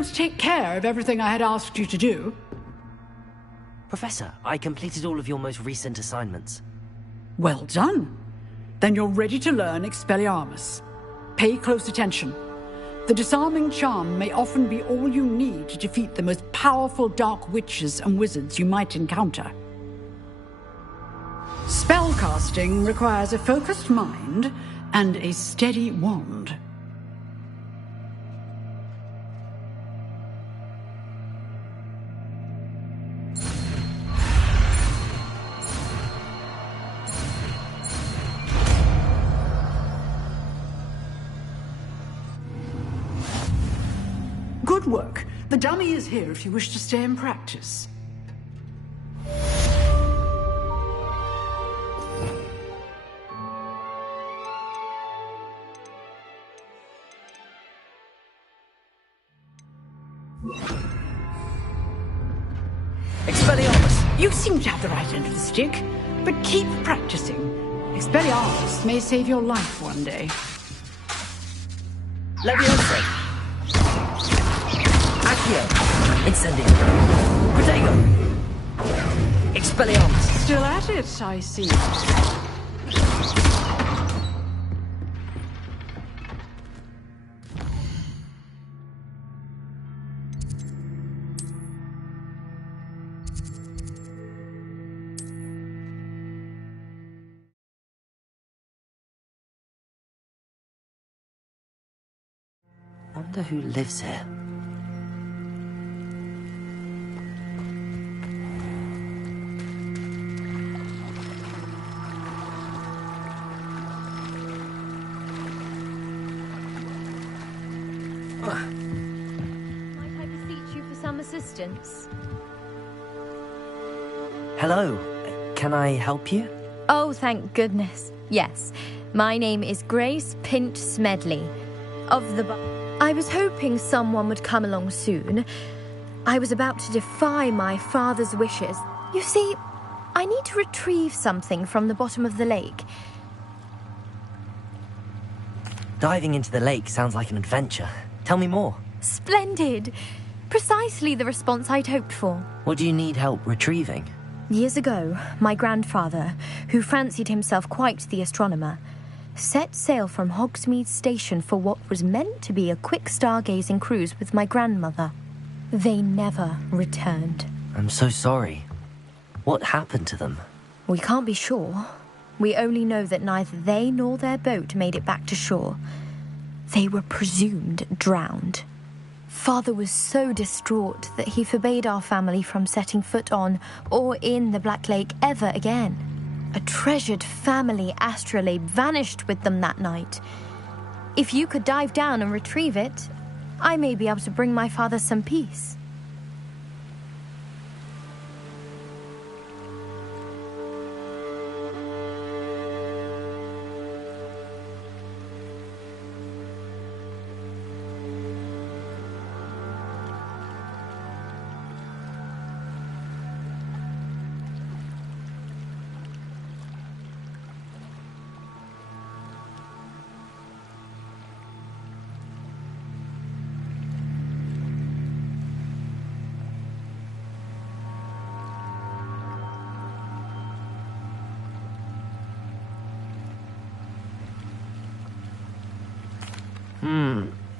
able to take care of everything I had asked you to do? Professor, I completed all of your most recent assignments. Well done. Then you're ready to learn Expelliarmus. Pay close attention. The disarming charm may often be all you need to defeat the most powerful dark witches and wizards you might encounter. Spellcasting requires a focused mind and a steady wand. Good work. The dummy is here if you wish to stay and practice. Expelliarmus! You seem to have the right end of the stick, but keep practicing. Expelliarmus may save your life one day. Leviosa! Accio! Incendio! Protego! Expelliarmus! Still at it, I see. Wonder who lives here. Might I beseech you for some assistance? Hello. Can I help you? Oh, thank goodness. Yes. My name is Grace Pinch Smedley. Of the... I was hoping someone would come along soon. I was about to defy my father's wishes. You see, I need to retrieve something from the bottom of the lake. Diving into the lake sounds like an adventure. Tell me more. Splendid! Precisely the response I'd hoped for. What do you need help retrieving? Years ago, my grandfather, who fancied himself quite the astronomer, set sail from Hogsmeade Station for what was meant to be a quick stargazing cruise with my grandmother. They never returned. I'm so sorry. What happened to them? We can't be sure. We only know that neither they nor their boat made it back to shore. They were presumed drowned. Father was so distraught that he forbade our family from setting foot on or in the Black Lake ever again. A treasured family astrolabe vanished with them that night. If you could dive down and retrieve it, I may be able to bring my father some peace.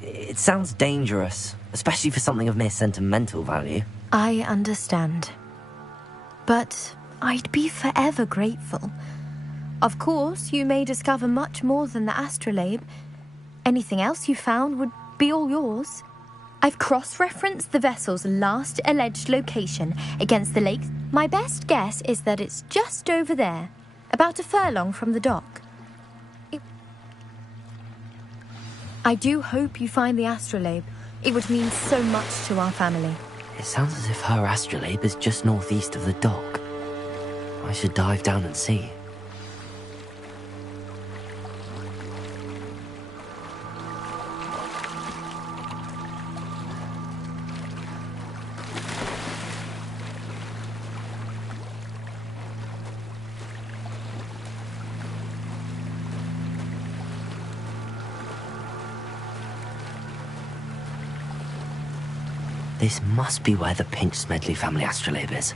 It sounds dangerous, especially for something of mere sentimental value. I understand. But I'd be forever grateful. Of course, you may discover much more than the astrolabe. Anything else you found would be all yours. I've cross-referenced the vessel's last alleged location against the lake. My best guess is that it's just over there, about a furlong from the dock. I do hope you find the astrolabe. It would mean so much to our family. It sounds as if her astrolabe is just northeast of the dock. I should dive down and see. This must be where the Pinch Smedley family astrolabe is.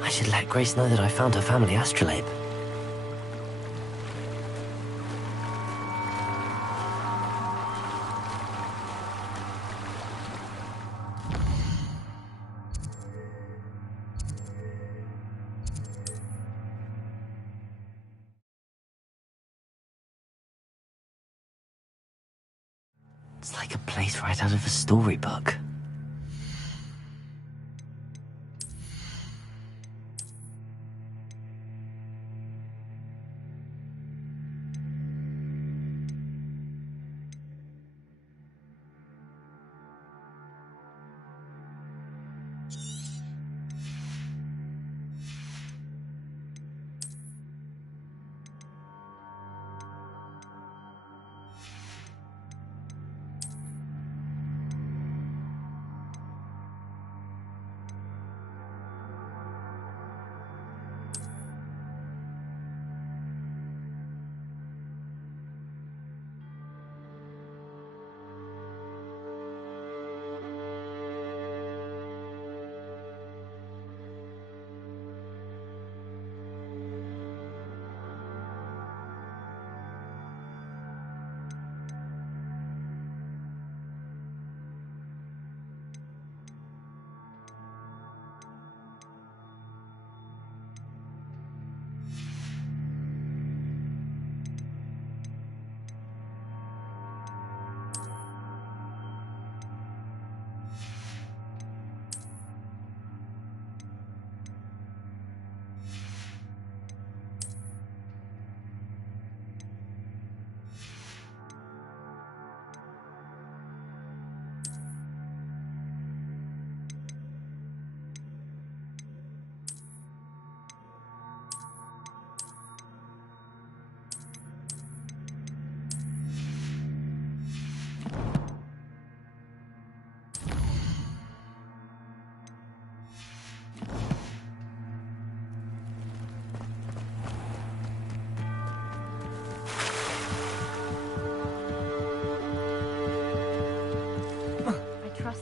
I should let Grace know that I found her family astrolabe. It's like a place right out of a storybook.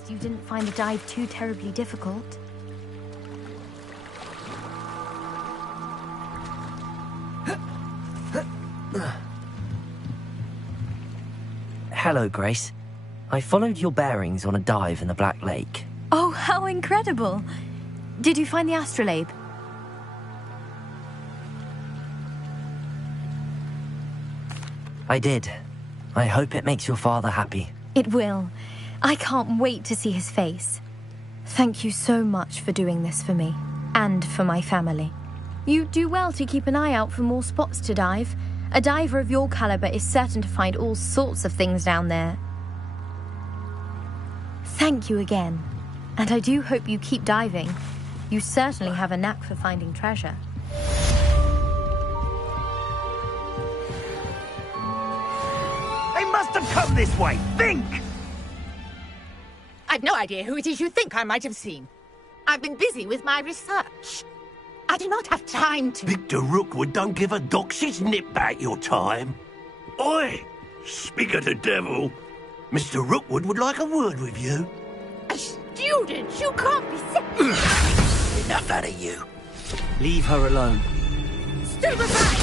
You didn't find the dive too terribly difficult. Hello, Grace. I followed your bearings on a dive in the Black Lake. Oh, how incredible! Did you find the astrolabe? I did. I hope it makes your father happy. It will. I can't wait to see his face. Thank you so much for doing this for me, and for my family. You do well to keep an eye out for more spots to dive. A diver of your caliber is certain to find all sorts of things down there. Thank you again, and I do hope you keep diving. You certainly have a knack for finding treasure. They must have come this way! Think! I've no idea who it is you think I might have seen. I've been busy with my research. I do not have time to... Victor Rookwood don't give a doxy's nip back your time. Oi! Speak of the devil. Mr. Rookwood would like a word with you. A student? You can't be... Enough out of you. Leave her alone. Stupefy!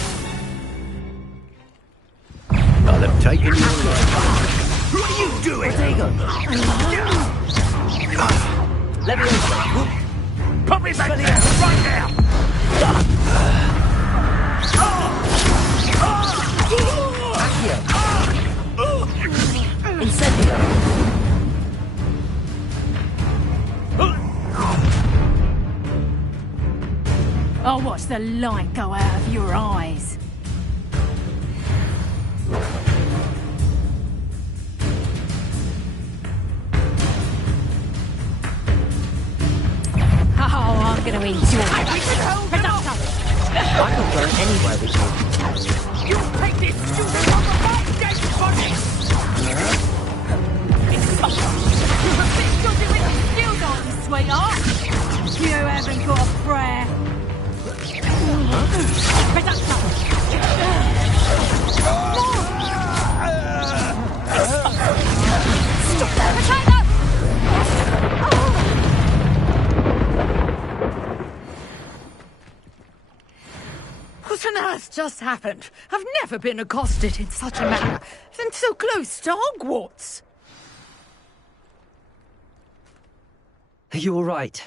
I'll have taken your life. What are you doing? Leviosa! Put me back there, right now! Accio! Incendio! I'll watch the light go out of your eyes. Oh, I'm gonna enjoy it. I'm not going anywhere with you. You take this stupid rubber ball dead body! Sweetheart, you haven't got a prayer. Stop there, potato! What on earth just happened? I've never been accosted in such a manner, and so close to Hogwarts. Are you all right?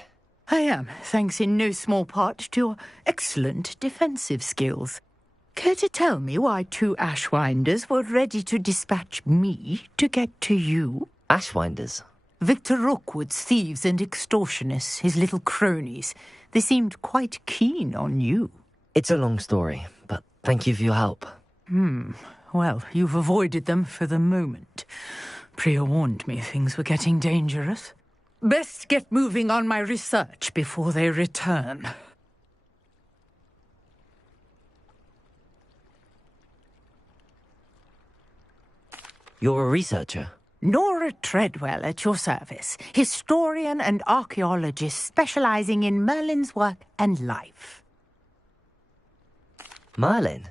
I am, thanks in no small part to your excellent defensive skills. Care to tell me why 2 Ashwinders were ready to dispatch me to get to you? Ashwinders? Victor Rookwood's thieves and extortionists, his little cronies. They seemed quite keen on you. It's a long story, but thank you for your help. Well, you've avoided them for the moment. Priya warned me things were getting dangerous. Best get moving on my research before they return. You're a researcher? Nora Treadwell at your service, historian and archaeologist specializing in Merlin's work and life. Merlin?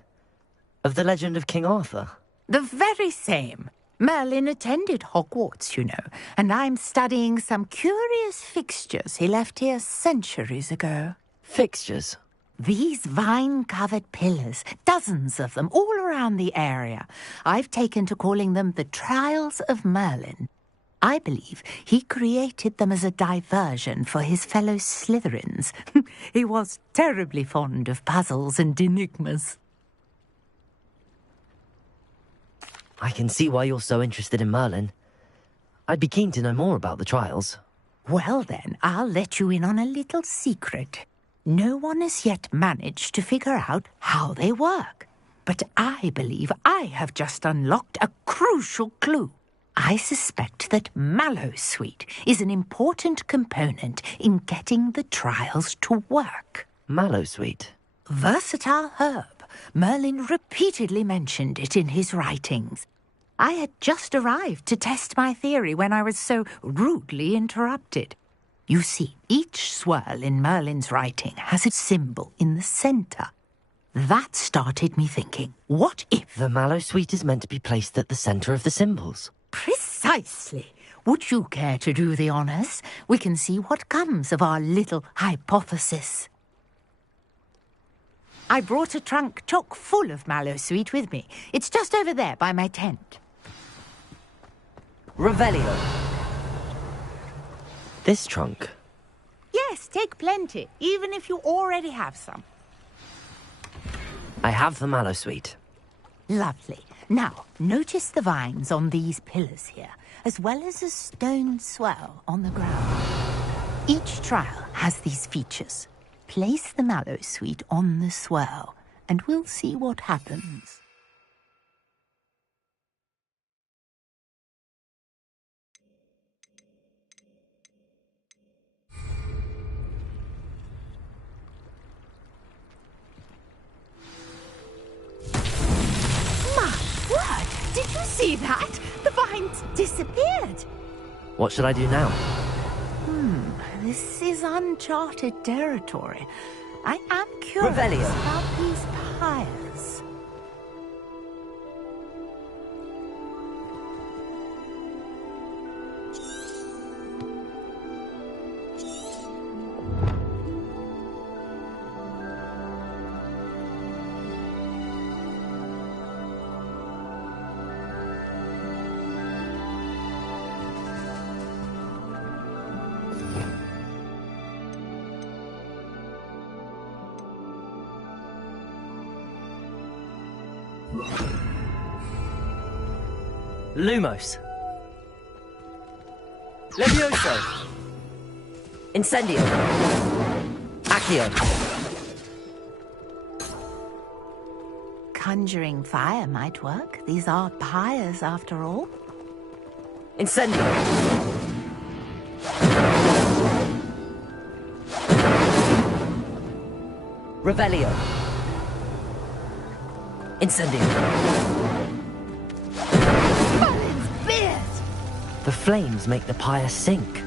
Of the legend of King Arthur? The very same. Merlin attended Hogwarts, you know, and I'm studying some curious fixtures he left here centuries ago. Fixtures? These vine-covered pillars, dozens of them, all around the area. I've taken to calling them the Trials of Merlin. I believe he created them as a diversion for his fellow Slytherins. He was terribly fond of puzzles and enigmas. I can see why you're so interested in Merlin. I'd be keen to know more about the trials. Well then, I'll let you in on a little secret. No one has yet managed to figure out how they work. But I believe I have just unlocked a crucial clue. I suspect that Mallowsweet is an important component in getting the trials to work. Mallowsweet? Versatile herb. Merlin repeatedly mentioned it in his writings. I had just arrived to test my theory when I was so rudely interrupted. You see, each swirl in Merlin's writing has a symbol in the centre. That started me thinking, what if... The Mallowsweet is meant to be placed at the centre of the symbols. Precisely. Would you care to do the honours? We can see what comes of our little hypothesis. I brought a trunk chock full of Mallowsweet with me. It's just over there by my tent. Revelio. This trunk? Yes, take plenty, even if you already have some. I have the Mallowsweet. Lovely. Now, notice the vines on these pillars here, as well as a stone swell on the ground. Each trial has these features. Place the Mallowsweet on the swell, and we'll see what happens. My word! Did you see that? The vines disappeared. What should I do now? This is uncharted territory. I am curious Revelio. about these pyres. Lumos. Levioso. Incendio. Accio. Conjuring fire might work. These are pyres, after all. Incendio. Revelio. Incendio. Merlin's beard! The flames make the pyre sink.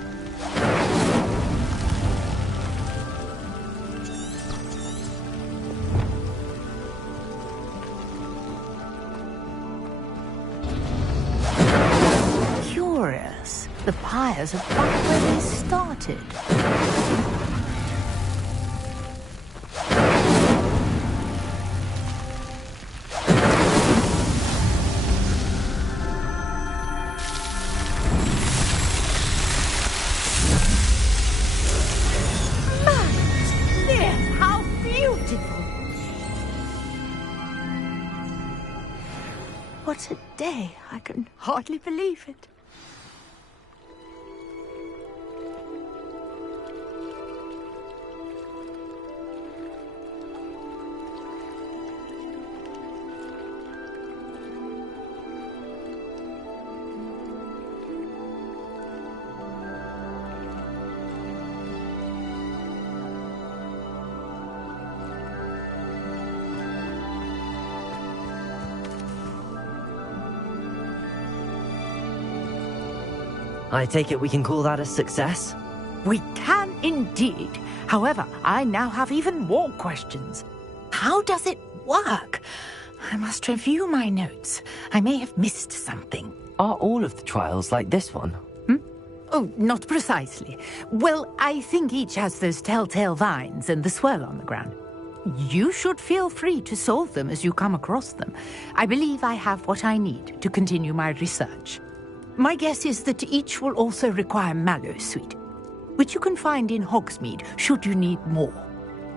Curious. The pyres are back where they started. How beautiful! What a day. I can hardly believe it. I take it we can call that a success? We can indeed. However, I now have even more questions. How does it work? I must review my notes. I may have missed something. Are all of the trials like this one? Oh, not precisely. Well, I think each has those telltale vines and the swirl on the ground. You should feel free to solve them as you come across them. I believe I have what I need to continue my research. My guess is that each will also require Mallowsweet, which you can find in Hogsmeade should you need more.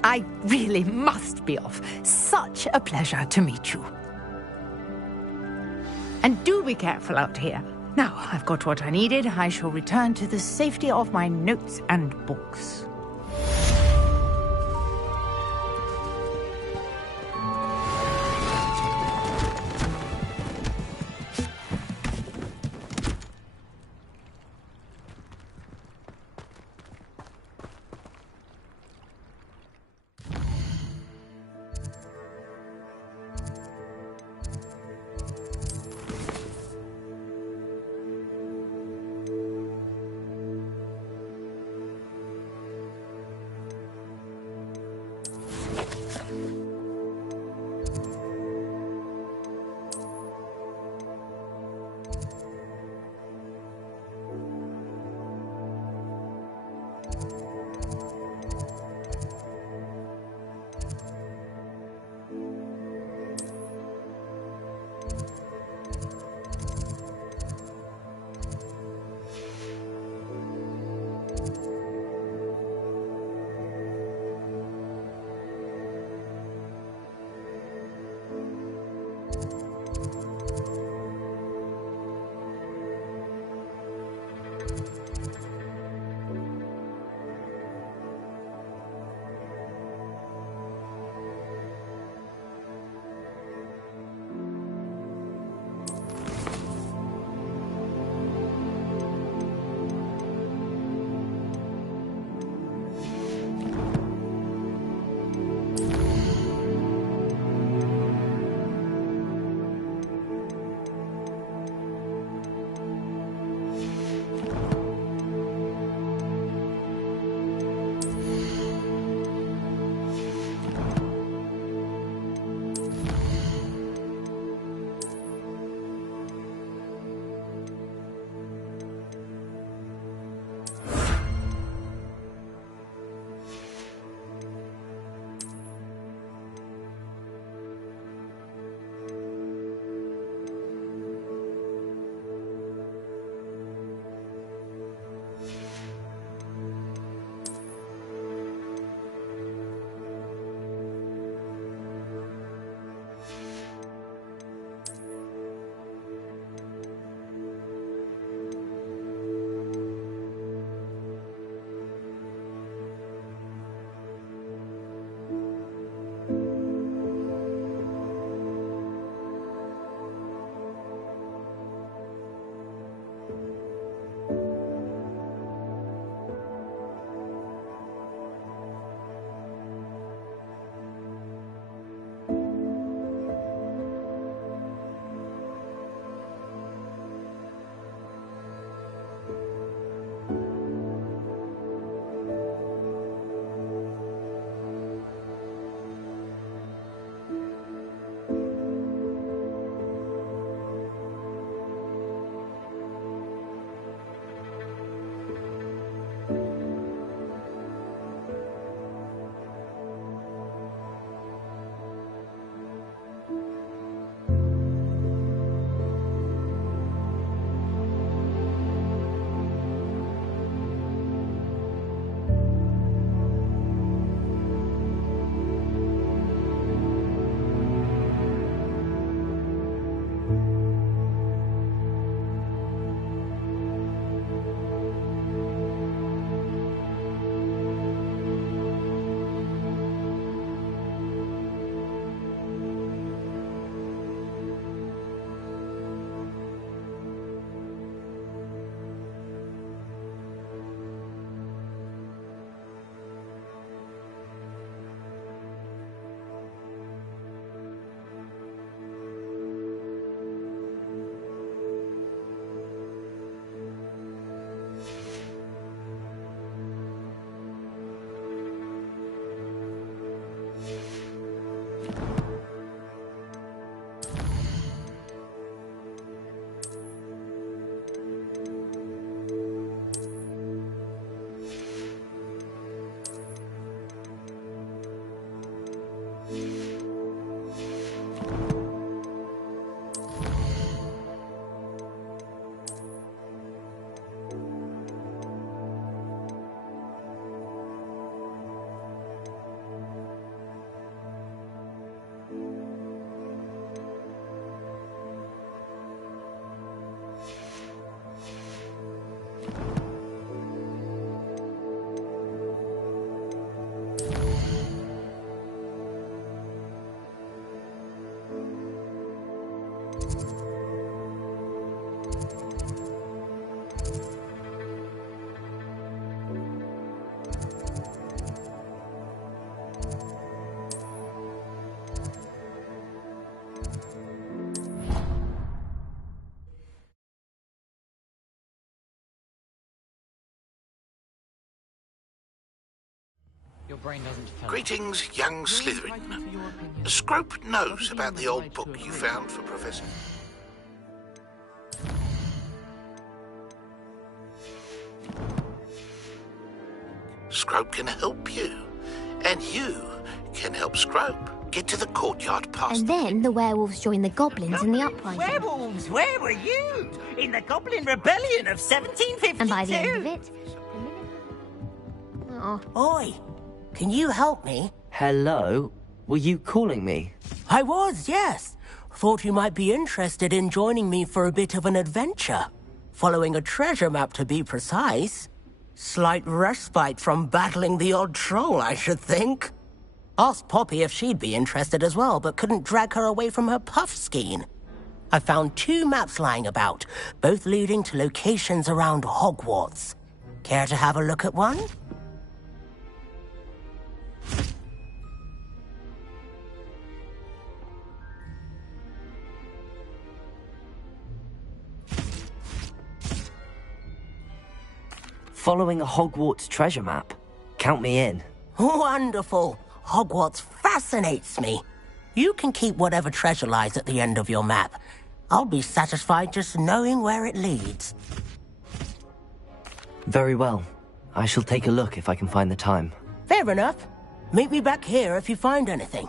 I really must be off. Such a pleasure to meet you. And do be careful out here. Now I've got what I needed, I shall return to the safety of my notes and books. Greetings, young Slytherin. Scrope knows about the old book you found for Professor. Scrope can help you, and you can help Scrope. Get to the courtyard past. And then the werewolves join the goblins in the uprising. Werewolves, where were you? In the Goblin Rebellion of 1752. And by the end of it... Oh. Oi, can you help me? Hello? Were you calling me? I was, yes. Thought you might be interested in joining me for a bit of an adventure. Following a treasure map, to be precise. Slight respite from battling the odd troll, I should think. Asked Poppy if she'd be interested as well, but couldn't drag her away from her puff skein. I found 2 maps lying about, both leading to locations around Hogwarts. Care to have a look at one? Following a Hogwarts treasure map? Count me in. Wonderful. Hogwarts fascinates me. You can keep whatever treasure lies at the end of your map. I'll be satisfied just knowing where it leads. Very well. I shall take a look if I can find the time. Fair enough. Meet me back here if you find anything.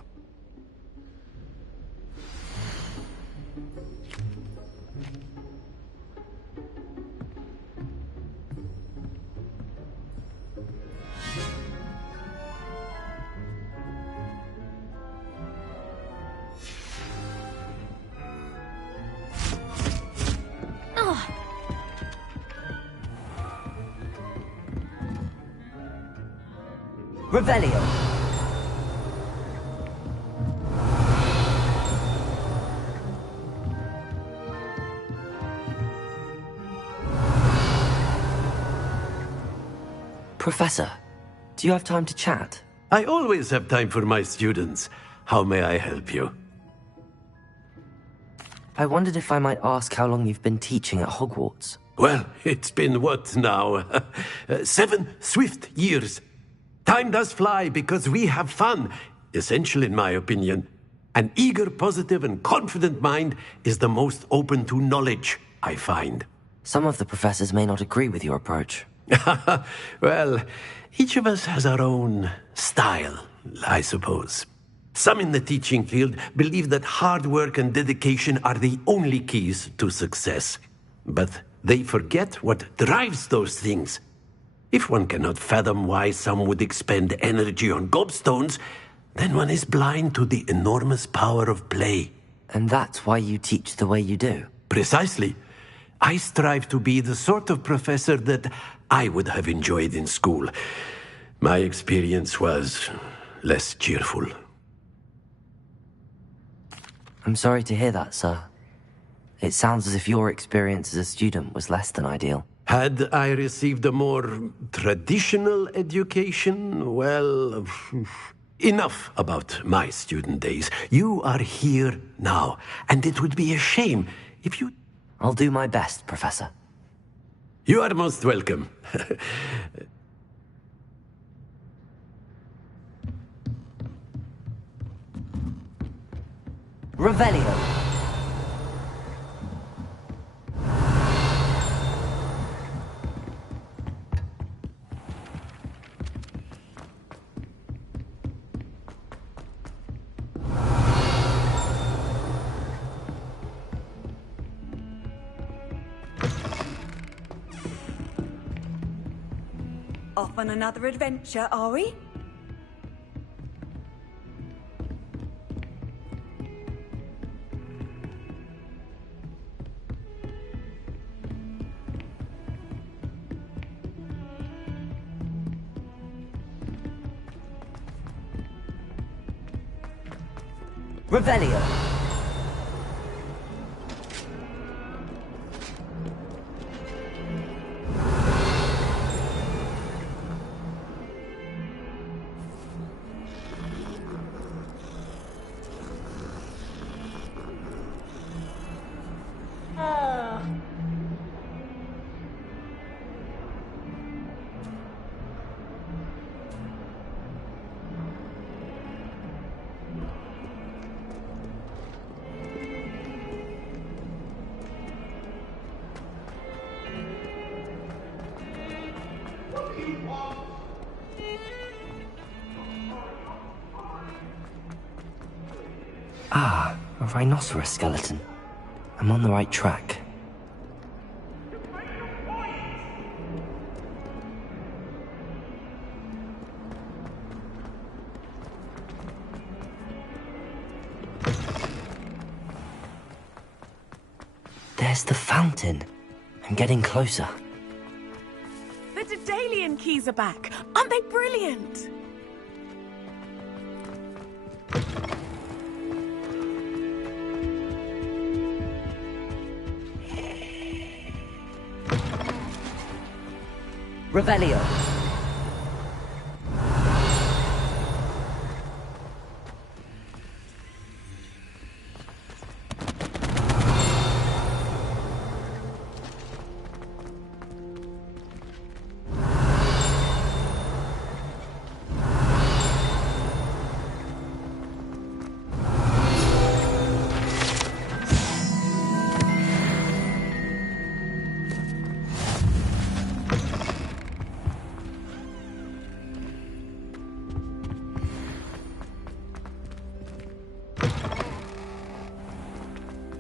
Revelio. Professor, do you have time to chat? I always have time for my students. How may I help you? I wondered if I might ask how long you've been teaching at Hogwarts. Well, it's been what now? 7 swift years. Time does fly because we have fun. Essential in my opinion. An eager, positive, and confident mind is the most open to knowledge, I find. Some of the professors may not agree with your approach. Well, each of us has our own style, I suppose. Some in the teaching field believe that hard work and dedication are the only keys to success. But they forget what drives those things. If one cannot fathom why some would expend energy on gobstones, then one is blind to the enormous power of play. And that's why you teach the way you do? Precisely. I strive to be the sort of professor that I would have enjoyed in school. My experience was less cheerful. I'm sorry to hear that, sir. It sounds as if your experience as a student was less than ideal. Had I received a more traditional education, well, enough about my student days. You are here now, and it would be a shame if you... I'll do my best, Professor. You are most welcome. Revelio. Off on another adventure, are we? Revelio. Ah, a rhinoceros skeleton. I'm on the right track. There's the fountain. I'm getting closer. The Daedalian keys are back. Aren't they brilliant? Revelio.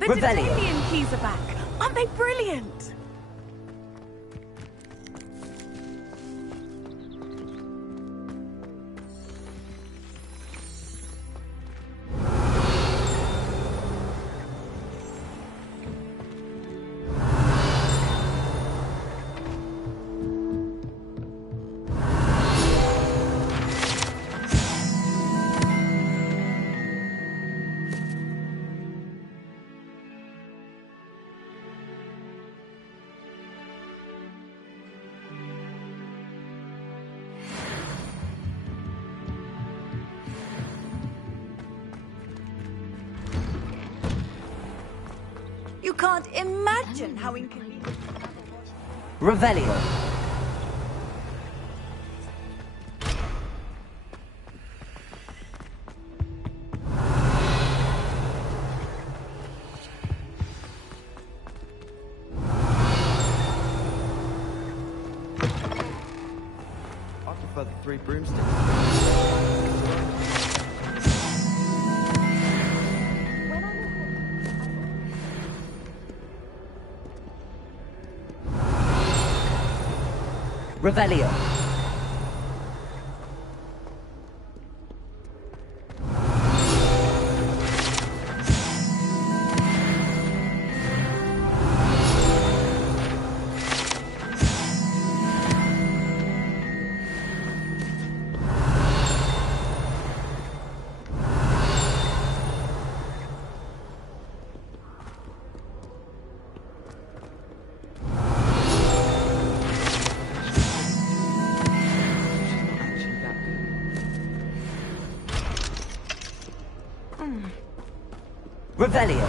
The Daedalian keys are back. Aren't they brilliant? You can't imagine how inconvenient. Revelio. I prefer the 3 broomsticks. Revelio. Revelio.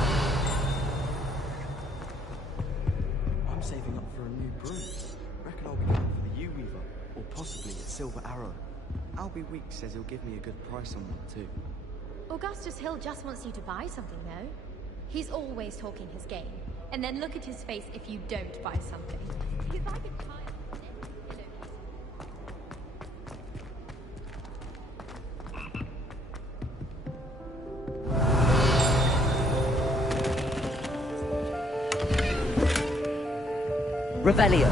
I'm saving up for a new broom. Reckon I'll be going for the U-Weaver, or possibly a Silver Arrow. Albie Weeks says he'll give me a good price on one too. Augustus Hill just wants you to buy something, though. He's always talking his game. And then look at his face if you don't buy something. He's like a child. Revelio.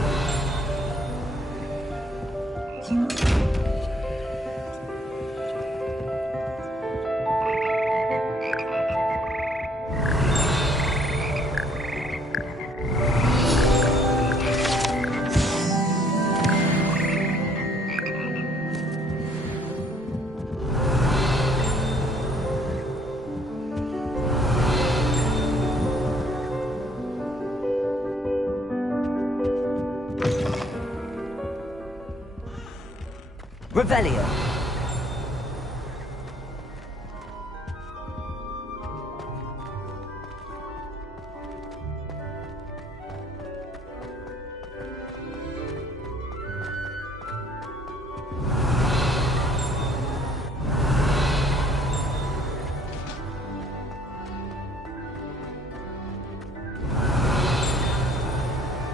Revelio.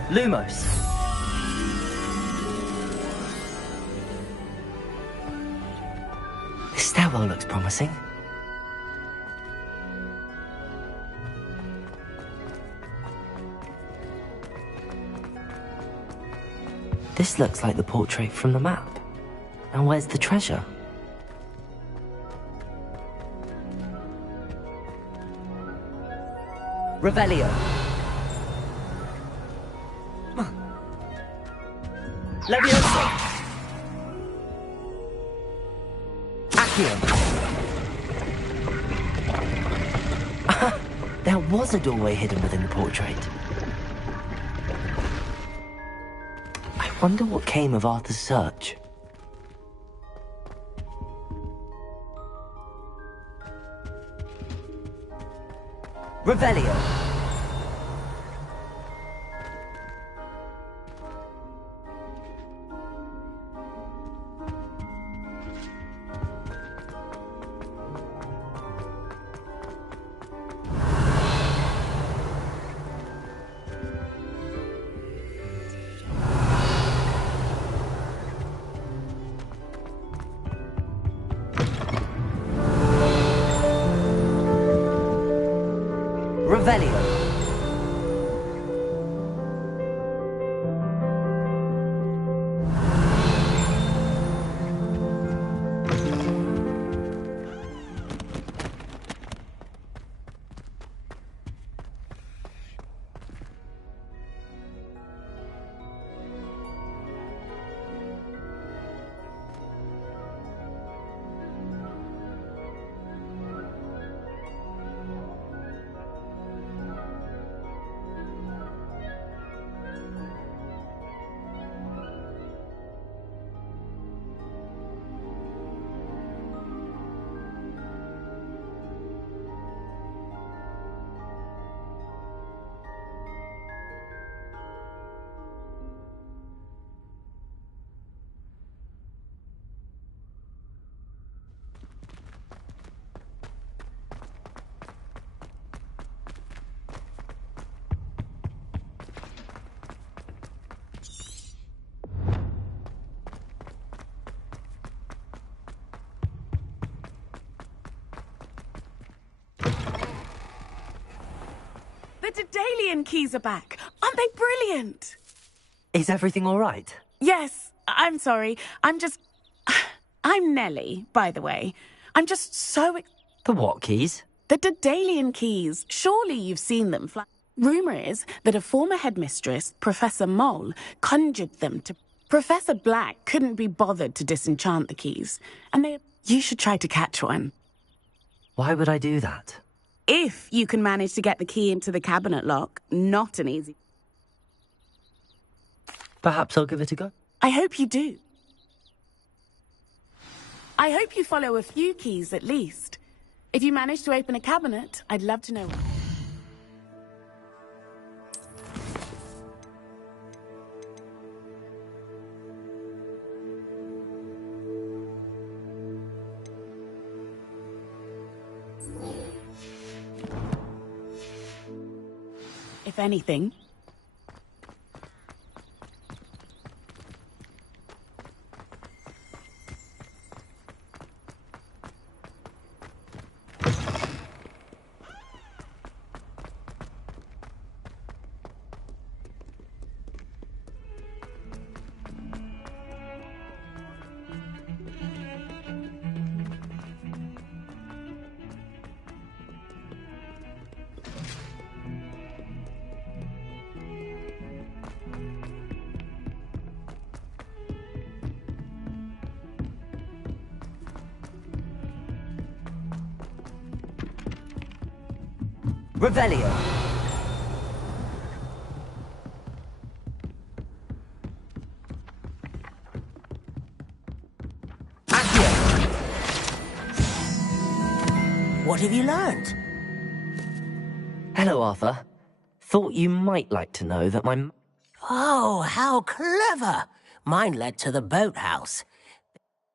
Lumos. This stairwell looks promising. This looks like the portrait from the map. And where's the treasure? Revelio. Levioso. Accio. There was a doorway hidden within the portrait. I wonder what came of Arthur's search. Revelio. Revelio. The Daedalian keys are back. Aren't they brilliant? Is everything all right? Yes, I'm sorry. I'm Nellie, by the way. I'm just so... The what keys? The Daedalian keys. Surely you've seen them. Rumour is that a former headmistress, Professor Mole, conjured them to... Professor Black couldn't be bothered to disenchant the keys. And you should try to catch one. Why would I do that? If you can manage to get the key into the cabinet lock, not an easy... Perhaps I'll give it a go. I hope you do. I hope you follow a few keys at least. If you manage to open a cabinet, I'd love to know. If anything. Revelio. Accio. What have you learned? Hello, Arthur. Thought you might like to know that my... Oh, how clever! Mine led to the boathouse.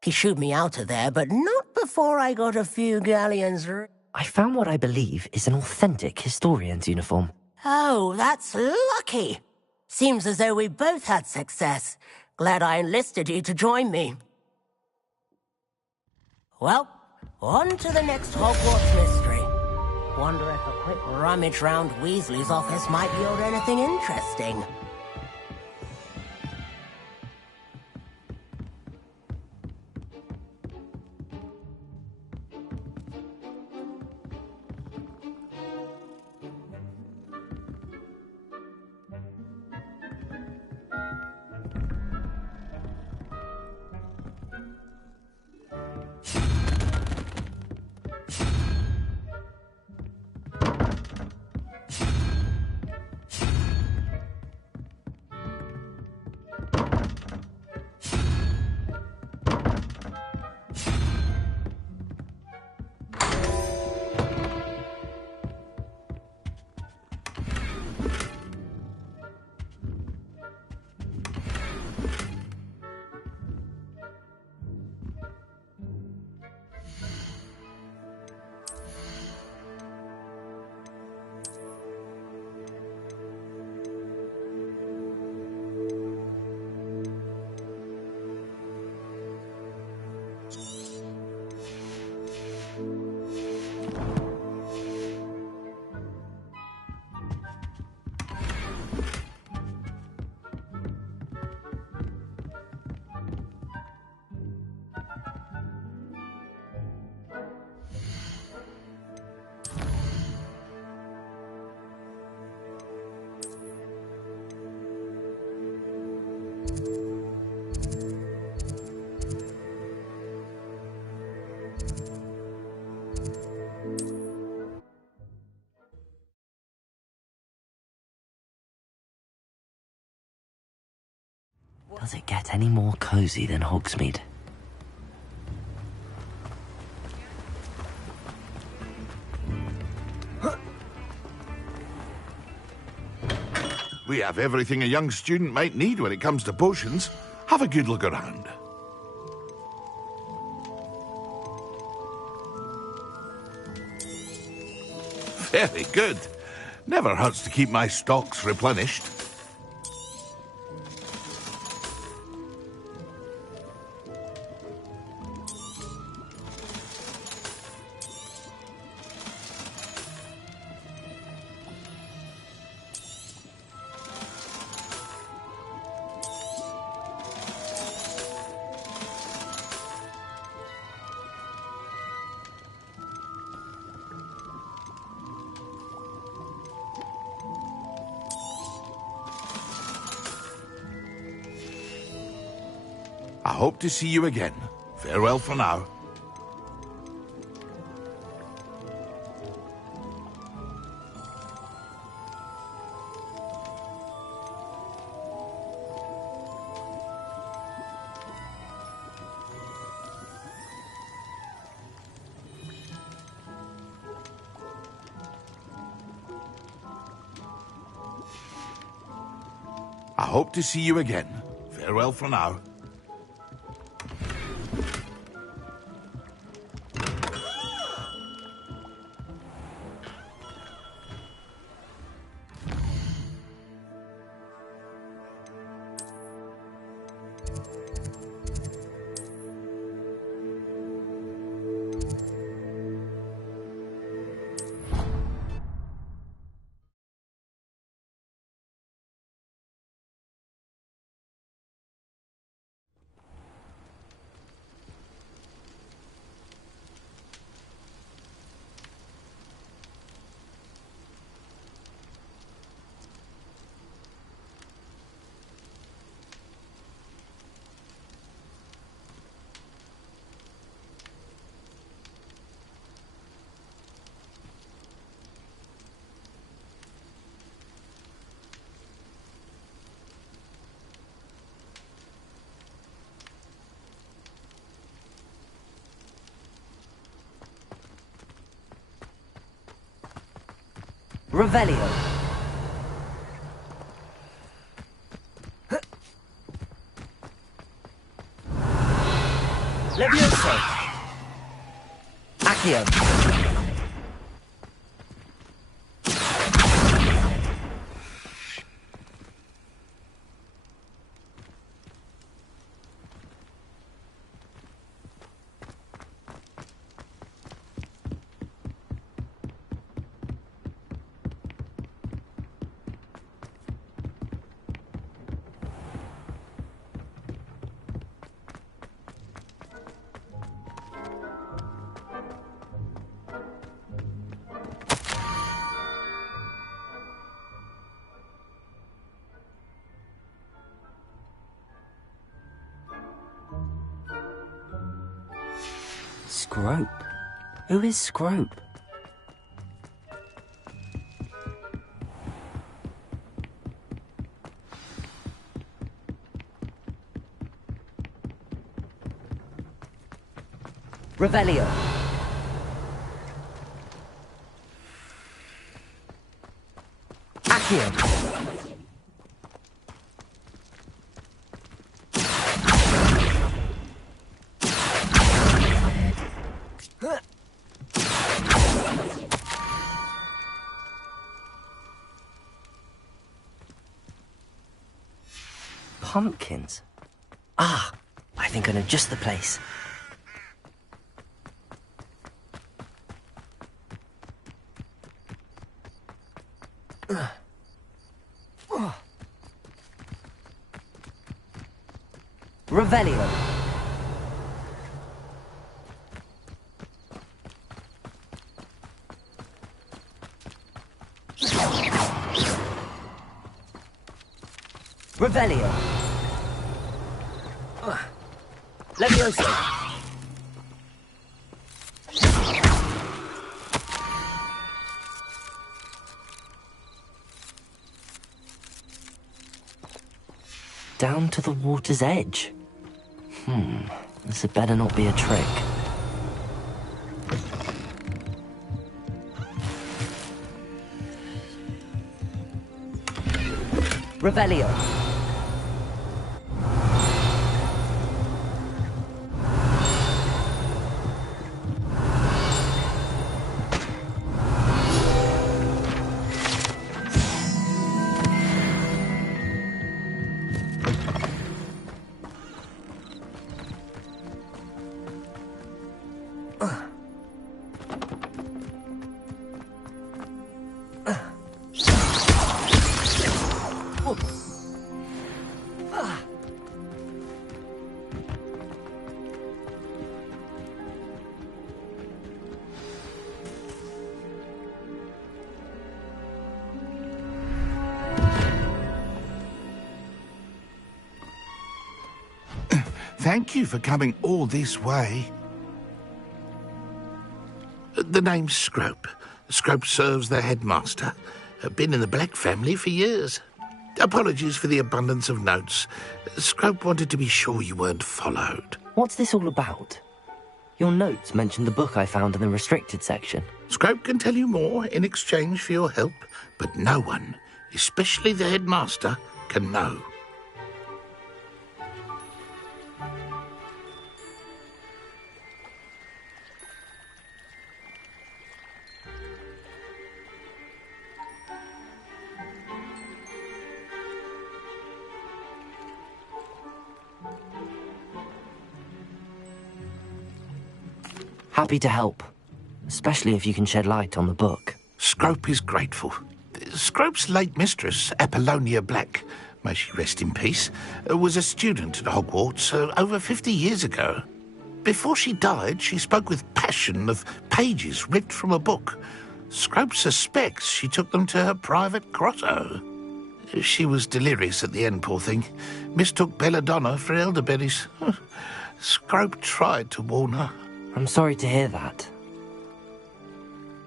He shooed me out of there, but not before I got a few galleons... I found what I believe is an authentic historian's uniform. Oh, that's lucky. Seems as though we both had success. Glad I enlisted you to join me. Well, on to the next Hogwarts mystery. Wonder if a quick rummage round Weasley's office might yield anything interesting. Does it get any more cozy than Hogsmeade? We have everything a young student might need when it comes to potions. Have a good look around. Very good. Never hurts to keep my stocks replenished. I hope to see you again. Farewell for now. I hope to see you again. Farewell for now. Revelio. Levioso. Accio. Scrope? Who is Scrope? Revelio. Accio. Pumpkins? Ah, I think I know just the place. Revelio. Revelio. Levioso. down to the water's edge. This had better not be a trick. Revelio. Thank you for coming all this way. The name's Scrope. Scrope serves the headmaster. Been in the Black family for years. Apologies for the abundance of notes. Scrope wanted to be sure you weren't followed. What's this all about? Your notes mentioned the book I found in the restricted section. Scrope can tell you more in exchange for your help, but no one, especially the headmaster, can know. Happy to help, especially if you can shed light on the book. Scrope is grateful. Scrope's late mistress, Apollonia Black, may she rest in peace, was a student at Hogwarts over 50 years ago. Before she died, she spoke with passion of pages ripped from a book. Scrope suspects she took them to her private grotto. She was delirious at the end, poor thing. Mistook belladonna for elderberries. Scrope tried to warn her. I'm sorry to hear that.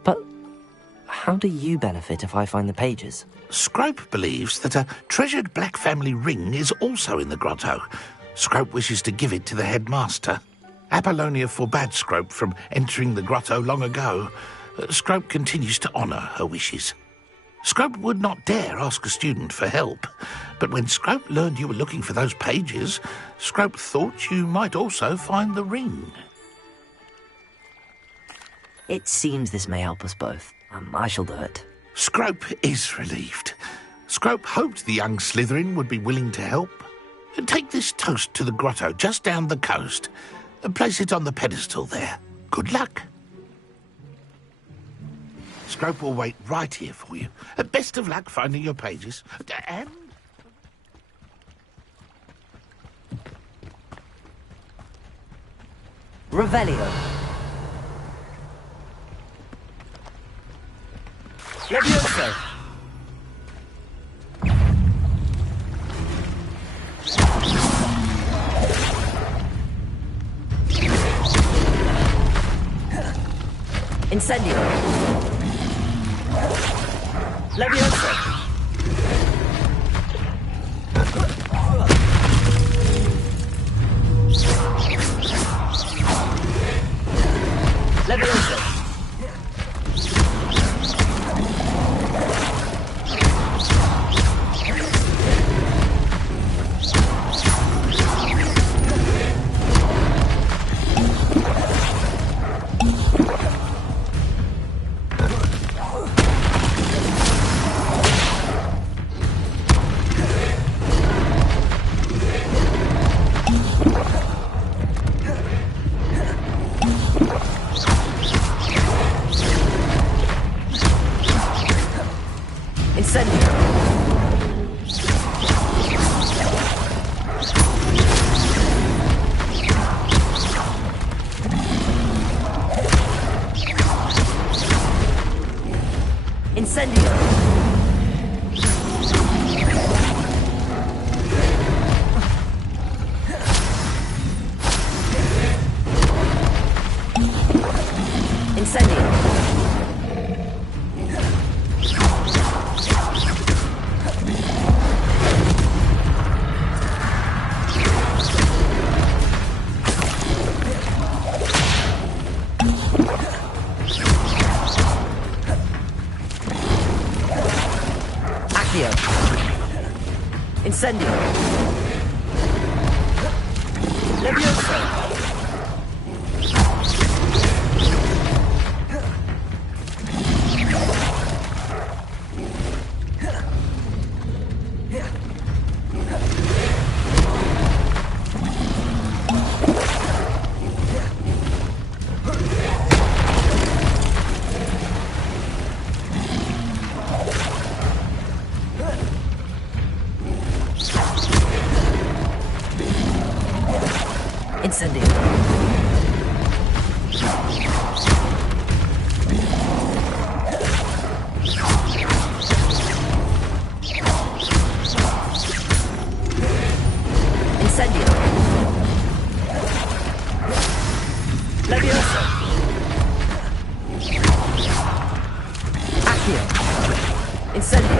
But how do you benefit if I find the pages? Scrope believes that a treasured Black family ring is also in the grotto. Scrope wishes to give it to the headmaster. Apollonia forbade Scrope from entering the grotto long ago. Scrope continues to honour her wishes. Scrope would not dare ask a student for help, but when Scrope learned you were looking for those pages, Scrope thought you might also find the ring. It seems this may help us both. I shall do it. Scrope is relieved. Scrope hoped the young Slytherin would be willing to help. Take this toast to the grotto just down the coast and place it on the pedestal there. Good luck. Scrope will wait right here for you. Best of luck finding your pages. And... Revelio. Levioso. Incendio. Levioso. Levioso. Accio. Incendio. Levioso. Incendio. Incendio. Levioso. Accio. Incendio.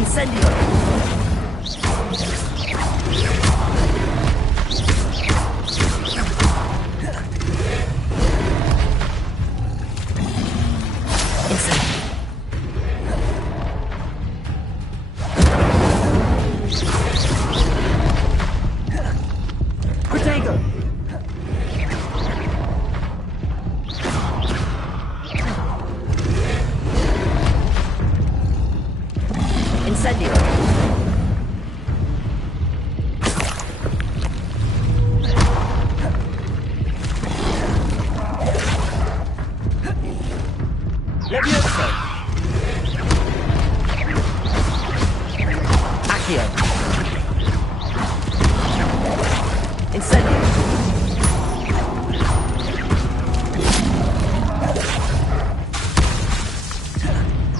Incendio. Protego. Incendio. Levioso. Accio. Incendio.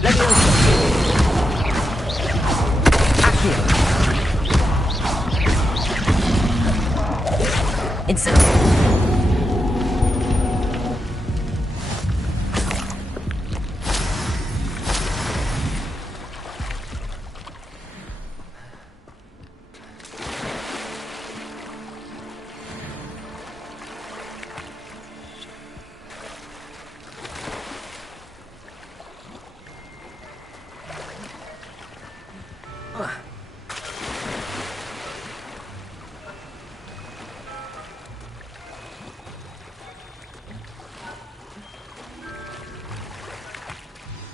Levioso. Accio. Incendio.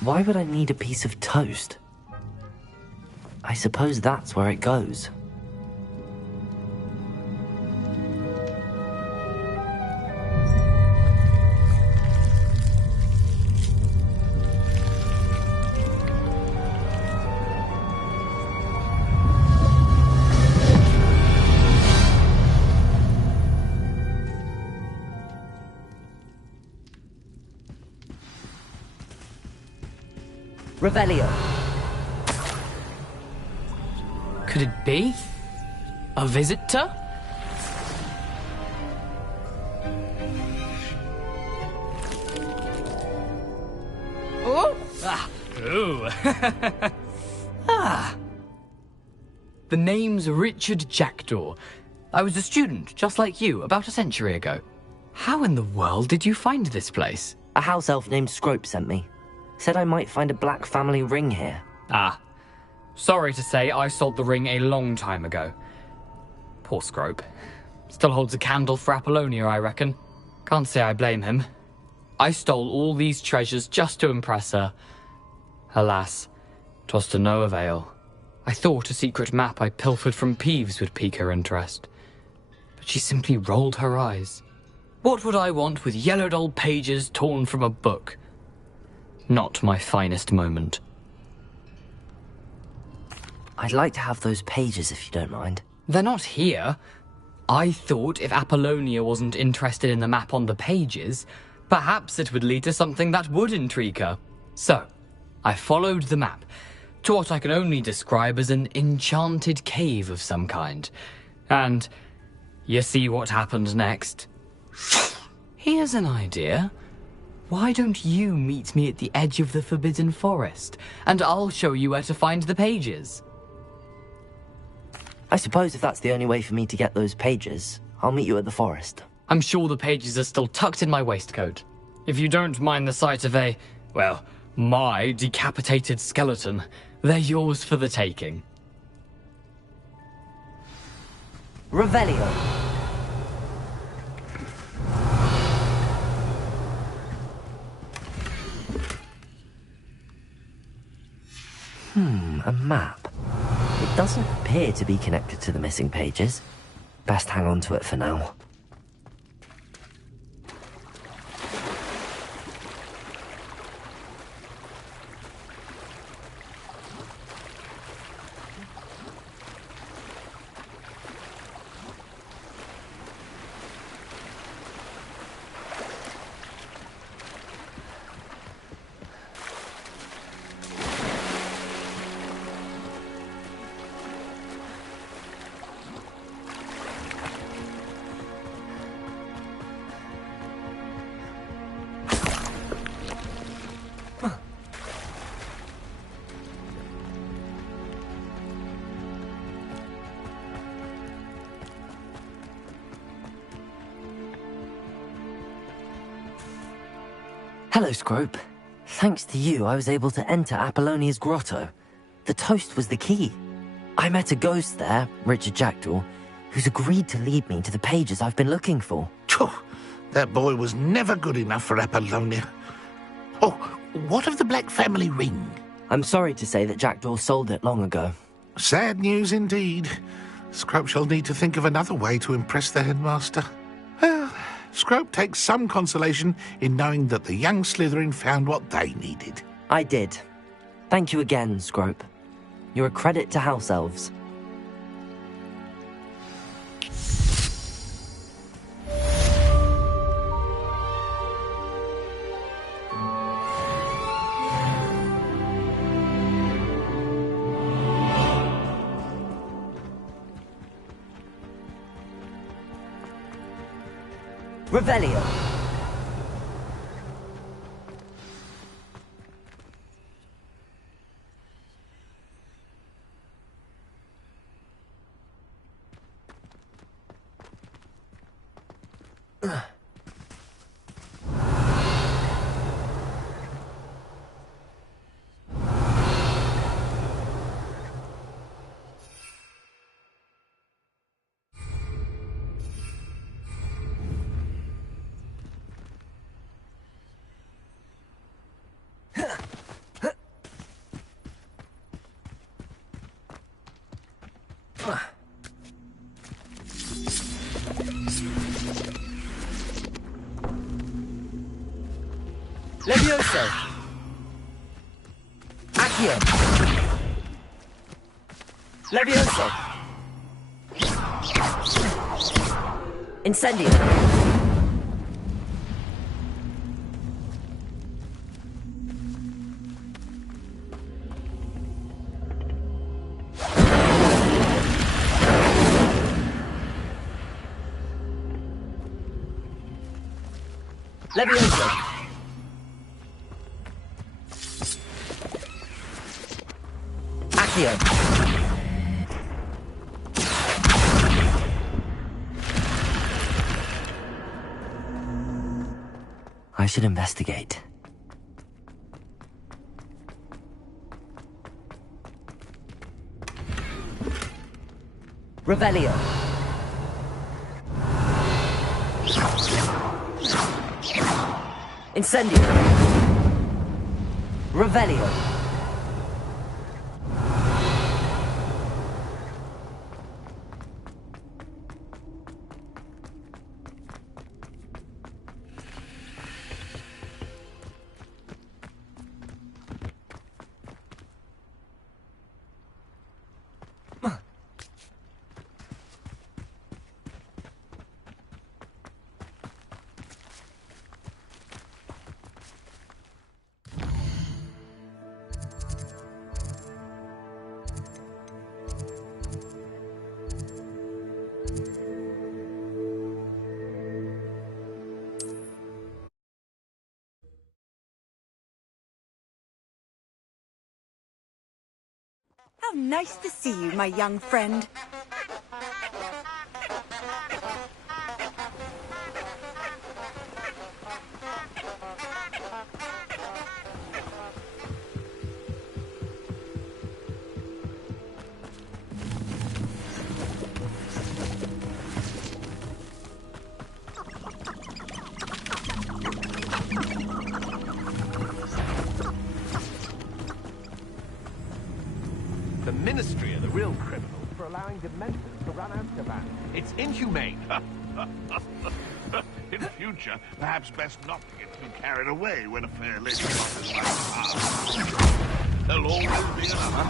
Why would I need a piece of toast? I suppose that's where it goes. Revelio. Could it be? A visitor? Oh! Ah! Ooh! Ah! The name's Richard Jackdaw. I was a student, just like you, about a century ago. How in the world did you find this place? A house elf named Scrope sent me. Said I might find a black family ring here. Ah. Sorry to say, I sold the ring a long time ago. Poor Scrope. Still holds a candle for Apollonia, I reckon. Can't say I blame him. I stole all these treasures just to impress her. Alas, 'twas to no avail. I thought a secret map I pilfered from Peeves would pique her interest. But she simply rolled her eyes. What would I want with yellowed old pages torn from a book? Not my finest moment. I'd like to have those pages if you don't mind. They're not here. I thought if Apollonia wasn't interested in the map on the pages, perhaps it would lead to something that would intrigue her. So, I followed the map to what I can only describe as an enchanted cave of some kind. And you see what happened next? Here's an idea. Why don't you meet me at the edge of the Forbidden Forest, and I'll show you where to find the pages? I suppose if that's the only way for me to get those pages, I'll meet you at the forest. I'm sure the pages are still tucked in my waistcoat. If you don't mind the sight of my decapitated skeleton, they're yours for the taking. Revelio. A map. It doesn't appear to be connected to the missing pages. Best hang on to it for now. Hello, Scrope. Thanks to you, I was able to enter Apollonia's grotto. The toast was the key. I met a ghost there, Richard Jackdaw, who's agreed to lead me to the pages I've been looking for. That boy was never good enough for Apollonia. Oh, what of the Black family ring? I'm sorry to say that Jackdaw sold it long ago. Sad news indeed. Scrope shall need to think of another way to impress the headmaster. Well, Scrope takes some consolation in knowing that the young Slytherin found what they needed. I did. Thank you again, Scrope. You're a credit to House Elves. Revelio. Levioso. Accio. Levioso. Incendio. Levioso. Accio. I should investigate. Revelio. Incendio. Revelio. How nice to see you, my young friend. allowing Dementors to run Azkaban. It's inhumane. In future, perhaps best not to get too carried away when a fair lady crosses my path. There'll always be another.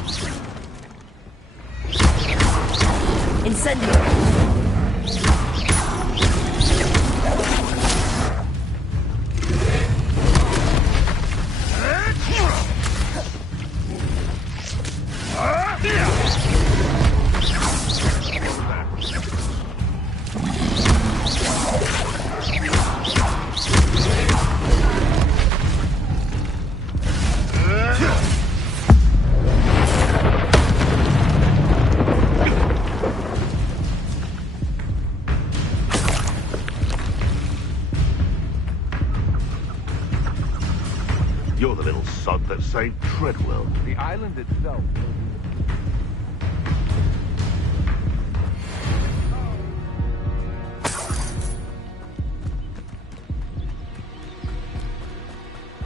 Incendio! You're the little sod that saved Treadwell. The island itself will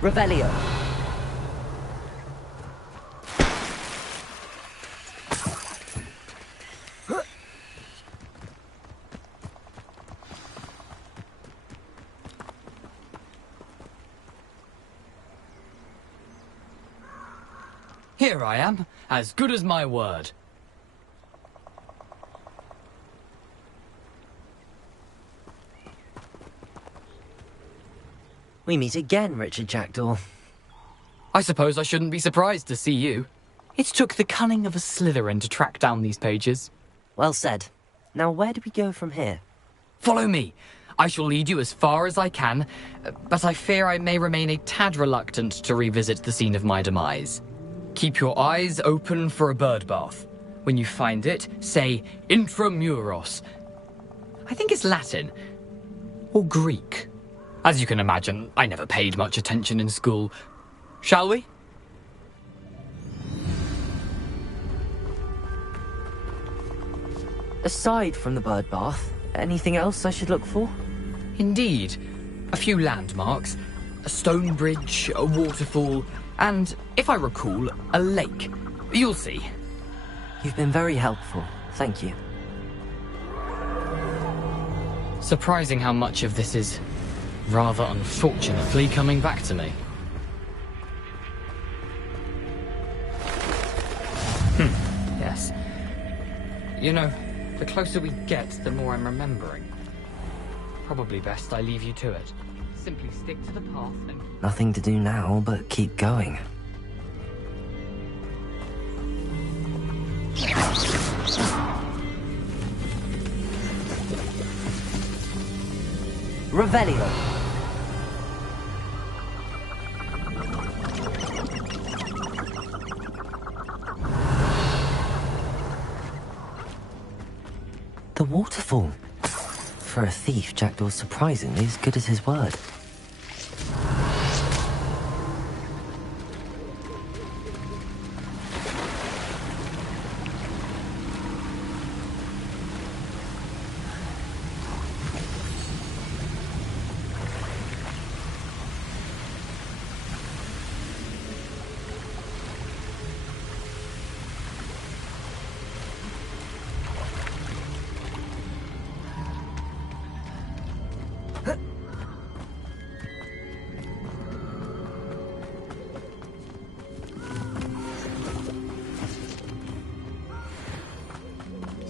be Revelio. Here I am, as good as my word. We meet again, Richard Jackdaw. I suppose I shouldn't be surprised to see you. It took the cunning of a Slytherin to track down these pages. Well said. Now where do we go from here? Follow me. I shall lead you as far as I can, but I fear I may remain a tad reluctant to revisit the scene of my demise. Keep your eyes open for a bird bath. When you find it, say intramuros. I think it's Latin. Or Greek. As you can imagine, I never paid much attention in school. Shall we? Aside from the bird bath, anything else I should look for? Indeed. A few landmarks. A stone bridge, a waterfall, and, if I recall, a lake. You'll see. You've been very helpful. Thank you. Surprising how much of this is, rather unfortunately, coming back to me. Yes. You know, the closer we get, the more I'm remembering. Probably best I leave you to it. Simply stick to the path and... Nothing to do now but keep going. Revelio. The waterfall. For a thief, Jackdaw's surprisingly as good as his word.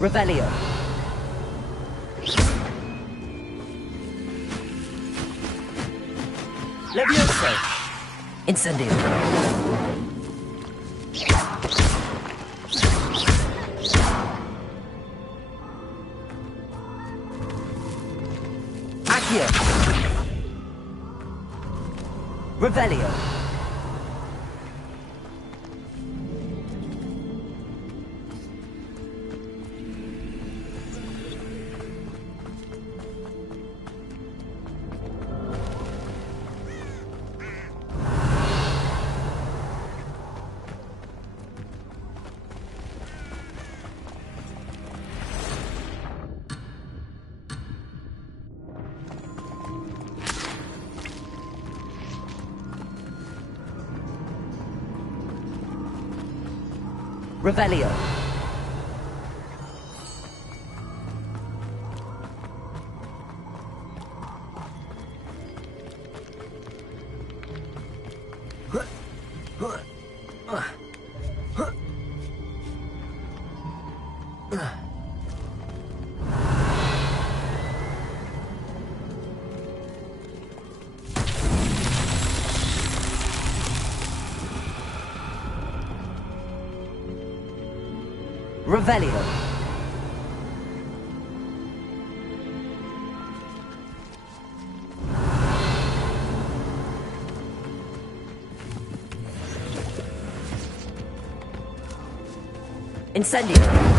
Revelio. Levioso. Incendio. Accio. Revelio. Revelio. Revelio. Incendio.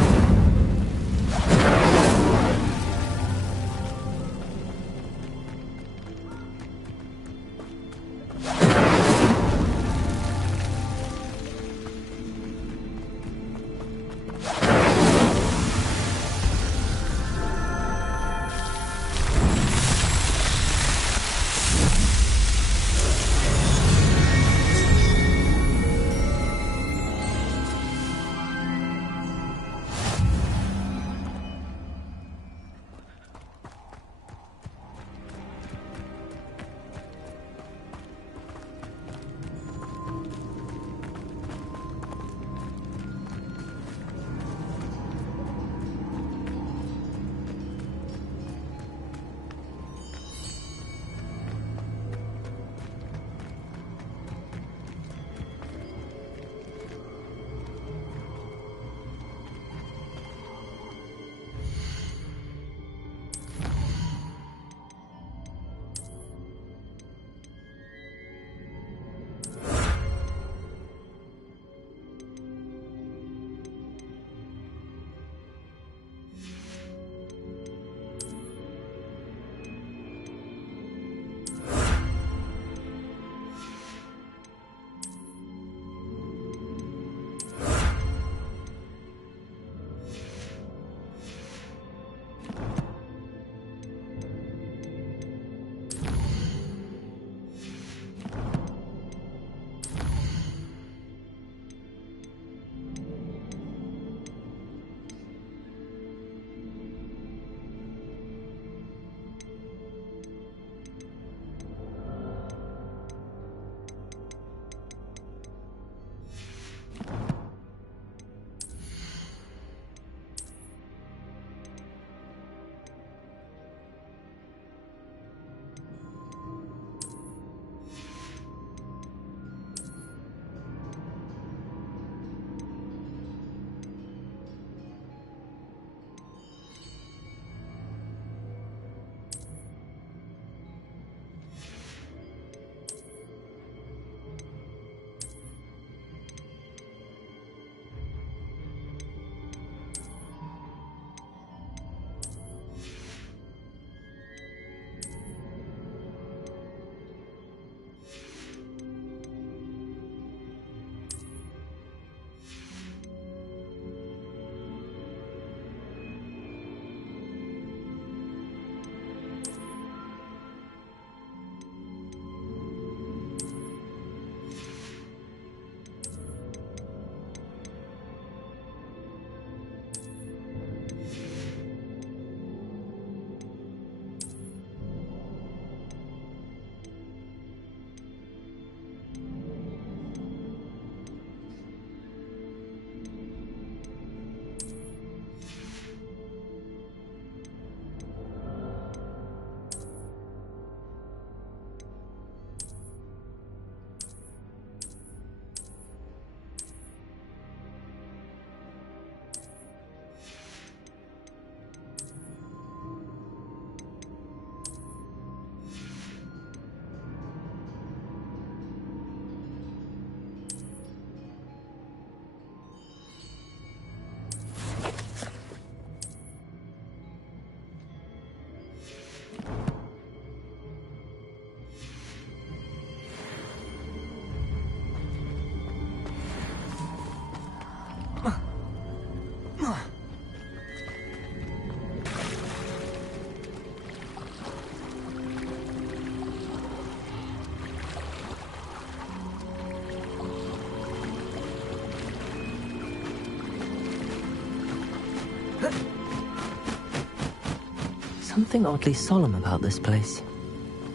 Something oddly solemn about this place.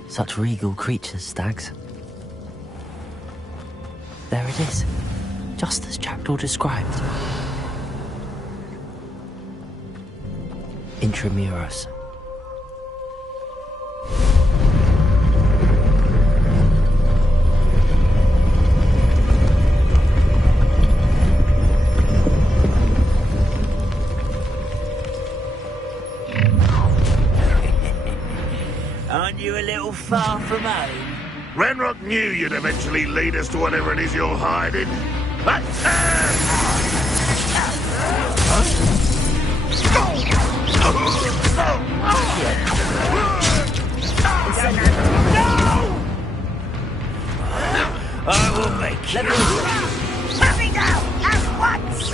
Such regal creatures, stags. There it is, just as Jackdaw described. Intramuros. Aren't you a little far from home? Ranrock knew you'd eventually lead us to whatever it is you're hiding. I will make you. Let me go at once!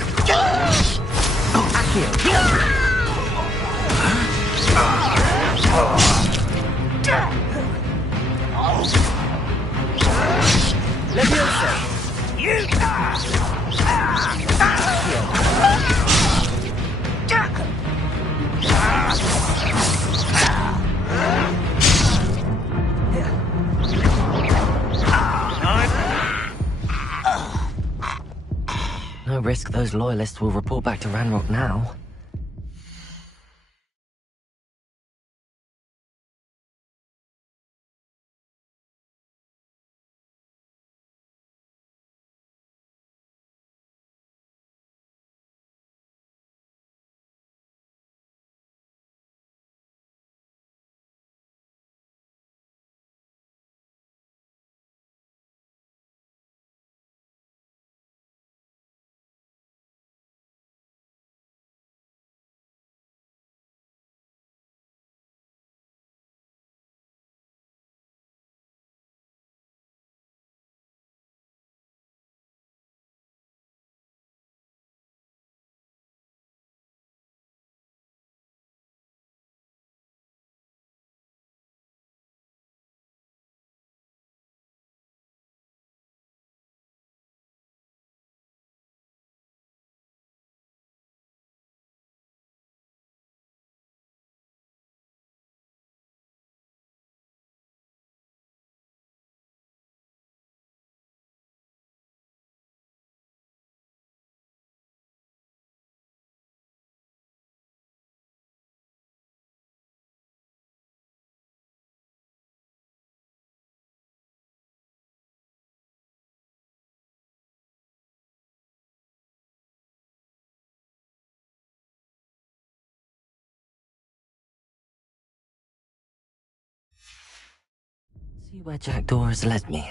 No risk those loyalists will report back to Ranrock now. See where Jackdaw has led me.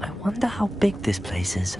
I wonder how big this place is.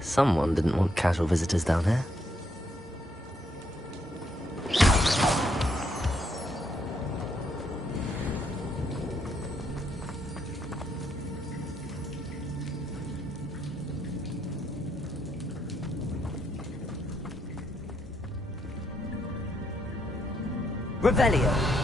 Someone didn't want casual visitors down here. Revelio.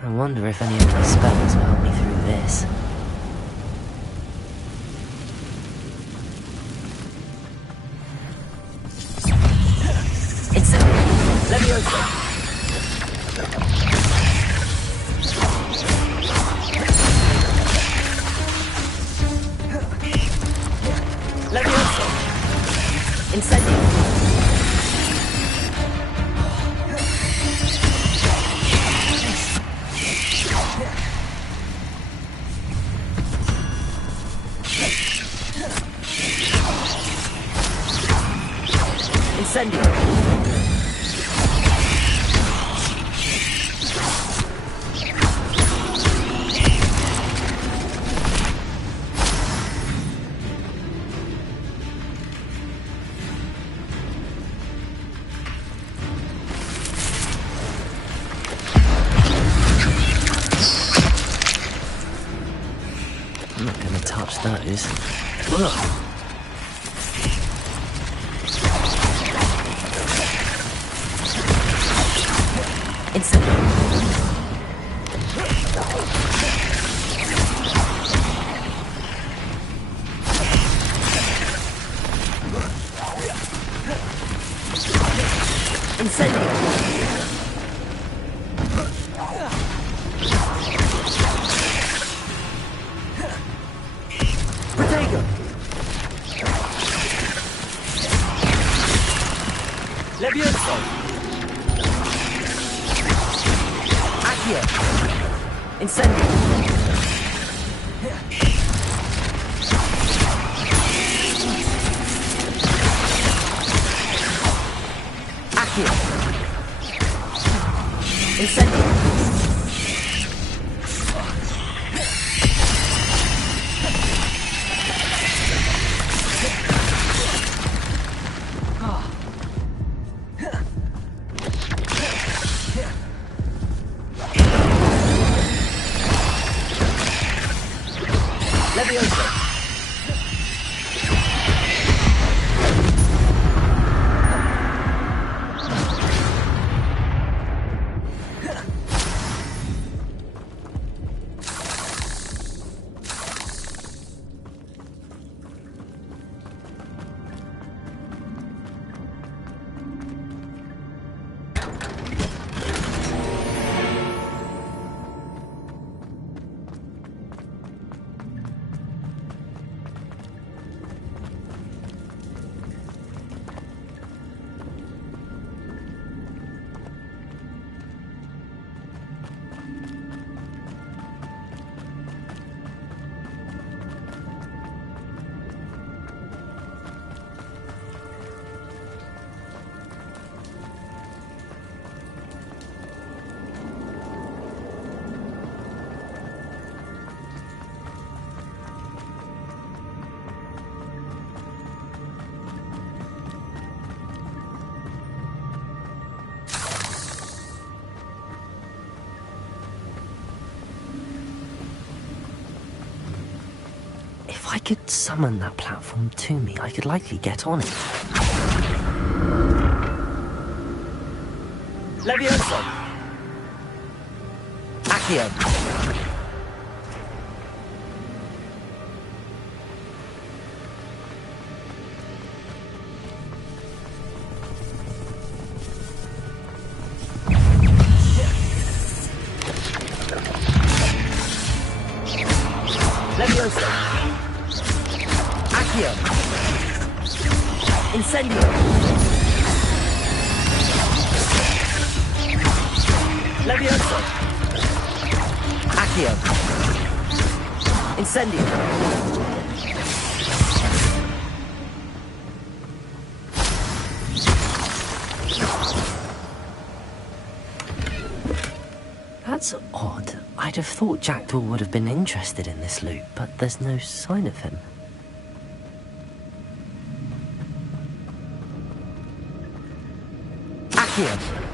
I wonder if any of my spells will help me through this. Leviosa! Leviosa! Incendio! I'm not going to touch those. Ugh. If I could summon that platform to me, I could likely get on it. Levioso! Accio! Levioso! Accio! Incendio! Levioso! Accio! Incendio! That's odd. I'd have thought Jackdaw would have been interested in this loot, but there's no sign of him. Accio!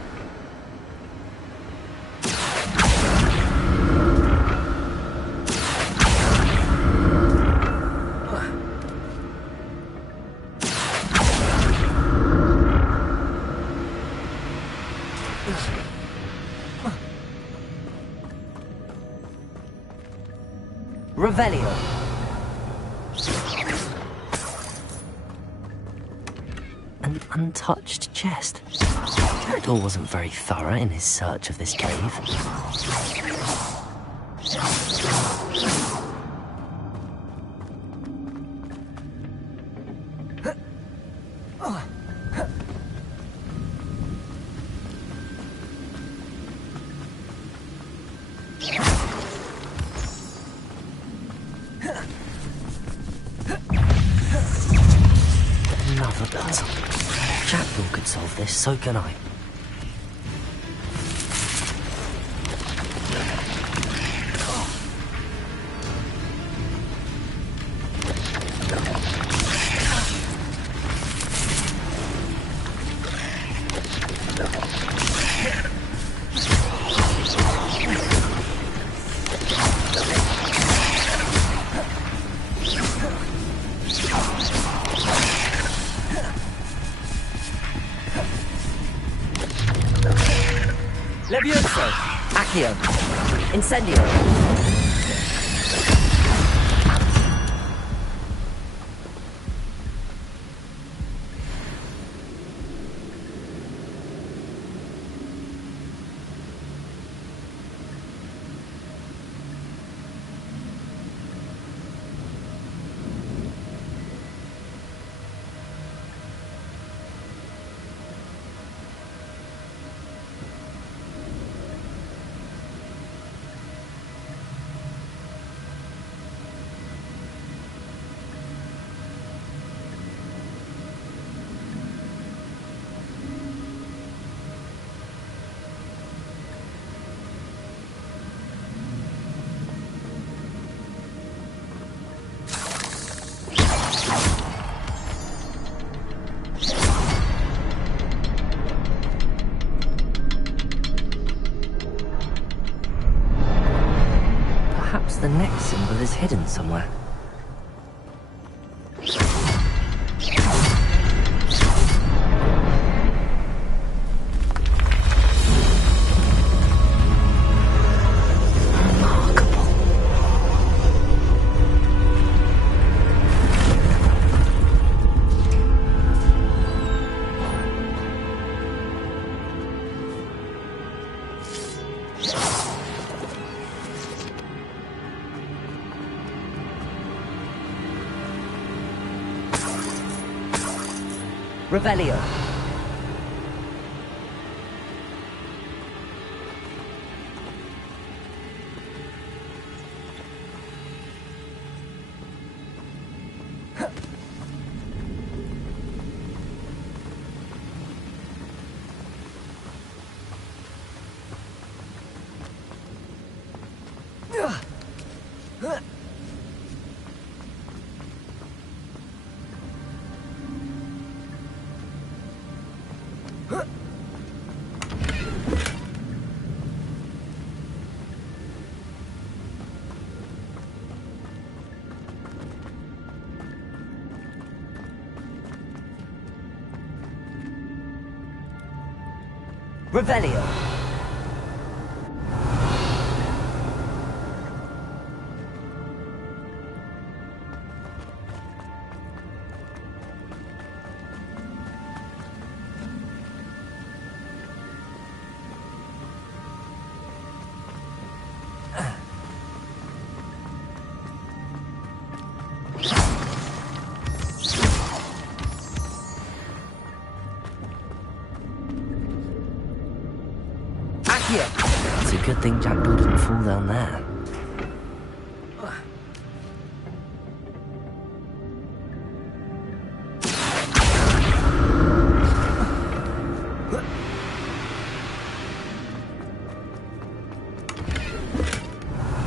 Revelio. An untouched chest. Jackdaw wasn't very thorough in his search of this cave. this, so can I. Levioso! Accio! Incendio! Perhaps the next symbol is hidden somewhere. Revelio. Revelio. It's a good thing Jackdaw didn't fall down there.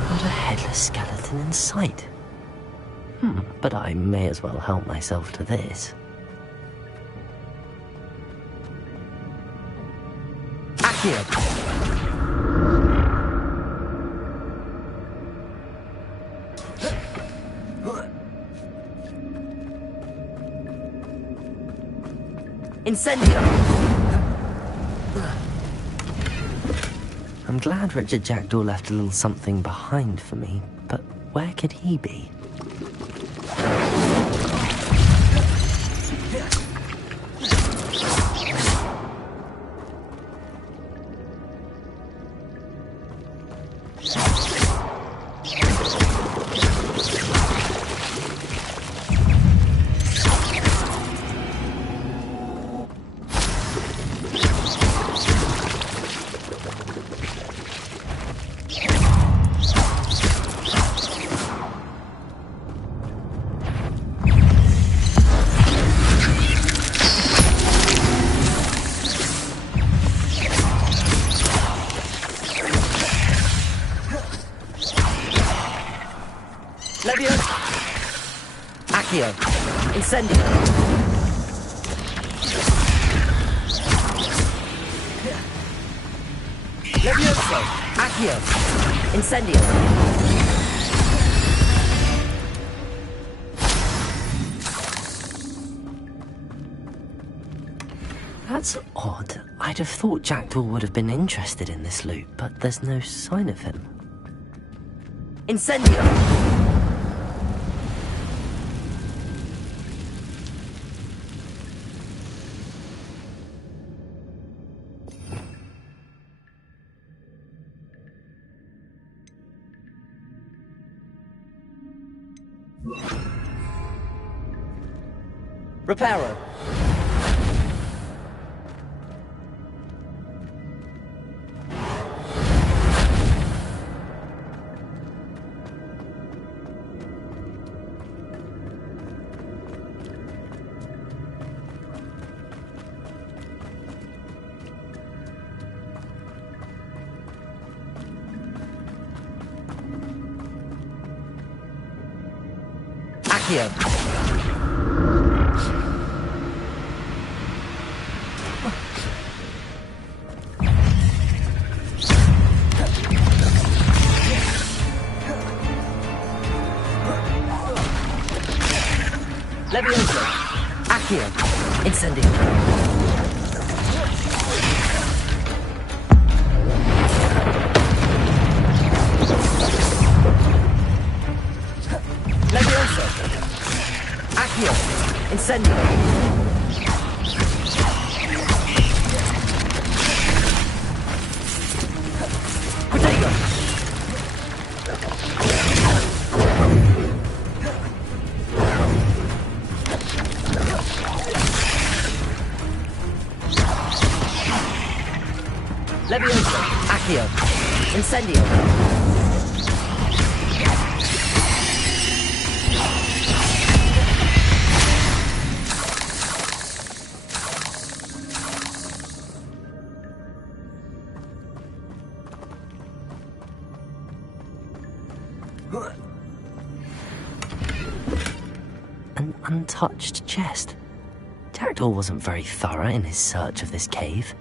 Not a headless skeleton in sight. But I may as well help myself to this. Accio! Incendio! I'm glad Richard Jackdaw left a little something behind for me, but where could he be? Accio. Incendio. Levioso. Accio. Incendio. That's odd. I'd have thought Jackdaw would have been interested in this loot, but there's no sign of him. Incendio! Reparo. Accio. Levioso. Accio. Incendio. Levioso. Accio. Incendio. Protego. Levioso. Accio. Incendio. An untouched chest. Jackdaw wasn't very thorough in his search of this cave.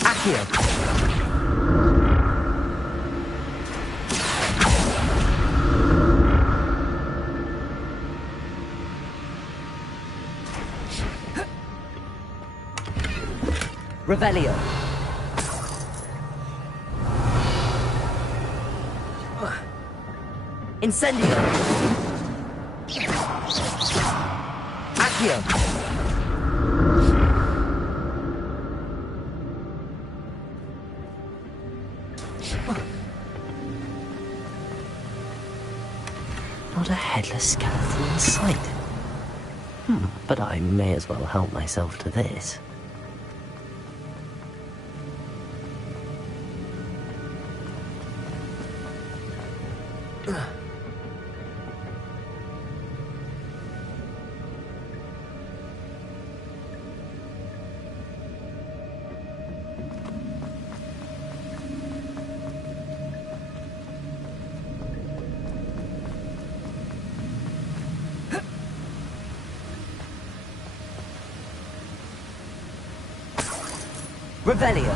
Accio. Revelio. Incendio. Accio. Not a headless skeleton in sight. But I may as well help myself to this. Revelio.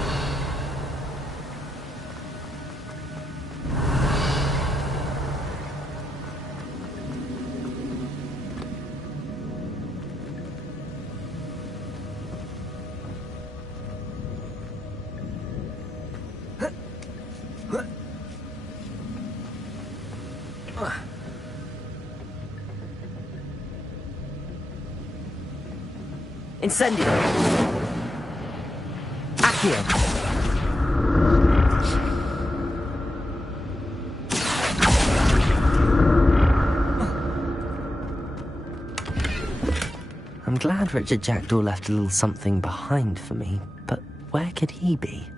Incendio. Accio. I'm glad Richard Jackdaw left a little something behind for me, but where could he be?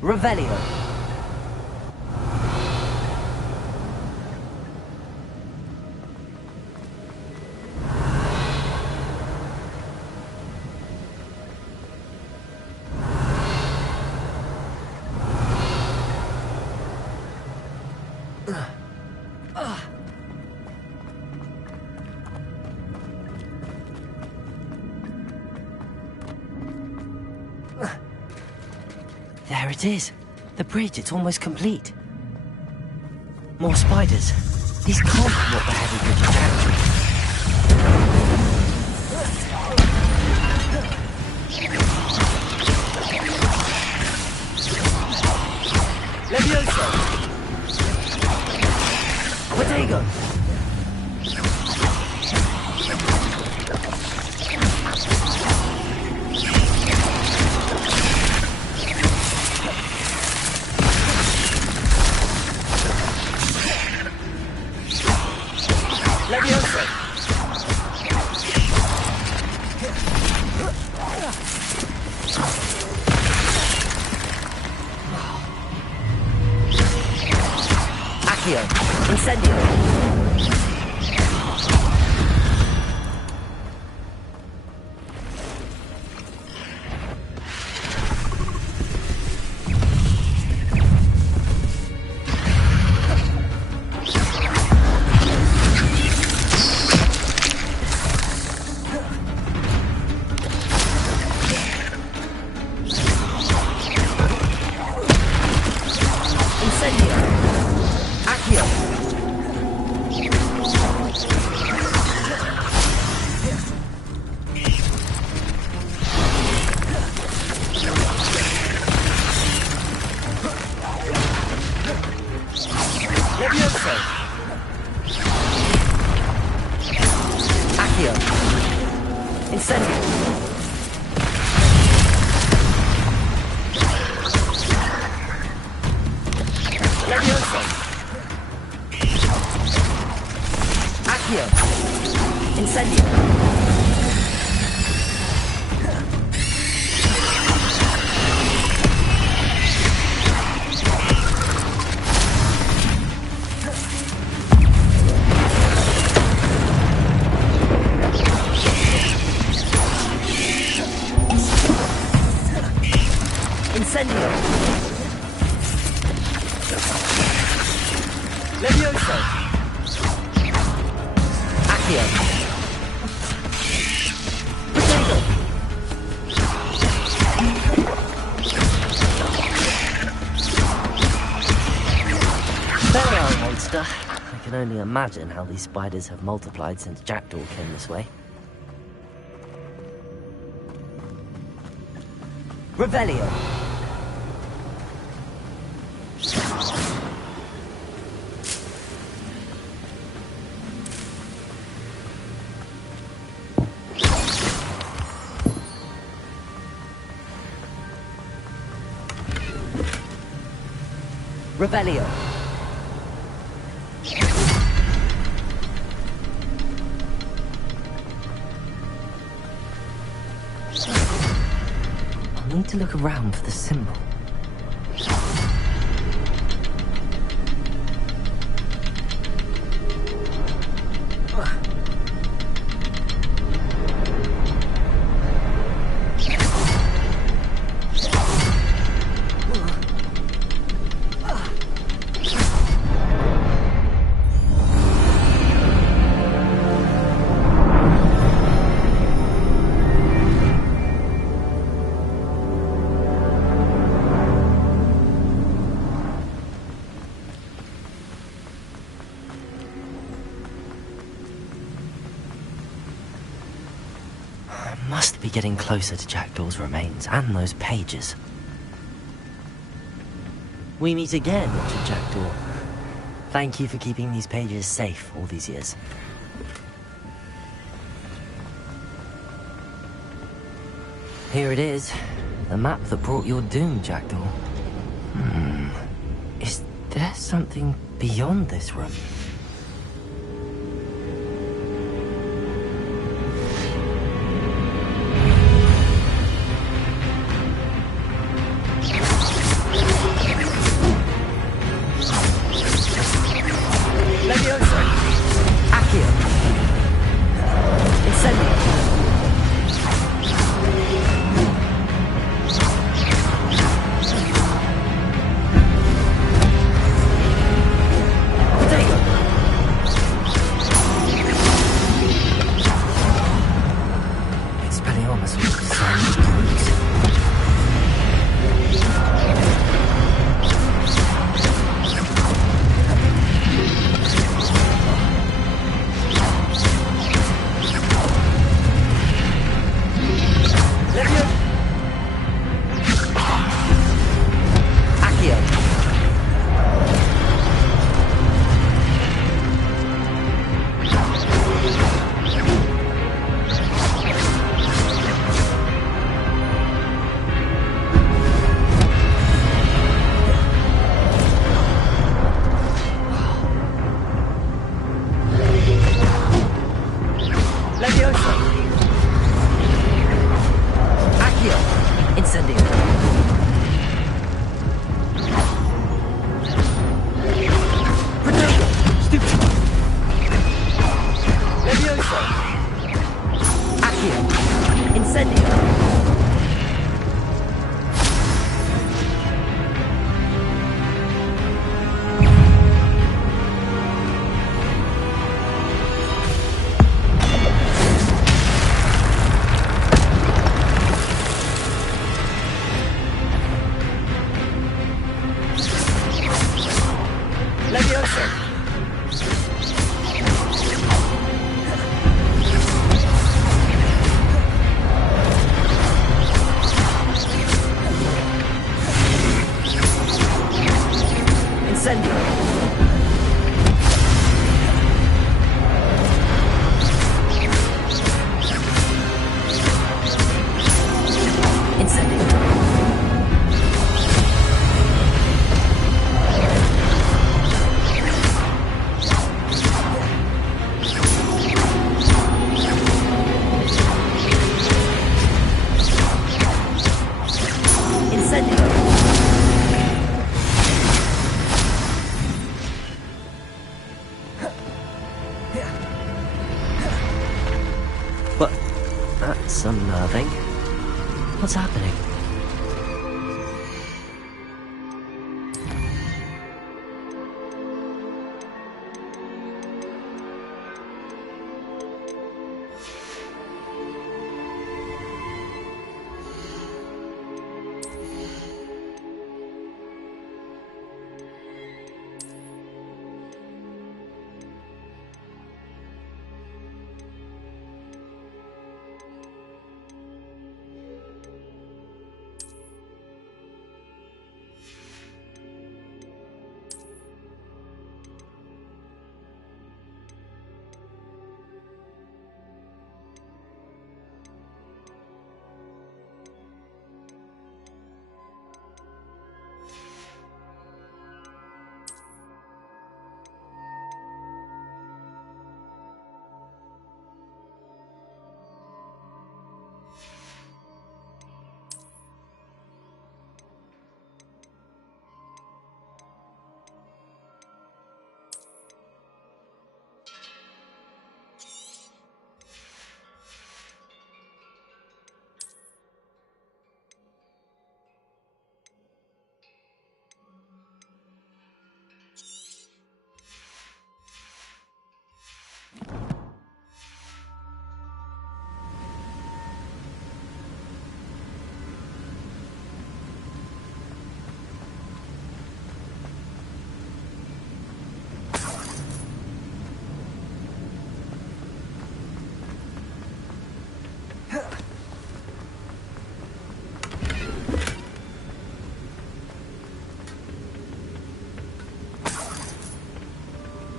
Revelio. There it is. The bridge, it's almost complete. More spiders. These can't be what the heavy bridge is Levioso! Potato! Incendio! Levioso! Accio! Potato! Farewell, monster. I can only imagine how these spiders have multiplied since Jackdaw came this way. Revelio! Revelio. I need to look around for the symbol. Must be getting closer to Jackdaw's remains and those pages. We meet again, Richard Jackdaw. Thank you for keeping these pages safe all these years. Here it is. The map that brought your doom, Jackdaw. Is there something beyond this room? That's unnerving. What's happening?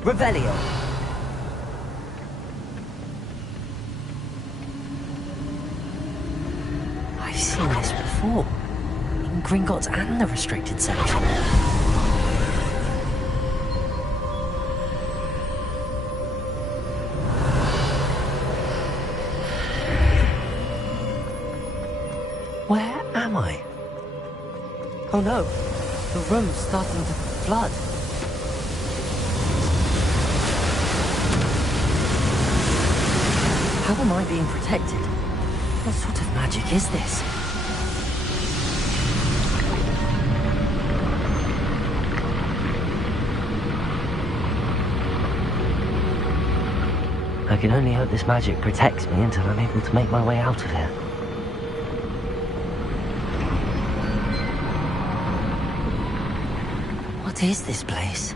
Revelio. I've seen this before. In Gringotts and the restricted section. Where am I? Oh no, the room's starting to flood. How am I being protected? What sort of magic is this? I can only hope this magic protects me until I'm able to make my way out of here. What is this place?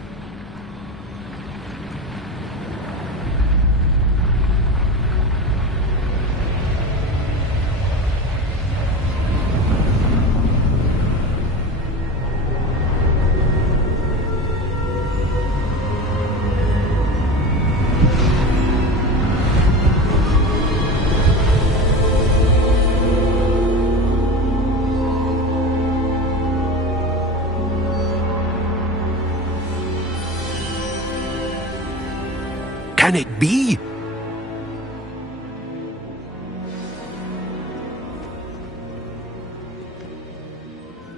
Can it be?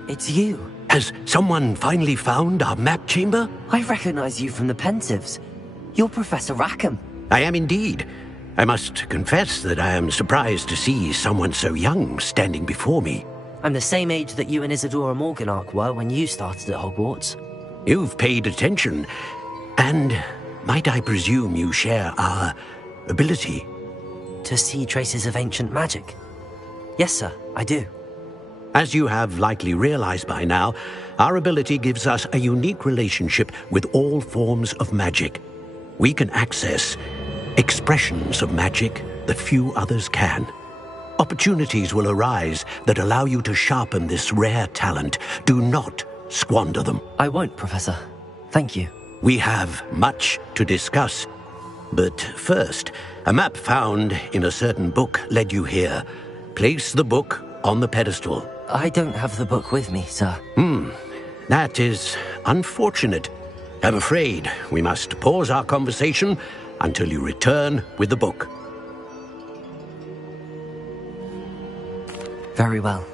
It's you. Has someone finally found our map chamber? I recognize you from the Pensives. You're Professor Rackham. I am indeed. I must confess that I am surprised to see someone so young standing before me. I'm the same age that you and Isadora Morganach were when you started at Hogwarts. You've paid attention, and might I presume you share our ability? To see traces of ancient magic? Yes, sir, I do. As you have likely realized by now, our ability gives us a unique relationship with all forms of magic. We can access expressions of magic that few others can. Opportunities will arise that allow you to sharpen this rare talent. Do not squander them. I won't, Professor. Thank you. We have much to discuss. But first, a map found in a certain book led you here. Place the book on the pedestal. I don't have the book with me, sir. That is unfortunate. I'm afraid we must pause our conversation until you return with the book. Very well.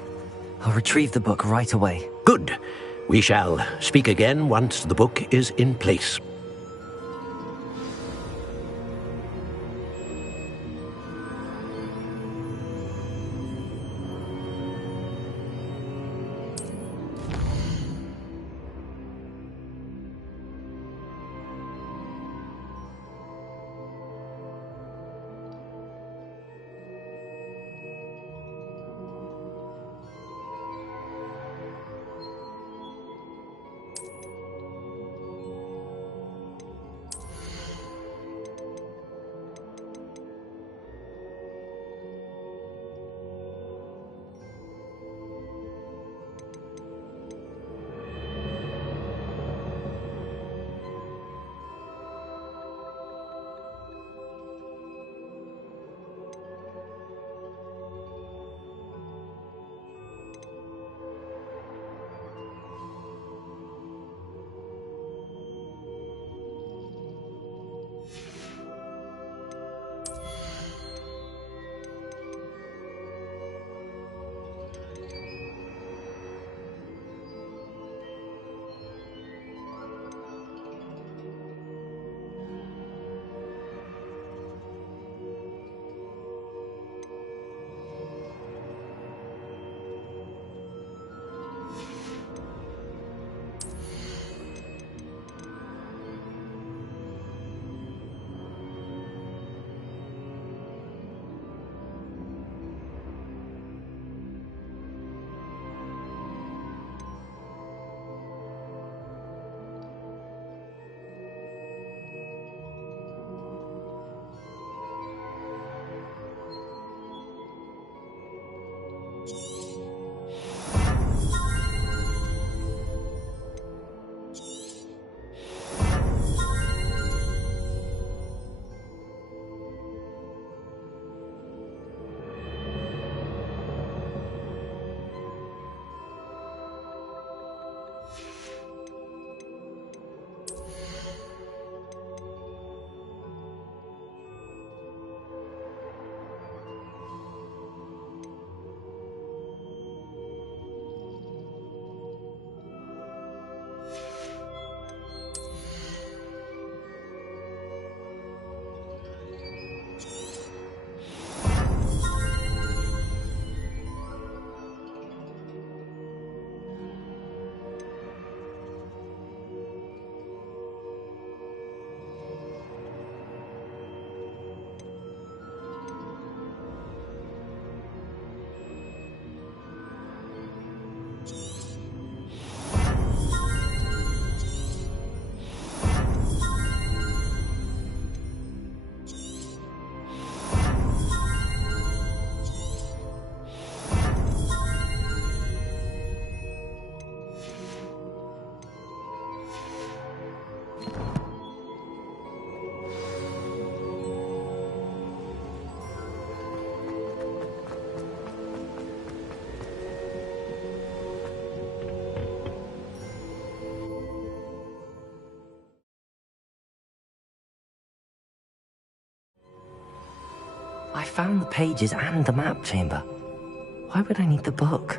I'll retrieve the book right away. Good. We shall speak again once the book is in place. I found the pages and the map chamber. Why would I need the book?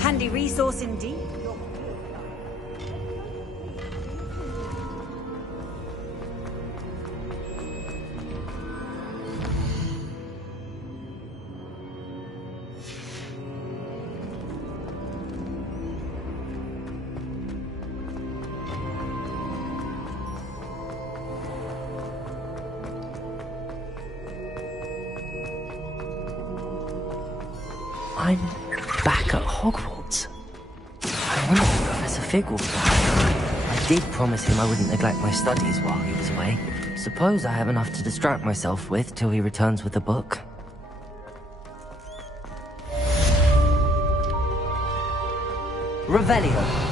Handy resource indeed. I'm back at Hogwarts. I wonder if Professor Fig will be back. I did promise him I wouldn't neglect my studies while he was away. Suppose I have enough to distract myself with till he returns with the book. Revelio.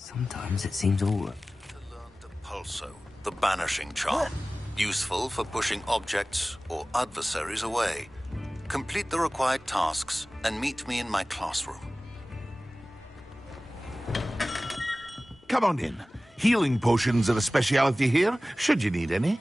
Sometimes it seems all... To learn the Pulso, the banishing charm. Useful for pushing objects or adversaries away. Complete the required tasks and meet me in my classroom. Come on in. Healing potions are a speciality here, should you need any.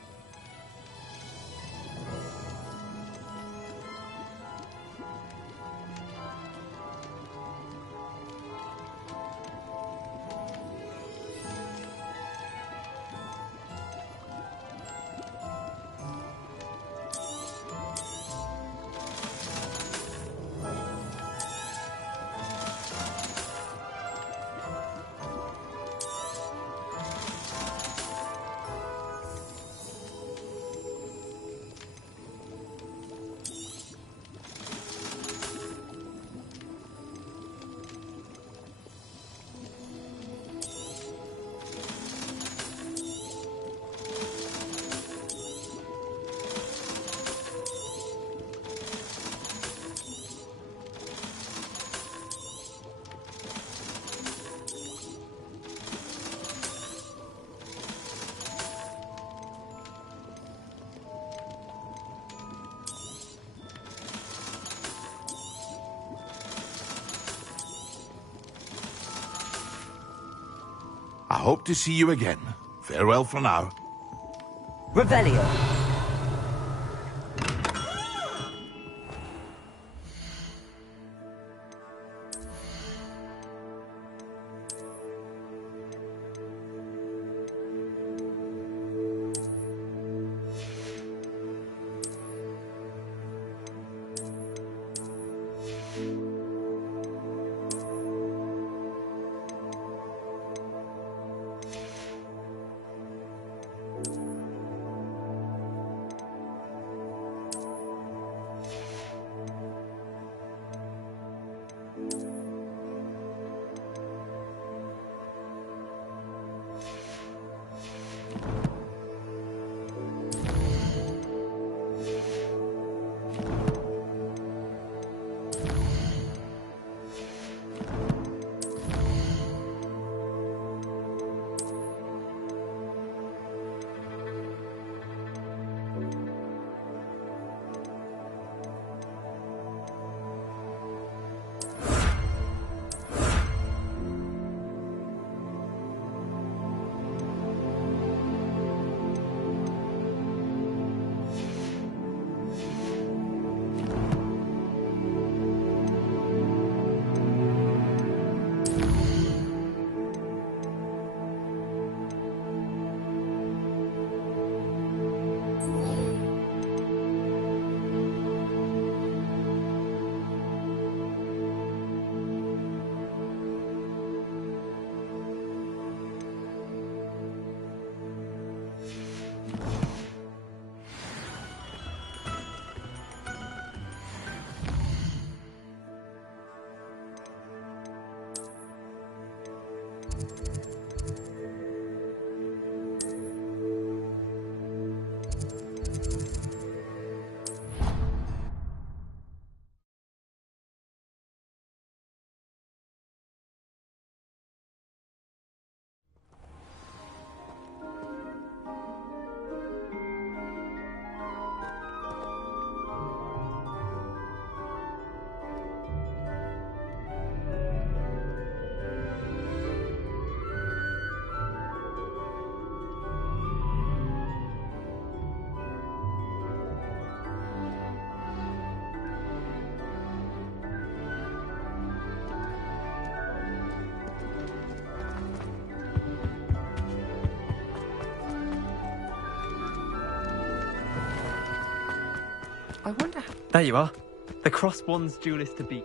I hope to see you again. Farewell for now. Revelio. I wonder how... There you are. The cross-wands duelist to beat.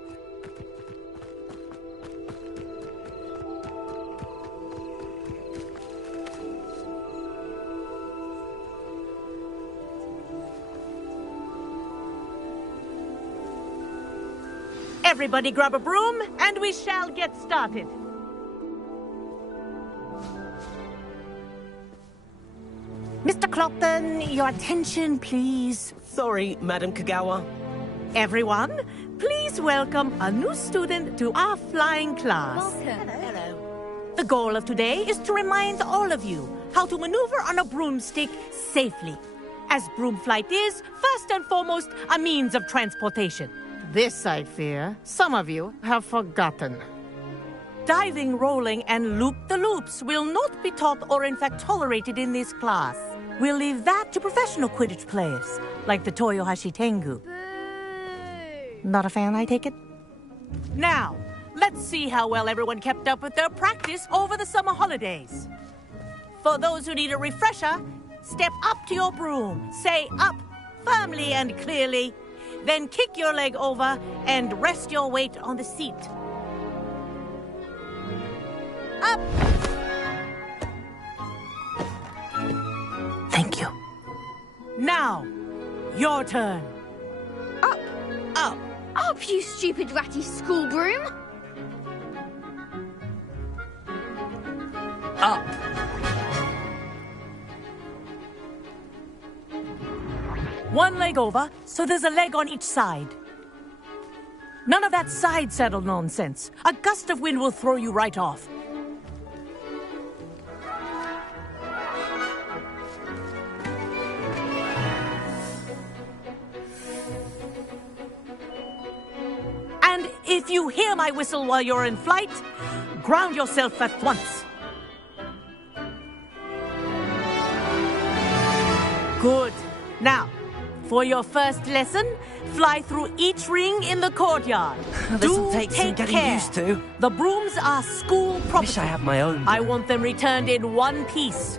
Everybody grab a broom, and we shall get started. Mr. Clopton, your attention, please. Sorry, Madam Kagawa. Everyone, please welcome a new student to our flying class. Welcome. Hello. The goal of today is to remind all of you how to maneuver on a broomstick safely, as broom flight is, first and foremost, a means of transportation. This, I fear, some of you have forgotten. Diving, rolling, and loop-the-loops will not be taught or in fact tolerated in this class. We'll leave that to professional Quidditch players, like the Toyohashi Tengu. Not a fan, I take it? Now, let's see how well everyone kept up with their practice over the summer holidays. For those who need a refresher, step up to your broom, say up firmly and clearly, then kick your leg over and rest your weight on the seat. Up! Thank you. Now, your turn. Up! Up! Up, you stupid ratty school broom! Up! One leg over, so there's a leg on each side. None of that side saddle nonsense. A gust of wind will throw you right off. And if you hear my whistle while you're in flight, ground yourself at once. Good. Now, for your first lesson, fly through each ring in the courtyard. This'll take some getting care. used to. The brooms are school property. Wish I had my own. I want them returned in one piece.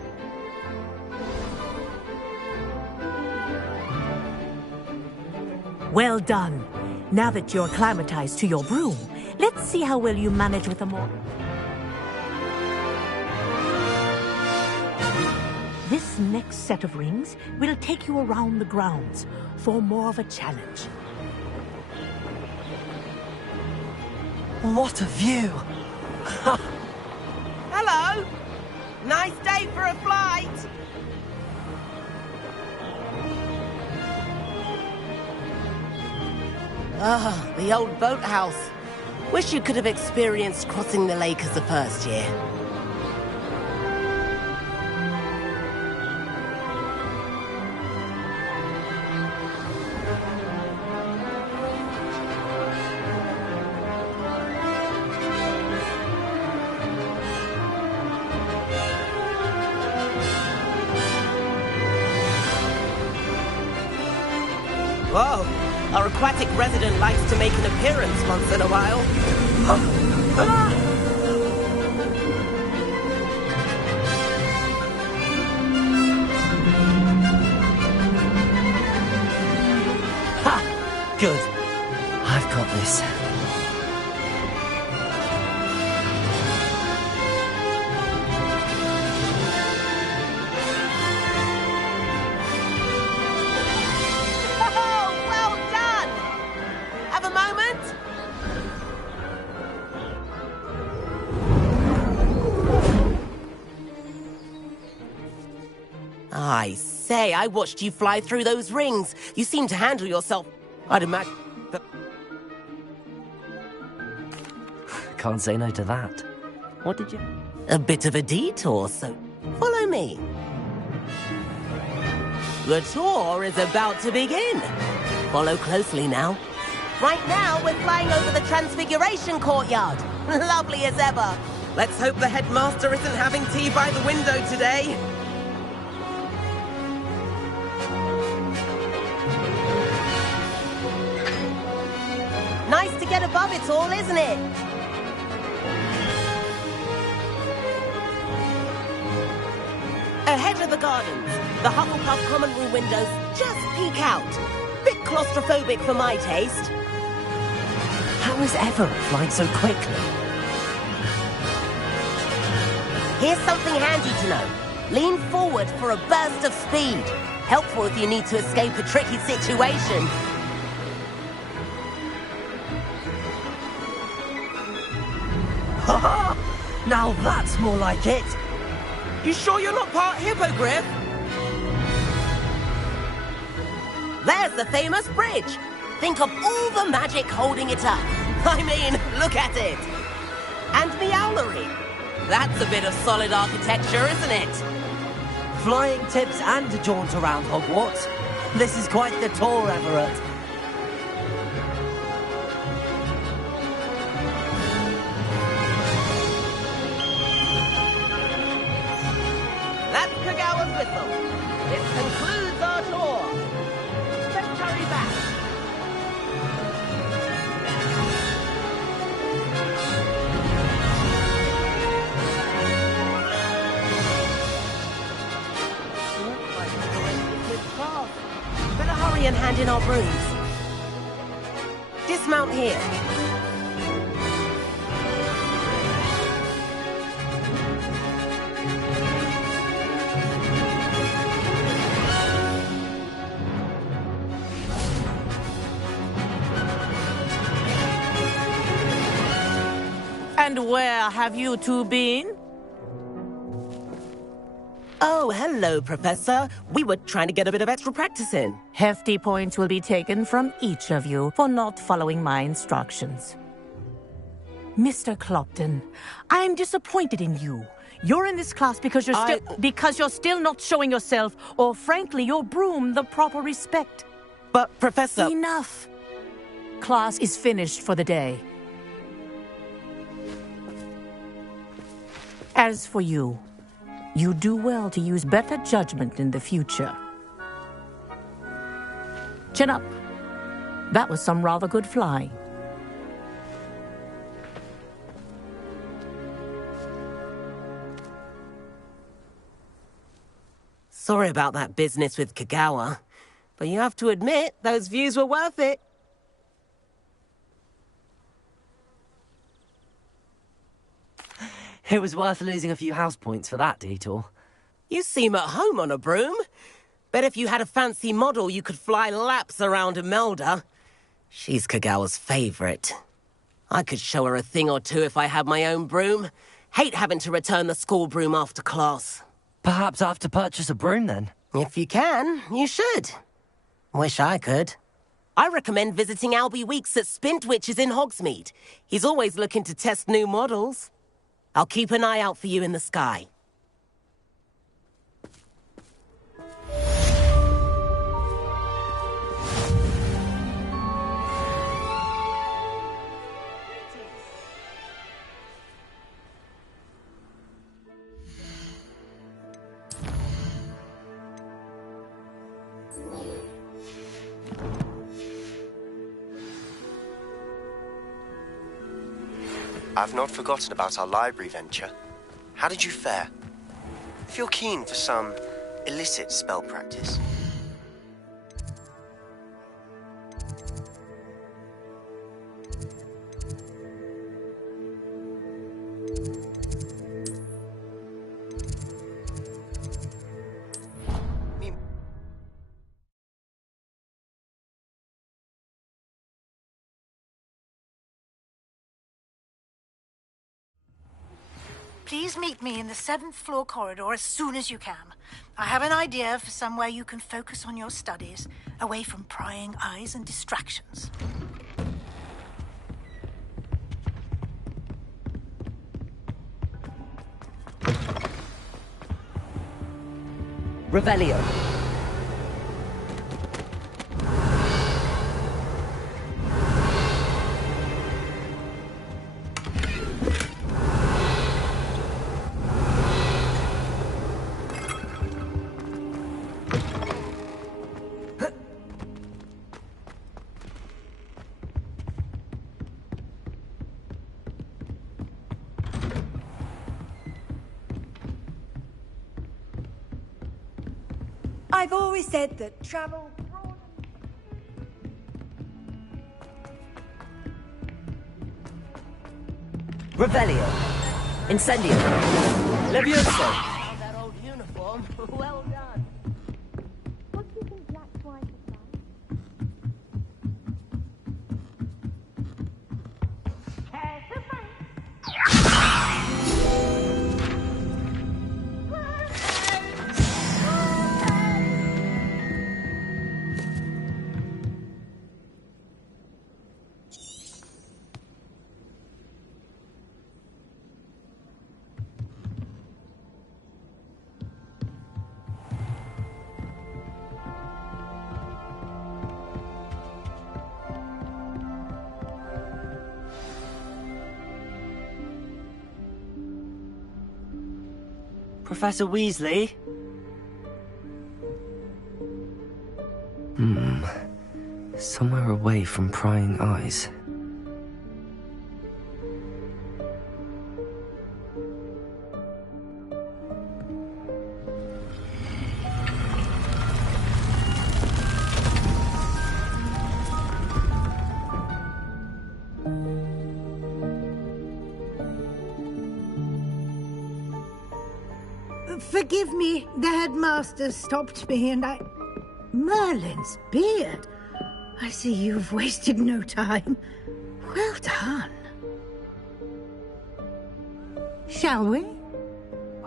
Well done. Now that you're acclimatized to your broom, let's see how well you manage with a more... This next set of rings will take you around the grounds for more of a challenge. What a view! Hello! Nice day for a flight! Ah, the old boathouse. Wish you could have experienced crossing the lake as the first year. Whoa! Our aquatic resident likes to make an appearance once in a while. Ha! Good. I've got this. I say, I watched you fly through those rings. You seem to handle yourself. I'd imagine that... Can't say no to that. What did you... A bit of a detour, so follow me. The tour is about to begin. Follow closely now. Right now, we're flying over the Transfiguration Courtyard. Lovely as ever. Let's hope the headmaster isn't having tea by the window today. Nice to get above it all, isn't it? Ahead of the gardens, the Hufflepuff common room windows just peek out. Bit claustrophobic for my taste. How is Everett flying so quickly? Here's something handy to know. Lean forward for a burst of speed. Helpful if you need to escape a tricky situation. Ha! Now that's more like it! You sure you're not part hippogriff? There's the famous bridge. Think of all the magic holding it up. I mean, look at it. And the owlery. That's a bit of solid architecture, isn't it? Flying tips and a jaunt around Hogwarts. This is quite the tour, Everett. That's Kagawa's whistle. This concludes our tour. Let's hurry back. Better hurry and hand in our brooms. Dismount here. And where have you two been? Oh, hello, Professor. We were trying to get a bit of extra practice in. Hefty points will be taken from each of you for not following my instructions. Mr. Clopton, I'm disappointed in you. You're in this class because you're still not showing yourself, or frankly, your broom the proper respect. But, Professor... Enough. Class is finished for the day. As for you, you do well to use better judgment in the future. Chin up. That was some rather good flying. Sorry about that business with Kagawa, but you have to admit, those views were worth it. It was worth losing a few house points for that detour. You seem at home on a broom. Bet if you had a fancy model, you could fly laps around Imelda. She's Kagawa's favorite. I could show her a thing or two if I had my own broom. Hate having to return the school broom after class. Perhaps I have to purchase a broom then? If you can, you should. Wish I could. I recommend visiting Albie Weeks at Spintwitches in Hogsmeade. He's always looking to test new models. I'll keep an eye out for you in the sky. I've not forgotten about our library venture. How did you fare? If you're keen for some illicit spell practice. Please meet me in the 7th floor corridor as soon as you can. I have an idea for somewhere you can focus on your studies, away from prying eyes and distractions. Revelio. I've always said that travel... Revelio. Incendio. Levioso. That old uniform. Well done. What do you think Black's wife is like? Professor Weasley? Somewhere away from prying eyes. Forgive me, the headmaster stopped me and I... Merlin's beard. I see you've wasted no time. Well done. Shall we?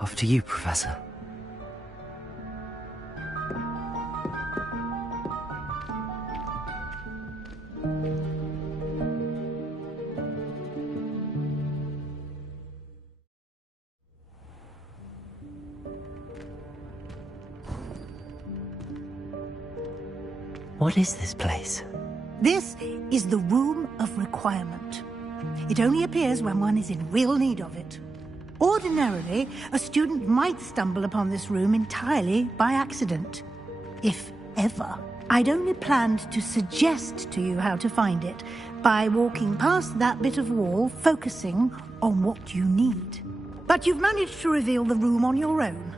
After you, Professor. What is this place? This is the Room of Requirement. It only appears when one is in real need of it. Ordinarily, a student might stumble upon this room entirely by accident. If ever. I'd only planned to suggest to you how to find it by walking past that bit of wall, focusing on what you need. But you've managed to reveal the room on your own.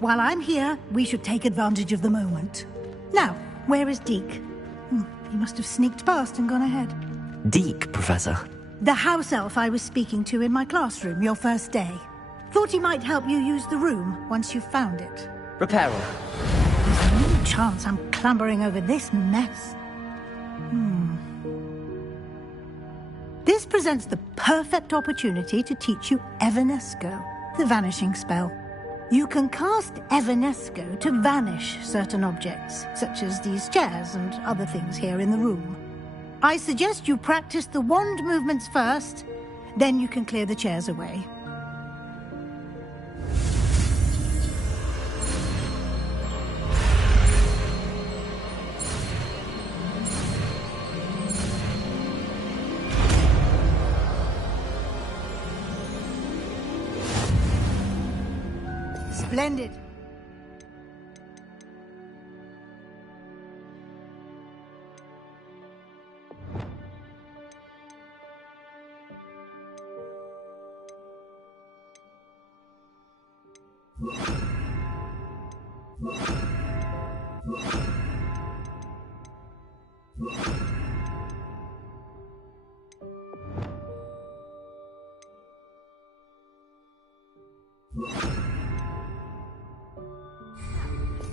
While I'm here, we should take advantage of the moment. Now, where is Deke? He must have sneaked past and gone ahead. Deke, Professor. The house elf I was speaking to in my classroom your first day. Thought he might help you use the room once you've found it. Reparo. There's no chance I'm clambering over this mess. This presents the perfect opportunity to teach you Evanesco, the vanishing spell. You can cast Evanesco to vanish certain objects, such as these chairs and other things here in the room. I suggest you practice the wand movements first, then you can clear the chairs away. Splendid.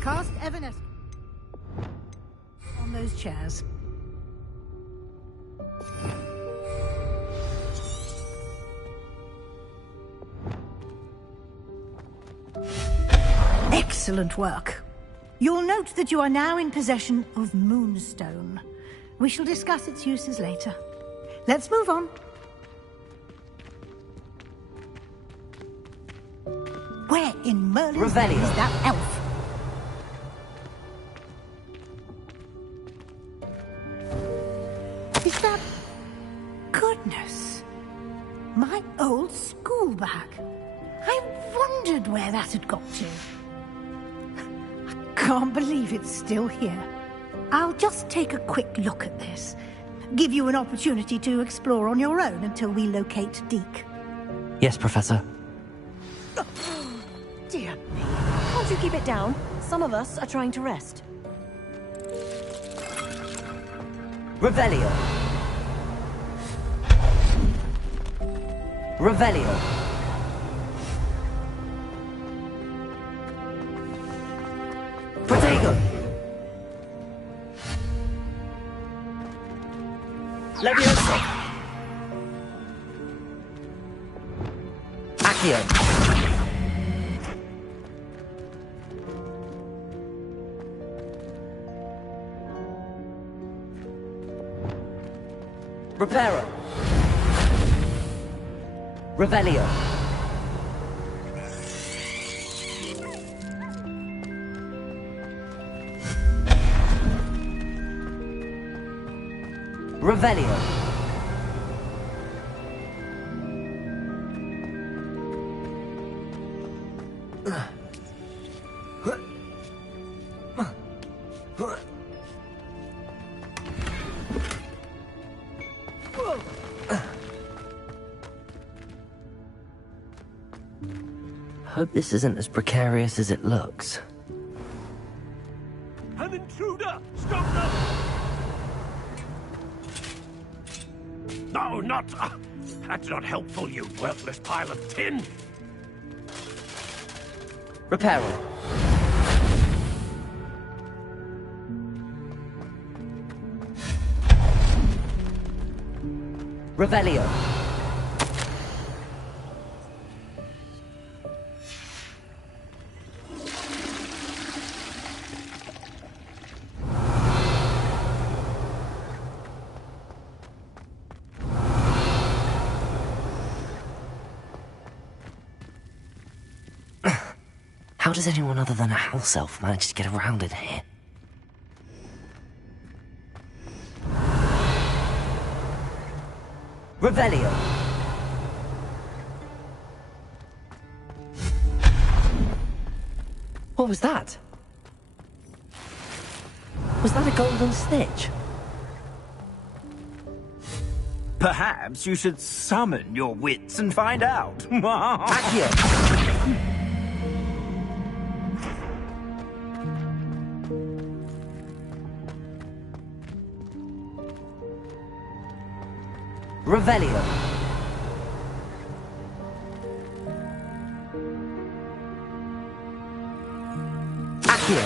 Cast Evanesco on those chairs. Excellent work. You'll note that you are now in possession of Moonstone. We shall discuss its uses later. Let's move on. Where in Merlin's name is that elf? Is that... Goodness. My old school bag. I wondered where that had got to. I can't believe it's still here. I'll just take a quick look at this. Give you an opportunity to explore on your own until we locate Deke. Yes, Professor. Dear me. Can't you keep it down? Some of us are trying to rest. Revelio. Revelio. Protego. Levioso. Accio. Reparo. Revelio. Revelio. Hope this isn't as precarious as it looks. An intruder! Stop them! No, not... that's not helpful, you worthless pile of tin! Reparo. Revelio. How does anyone other than a house elf manage to get around in here? Revelio. What was that? Was that a golden snitch? Perhaps you should summon your wits and find out. Accio. Revelio. Accio.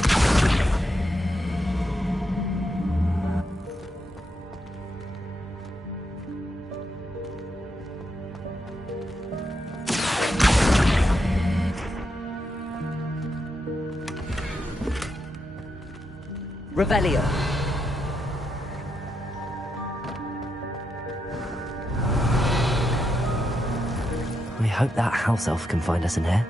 Revelio. We hope that house elf can find us in here.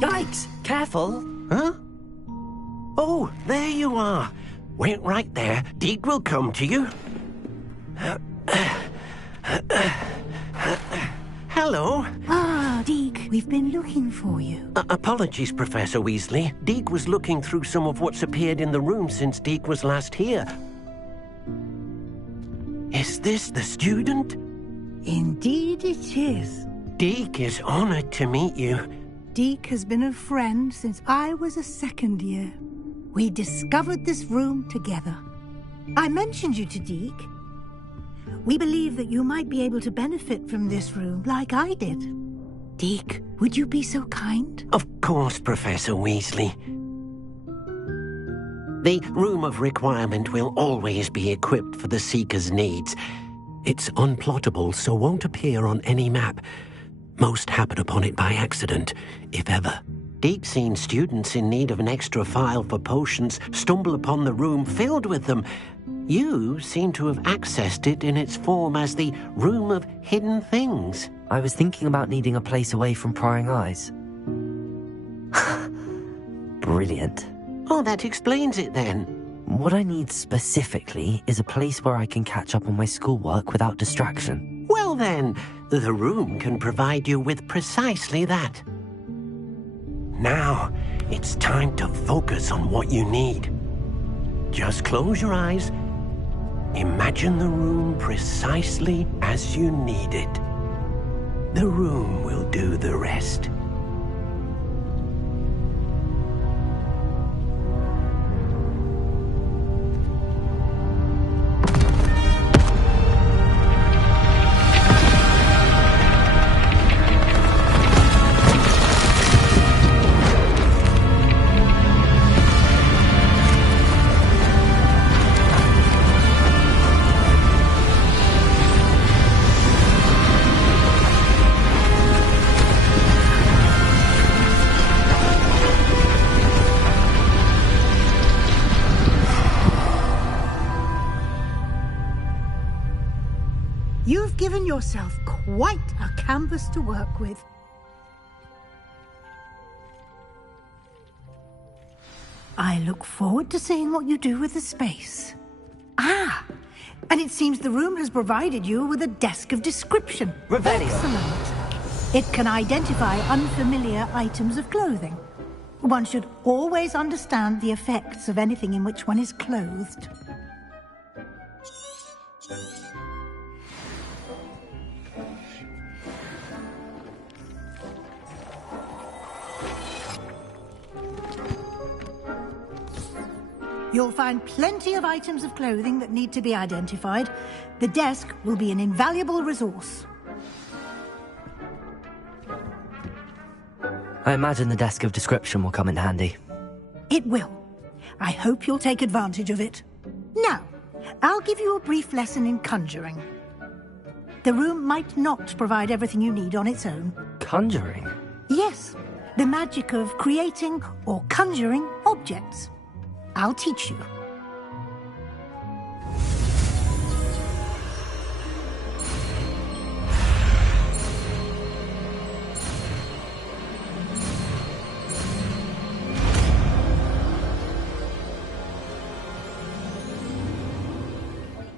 Yikes! Careful! Huh? Oh, there you are. Wait right there. Deke will come to you. Hello. Ah, Deke, we've been looking for you. Apologies, Professor Weasley. Deke was looking through some of what's appeared in the room since Deke was last here. Is this the student? Indeed it is. Deke is honored to meet you. Deke has been a friend since I was a second year. We discovered this room together. I mentioned you to Deke. We believe that you might be able to benefit from this room like I did. Deke, would you be so kind? Of course, Professor Weasley. The Room of Requirement will always be equipped for the Seeker's needs. It's unplottable, so won't appear on any map. Most happen upon it by accident, if ever. Deke's seen students in need of an extra file for potions stumble upon the room filled with them. You seem to have accessed it in its form as the Room of Hidden Things. I was thinking about needing a place away from prying eyes. Brilliant. Oh, that explains it then. What I need specifically is a place where I can catch up on my schoolwork without distraction. Well then, the room can provide you with precisely that. Now, it's time to focus on what you need. Just close your eyes. Imagine the room precisely as you need it. The room will do the rest. You've given yourself quite a canvas to work with. I look forward to seeing what you do with the space. Ah, and it seems the room has provided you with a desk of description. Revelio. Excellent. It can identify unfamiliar items of clothing. One should always understand the effects of anything in which one is clothed. You'll find plenty of items of clothing that need to be identified. The desk will be an invaluable resource. I imagine the desk of description will come in handy. It will. I hope you'll take advantage of it. Now, I'll give you a brief lesson in conjuring. The room might not provide everything you need on its own. Conjuring? Yes, the magic of creating or conjuring objects. I'll teach you.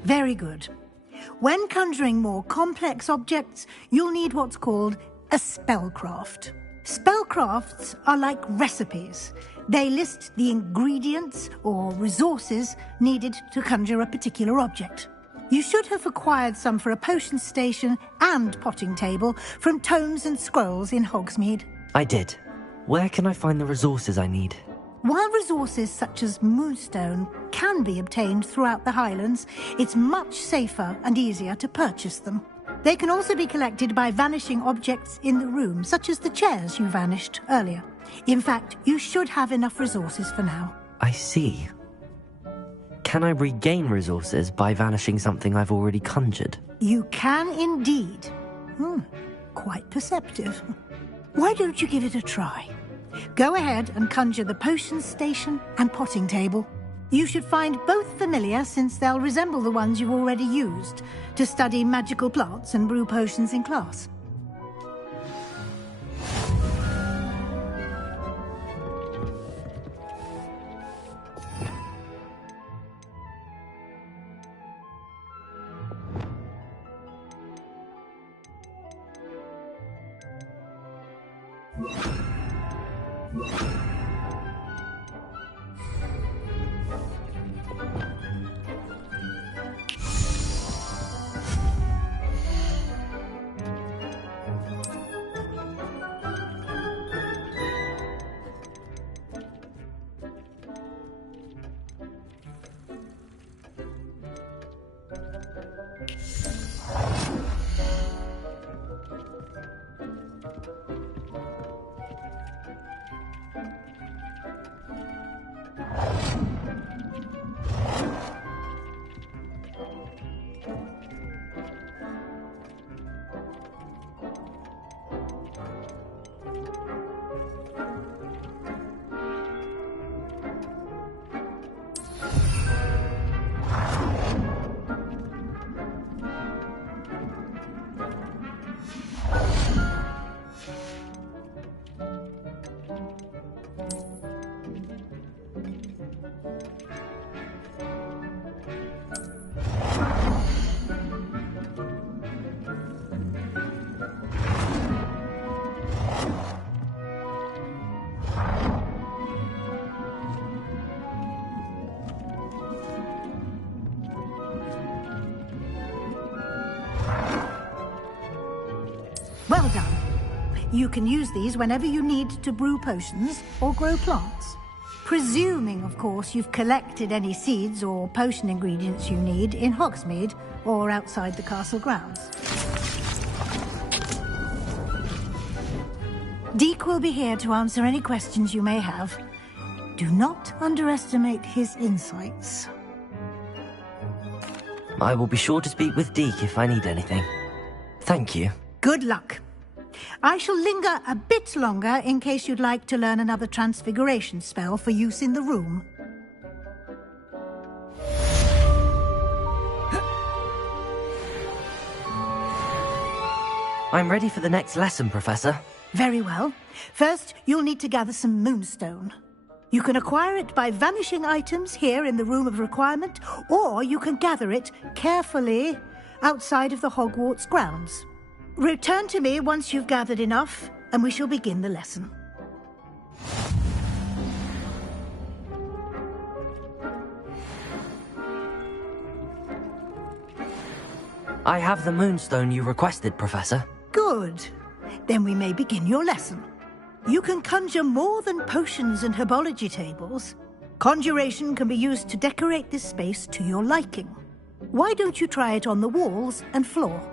Very good. When conjuring more complex objects, you'll need what's called a spellcraft. Spellcrafts are like recipes. They list the ingredients or resources needed to conjure a particular object. You should have acquired some for a potion station and potting table from tomes and scrolls in Hogsmeade. I did. Where can I find the resources I need? While resources such as moonstone can be obtained throughout the Highlands, it's much safer and easier to purchase them. They can also be collected by vanishing objects in the room, such as the chairs you vanished earlier. In fact, you should have enough resources for now. I see. Can I regain resources by vanishing something I've already conjured? You can indeed. Quite perceptive. Why don't you give it a try? Go ahead and conjure the potion station and potting table. You should find both familiar, since they'll resemble the ones you've already used to study magical plants and brew potions in class. You can use these whenever you need to brew potions or grow plants. Presuming, of course, you've collected any seeds or potion ingredients you need in Hogsmeade or outside the castle grounds. Deke will be here to answer any questions you may have. Do not underestimate his insights. I will be sure to speak with Deke if I need anything. Thank you. Good luck. I shall linger a bit longer in case you'd like to learn another transfiguration spell for use in the room. I'm ready for the next lesson, Professor. Very well. First, you'll need to gather some moonstone. You can acquire it by vanishing items here in the Room of Requirement, or you can gather it carefully outside of the Hogwarts grounds. Return to me once you've gathered enough, and we shall begin the lesson. I have the moonstone you requested, Professor. Good. Then we may begin your lesson. You can conjure more than potions and herbology tables. Conjuration can be used to decorate this space to your liking. Why don't you try it on the walls and floor?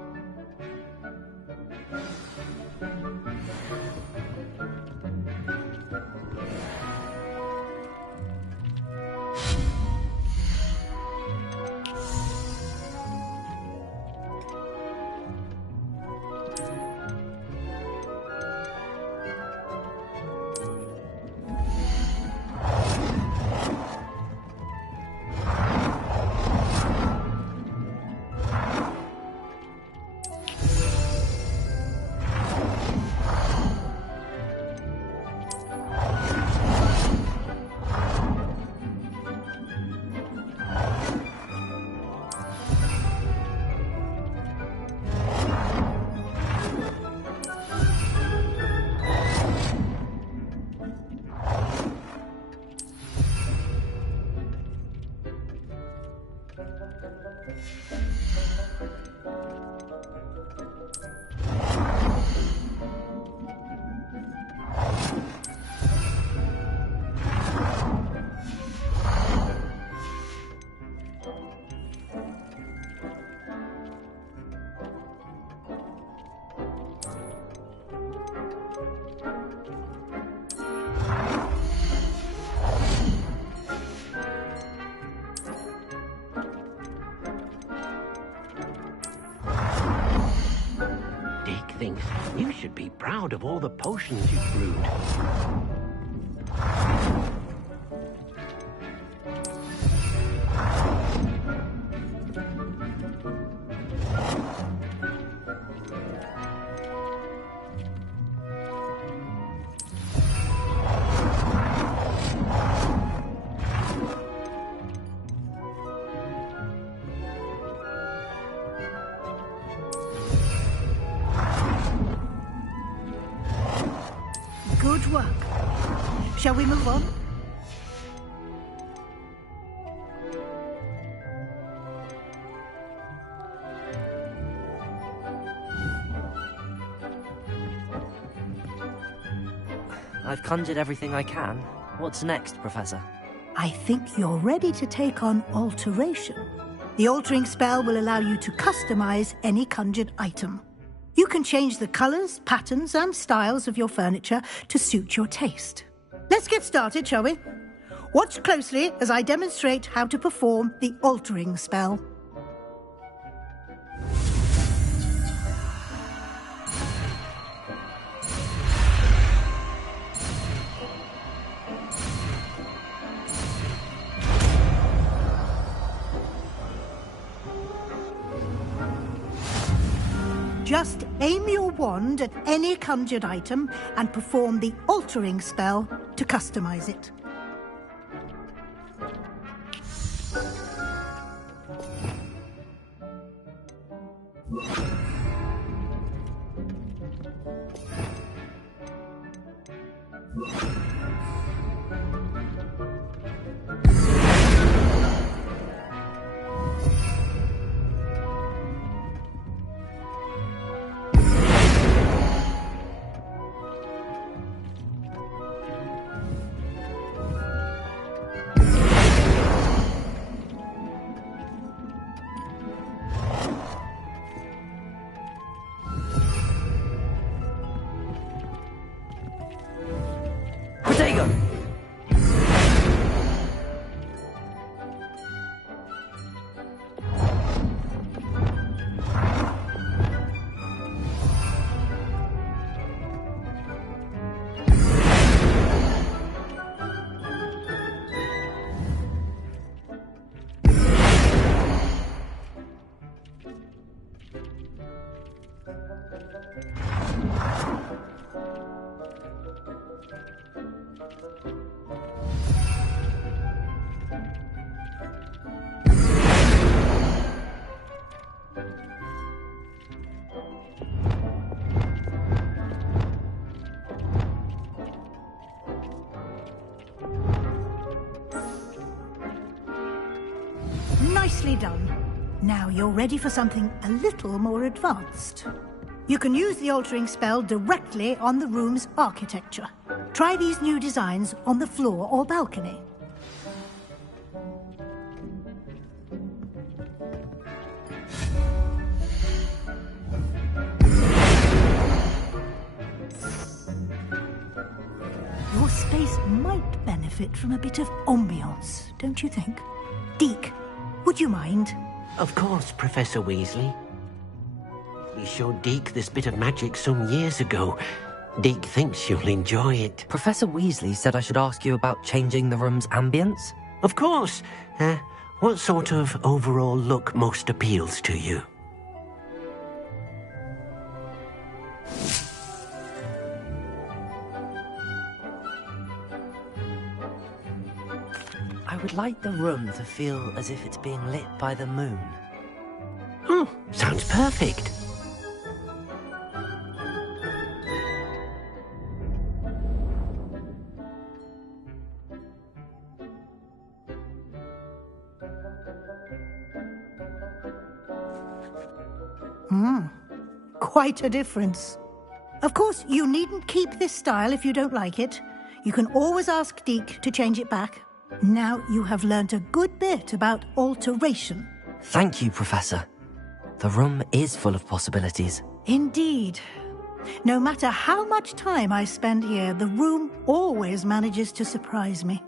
Thinks you should be proud of all the potions you've brewed. Good work. Shall we move on? I've conjured everything I can. What's next, Professor? I think you're ready to take on alteration. The altering spell will allow you to customize any conjured item. You can change the colors, patterns, and styles of your furniture to suit your taste. Let's get started, shall we? Watch closely as I demonstrate how to perform the altering spell. Just aim your wand at any conjured item and perform the altering spell to customize it. Nicely done. Now you're ready for something a little more advanced. You can use the altering spell directly on the room's architecture. Try these new designs on the floor or balcony. Your space might benefit from a bit of ambiance, don't you think? Deke, would you mind? Of course, Professor Weasley. We showed Deke this bit of magic some years ago. Deke thinks you'll enjoy it. Professor Weasley said I should ask you about changing the room's ambience. Of course. What sort of overall look most appeals to you? I would like the room to feel as if it's being lit by the moon. Oh, sounds perfect. Quite a difference. Of course, you needn't keep this style if you don't like it. You can always ask Deke to change it back. Now you have learnt a good bit about alteration. Thank you, Professor. The room is full of possibilities. Indeed. No matter how much time I spend here, the room always manages to surprise me.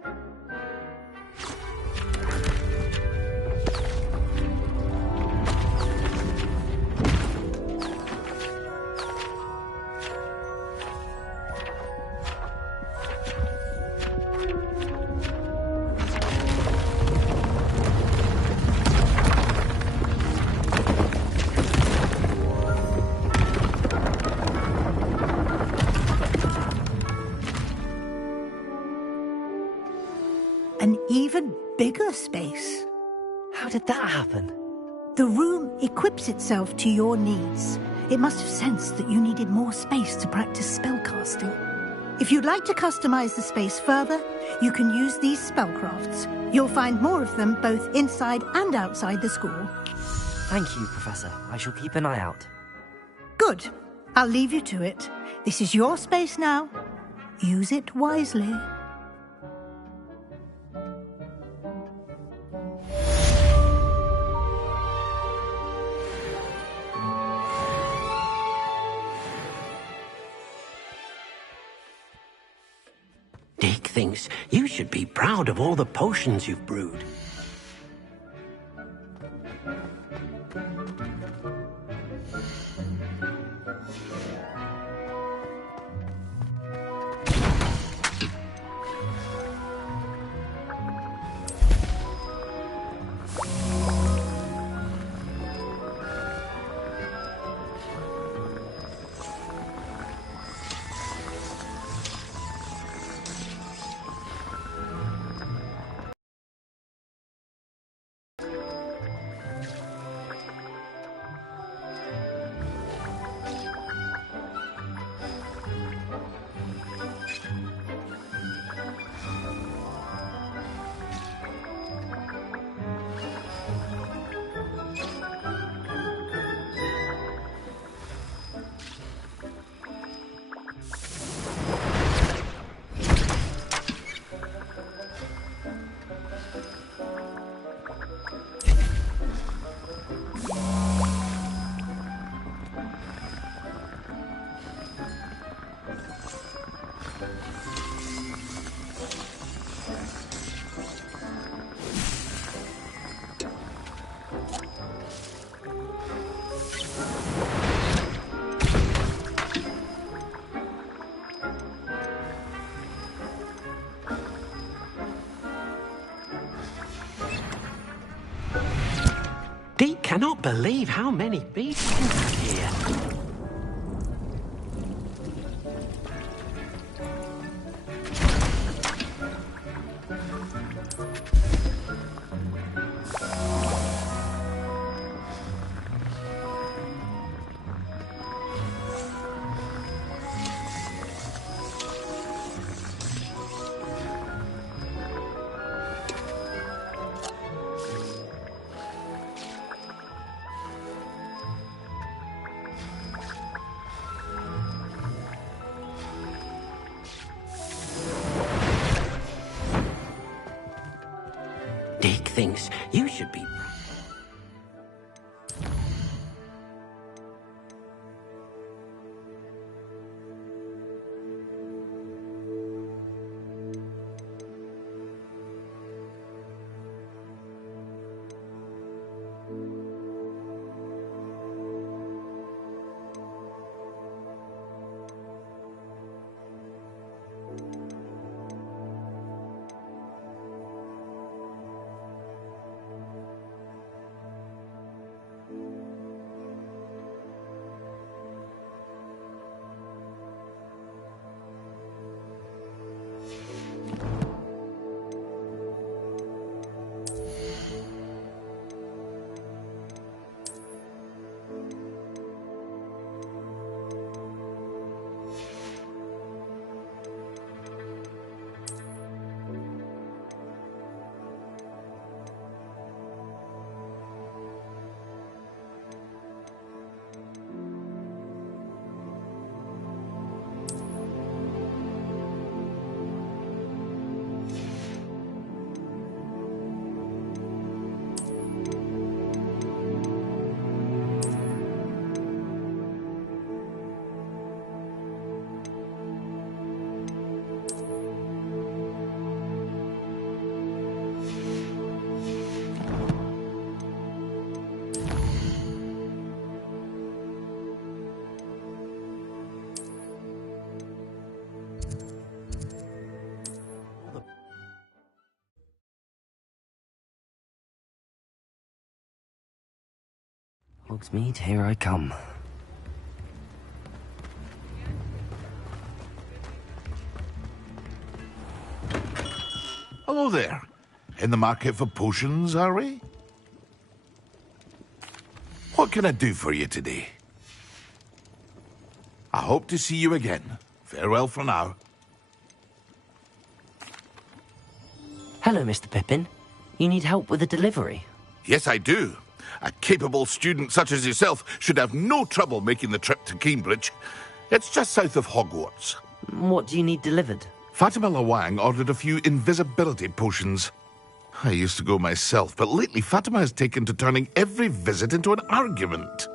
An even bigger space. How did that happen? The room equips itself to your needs. It must have sensed that you needed more space to practice spellcasting. If you'd like to customize the space further, you can use these spellcrafts. You'll find more of them both inside and outside the school. Thank you, Professor. I shall keep an eye out. Good. I'll leave you to it. This is your space now. Use it wisely. Deke thinks you should be proud of all the potions you've brewed. Deke cannot believe how many beasts you have here. Jake thinks you should be... Hogsmeade, here I come. Hello there. In the market for potions, are we? What can I do for you today? I hope to see you again. Farewell for now. Hello, Mr. Pippin. You need help with a delivery? Yes, I do. A capable student such as yourself should have no trouble making the trip to Cambridge. It's just south of Hogwarts. What do you need delivered? Fatima Lawang ordered a few invisibility potions. I used to go myself, but lately Fatima has taken to turning every visit into an argument.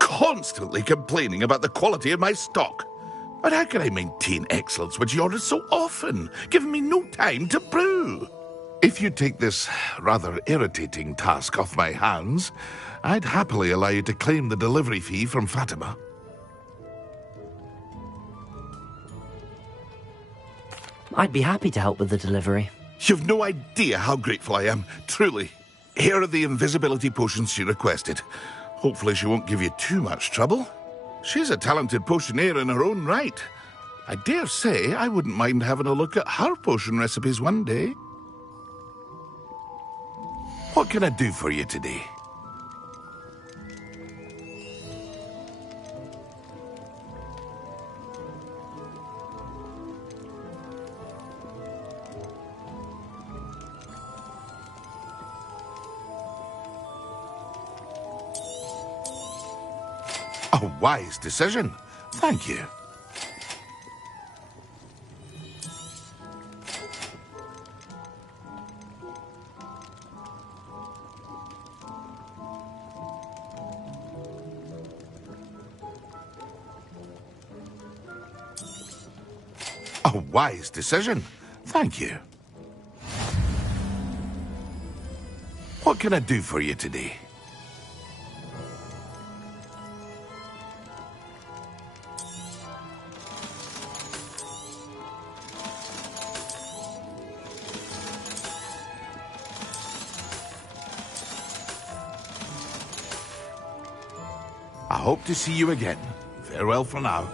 Constantly complaining about the quality of my stock. But how can I maintain excellence when she orders so often, giving me no time to brew? If you take this rather irritating task off my hands, I'd happily allow you to claim the delivery fee from Fatima. I'd be happy to help with the delivery. You've no idea how grateful I am, truly. Here are the invisibility potions she requested. Hopefully she won't give you too much trouble. She's a talented potioneer in her own right. I dare say I wouldn't mind having a look at her potion recipes one day. What can I do for you today? A wise decision. Thank you. A wise decision. Thank you. What can I do for you today? I hope to see you again. Farewell for now.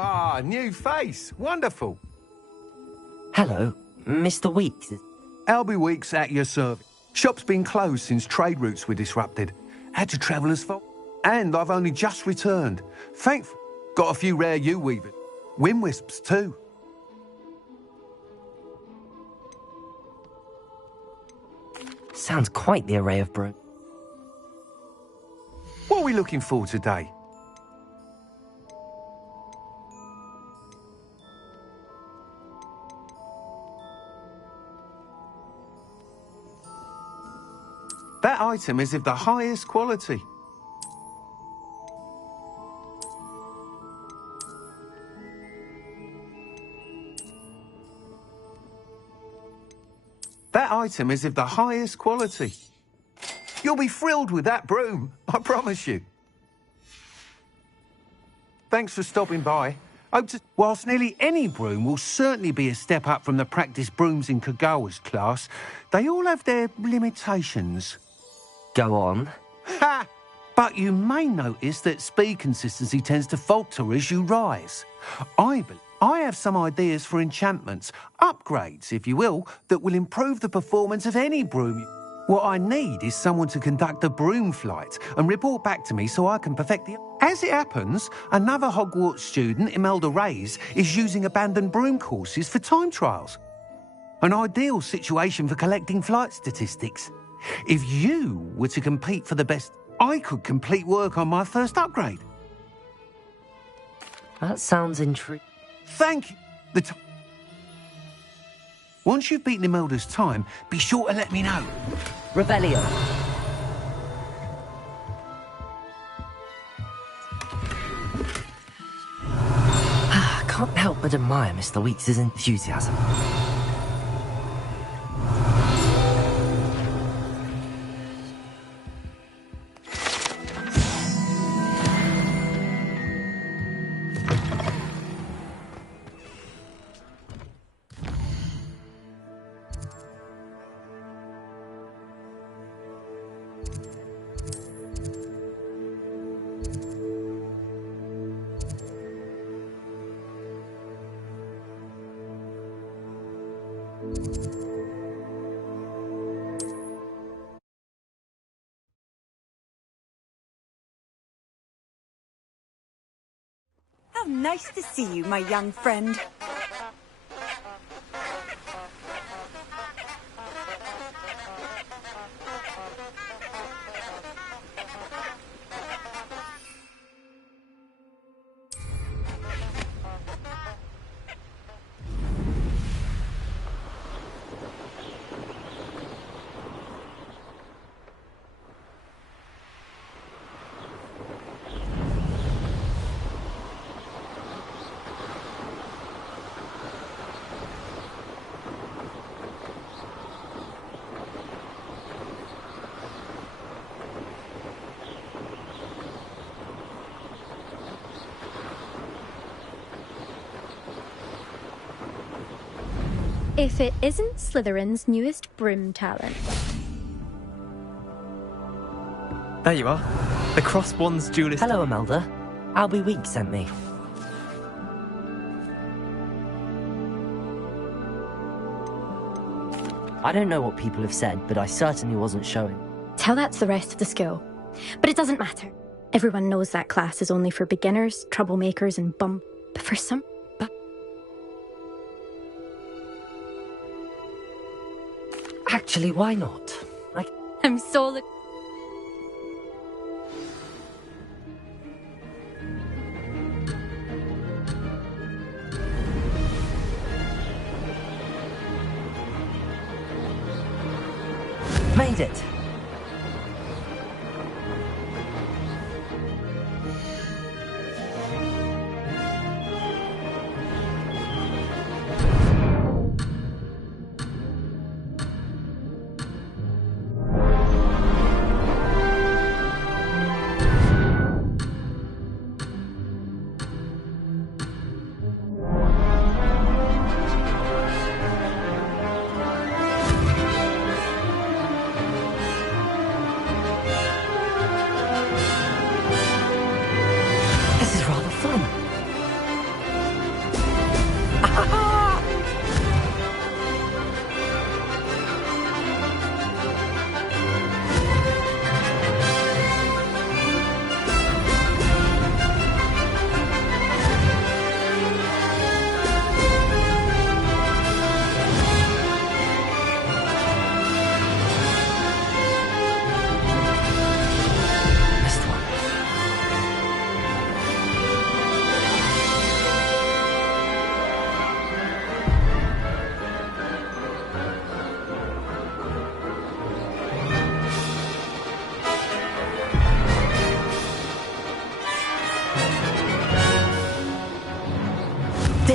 Ah, new face. Wonderful. Hello, Mr. Weeks. Albie Weeks at your service. Shop's been closed since trade routes were disrupted. Had to travel as far. And I've only just returned. Thankfully, got a few rare U-weavers. Wind-wisps, too. Sounds quite the array of brew. What are we looking for today? That item is of the highest quality. That item is of the highest quality. You'll be thrilled with that broom, I promise you. Thanks for stopping by. Whilst nearly any broom will certainly be a step up from the practice brooms in Kagawa's class, they all have their limitations. Go on. Ha! But you may notice that speed consistency tends to falter as you rise. I have some ideas for enchantments, upgrades, if you will, that will improve the performance of any broom. What I need is someone to conduct a broom flight and report back to me so I can perfect the... As it happens, another Hogwarts student, Imelda Reyes, is using abandoned broom courses for time trials. An ideal situation for collecting flight statistics. If you were to compete for the best, I could complete work on my first upgrade. That sounds intriguing. Thank you. Once you've beaten Imelda's time, be sure to let me know. Revelio. Can't help but admire Mr. Weeks' enthusiasm. How nice to see you, my young friend. If it isn't Slytherin's newest broom talent. There you are. The Crosswands duelist. Hello, Imelda. Albie Weeks sent me. I don't know what people have said, but I certainly wasn't showing. Tell that to the rest of the school. But it doesn't matter. Everyone knows that class is only for beginners, troublemakers, and But for some... Actually, why not? I'm so... Made it!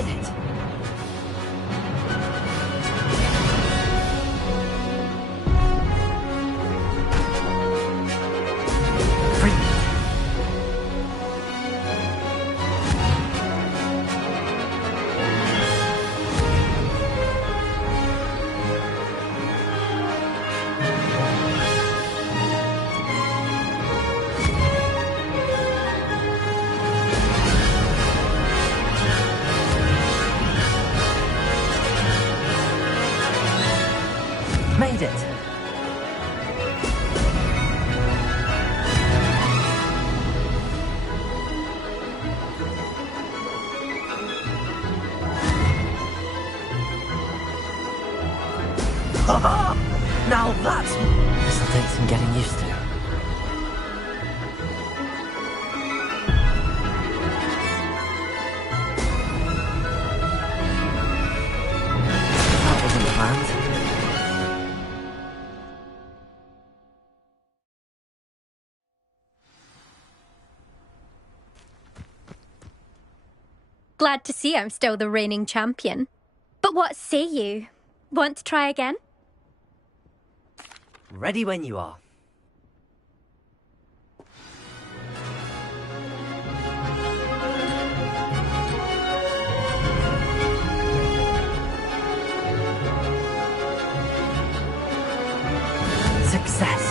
Did it! Made it! Haha! Now that's... This'll take some getting used to. That wasn't planned. Glad to see I'm still the reigning champion. But what say you? Want to try again? Ready when you are. Success.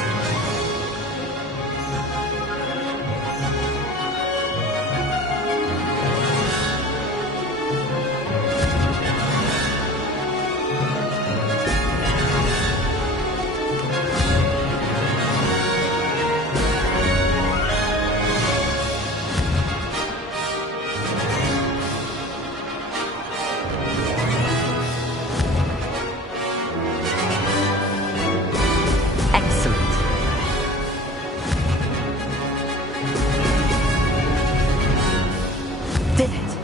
Did it!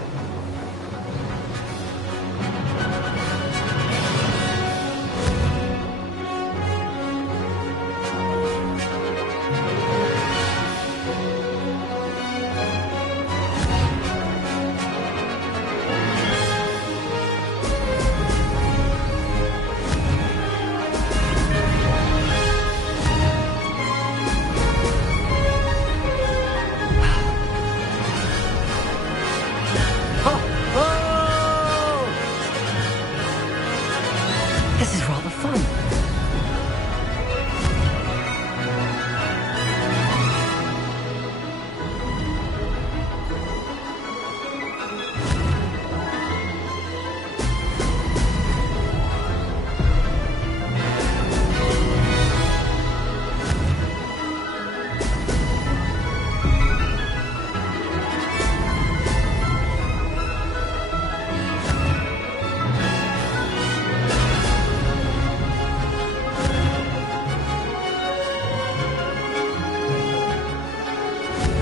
This is rather fun.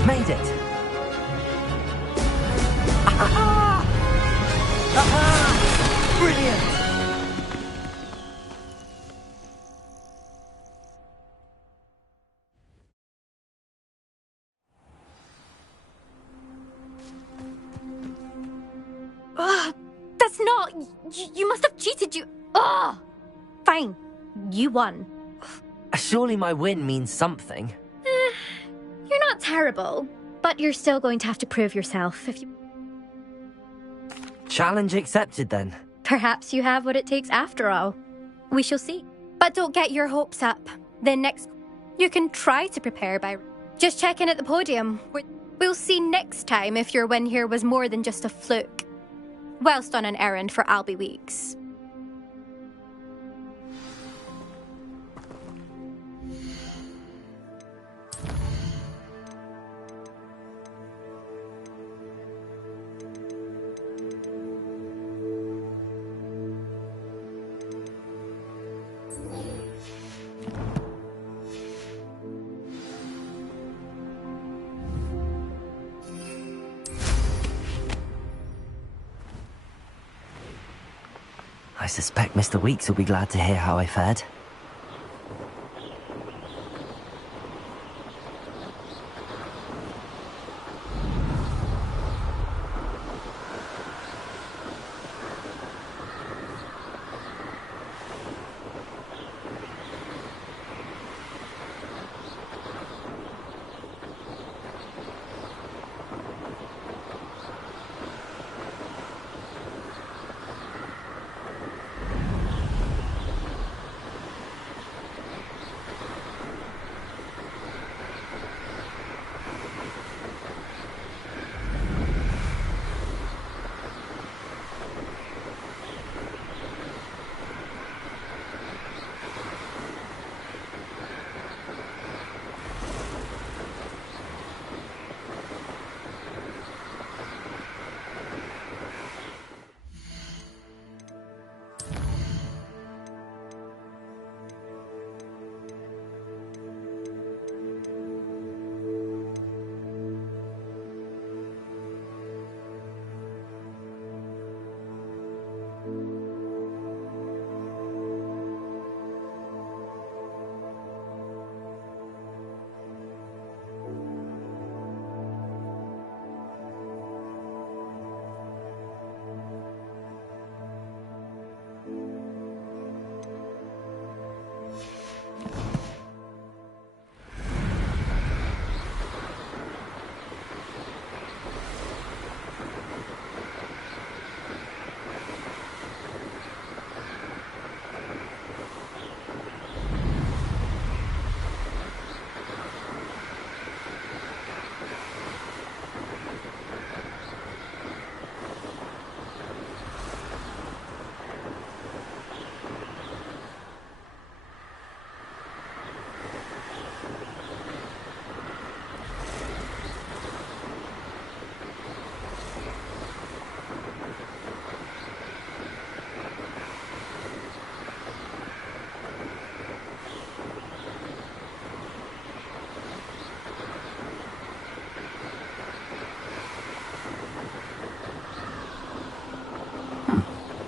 Made it! Aha! Aha! Brilliant! That's not... You must have cheated, you... Ugh! Fine. You won. Surely my win means something. You're not terrible, but you're still going to have to prove yourself if you... Challenge accepted then. Perhaps you have what it takes after all. We shall see. But don't get your hopes up. Then next... You can try to prepare by... Just check in at the podium. We'll see next time if your win here was more than just a fluke. Whilst on an errand for Albie Weeks. I suspect Mr. Weeks will be glad to hear how I fared.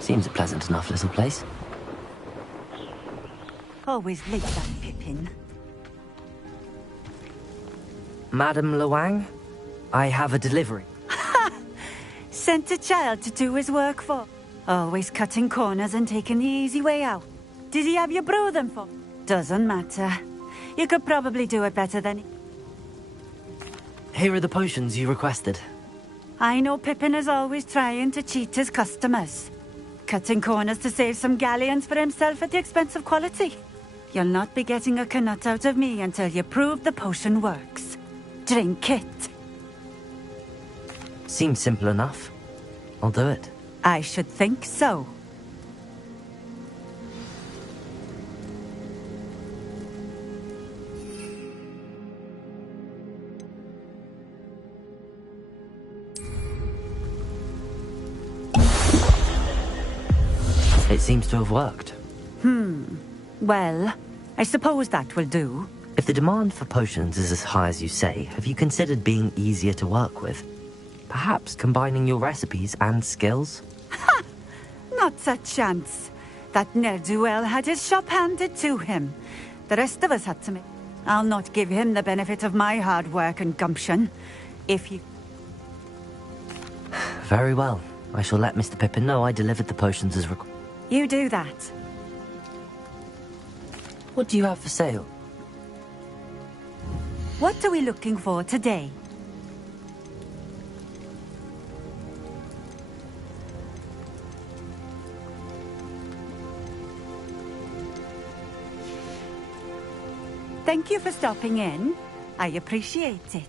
Seems a pleasant enough little place. Always late, that Pippin. Madame Luang, I have a delivery. Sent a child to do his work for. Always cutting corners and taking the easy way out. Did he have you brew them for? Doesn't matter. You could probably do it better than... Here are the potions you requested. I know Pippin is always trying to cheat his customers. Cutting corners to save some galleons for himself at the expense of quality. You'll not be getting a canut out of me until you prove the potion works. Drink it. Seems simple enough. I'll do it. I should think so. It seems to have worked. Well, I suppose that will do. If the demand for potions is as high as you say, have you considered being easier to work with? Perhaps combining your recipes and skills? Ha! Not a chance. That ne'er-do-well had his shop handed to him. The rest of us had to make... I'll not give him the benefit of my hard work and gumption. If you... Very well. I shall let Mr. Pippin know I delivered the potions as required. You do that. What do you have for sale? What are we looking for today? Thank you for stopping in. I appreciate it.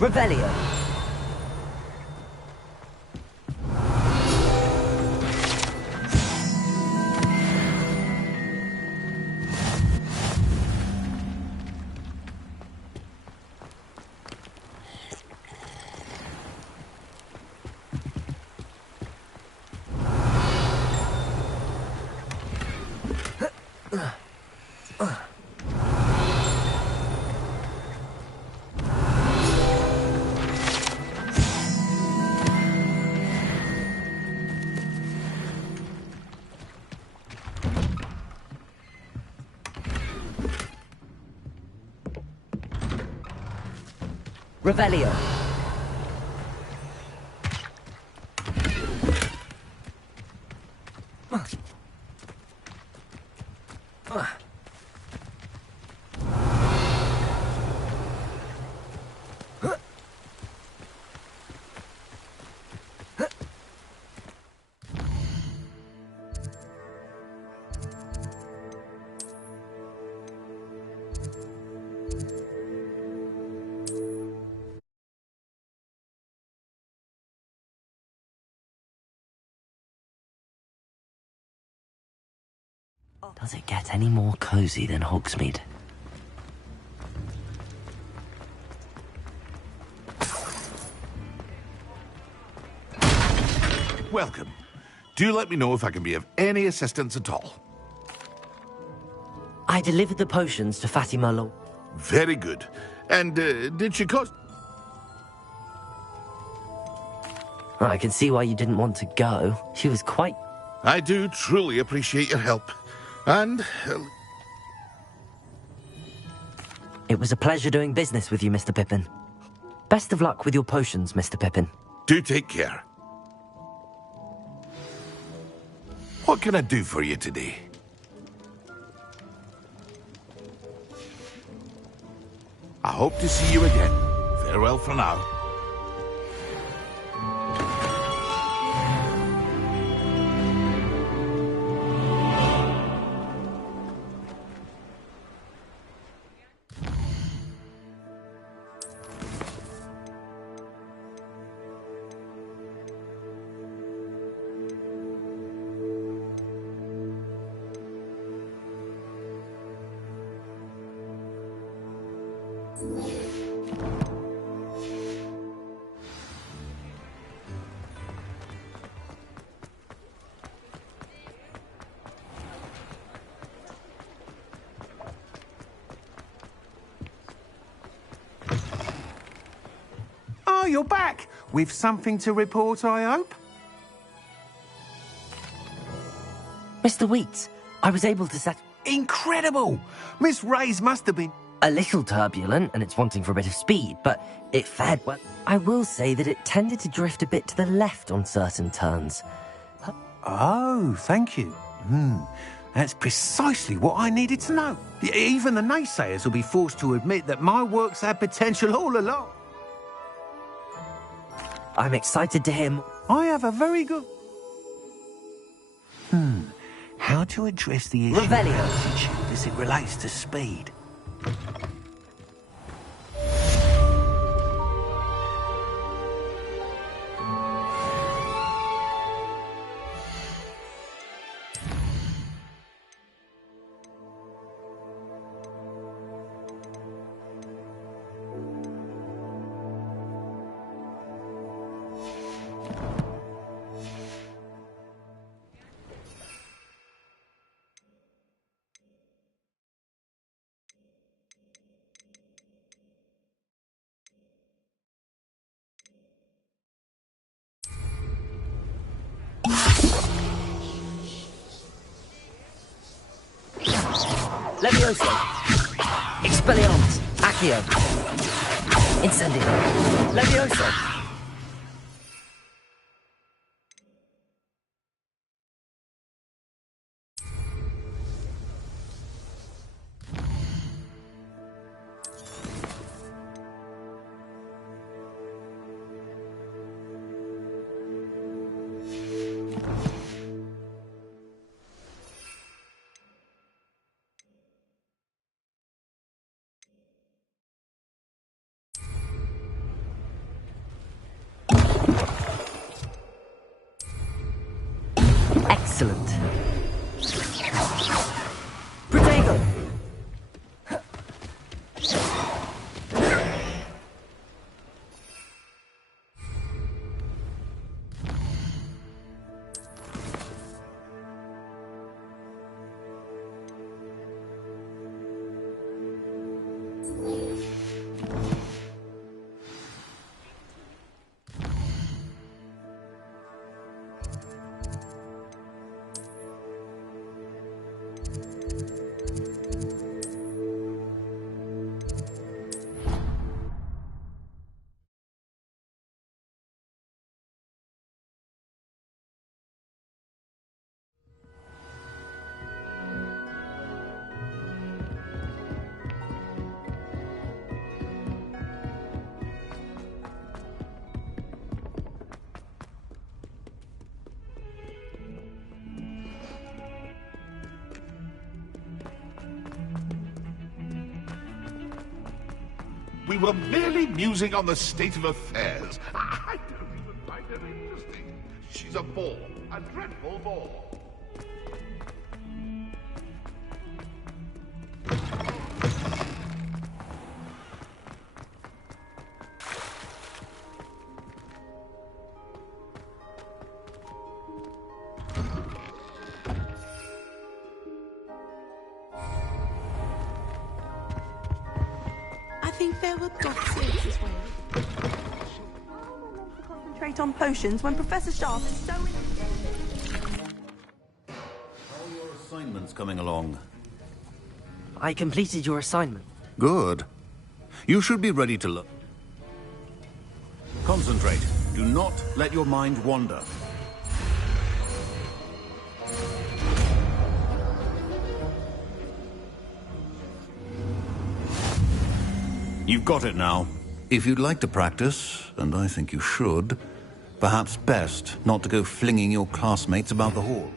Revelio. Revelio. Does it get any more cozy than Hogsmeade? Welcome. Do let me know if I can be of any assistance at all. I delivered the potions to Fatima Lo. Very good. And did she cost... I can see why you didn't want to go. She was quite... I do truly appreciate your help. And... It was a pleasure doing business with you, Mr. Pippin. Best of luck with your potions, Mr. Pippin. Do take care. What can I do for you today? I hope to see you again. Farewell for now. you're back. With something to report, I hope? Mr. Weeks, I was able to set... Incredible! Miss Ray's must have been... A little turbulent, and it's wanting for a bit of speed, but it fared well. I will say that it tended to drift a bit to the left on certain turns. Oh, thank you. That's precisely what I needed to know. Even the naysayers will be forced to admit that my work's had potential all along. I'm excited to hear more. I have a very good... How to address the issue of Revelio. altitude as it relates to speed. Levioso. Expelliarmus. Accio. Incendio. Levioso. Excellent. Protego. We were merely musing on the state of affairs. I don't even find her interesting. She's a bore, a dreadful bore. I think there were boxes as well. Concentrate on potions when Professor Sharp is so... How are your assignments coming along? I completed your assignment. Good. You should be ready to look. Concentrate. Do not let your mind wander. You've got it now. If you'd like to practice, and I think you should, perhaps best not to go flinging your classmates about the halls.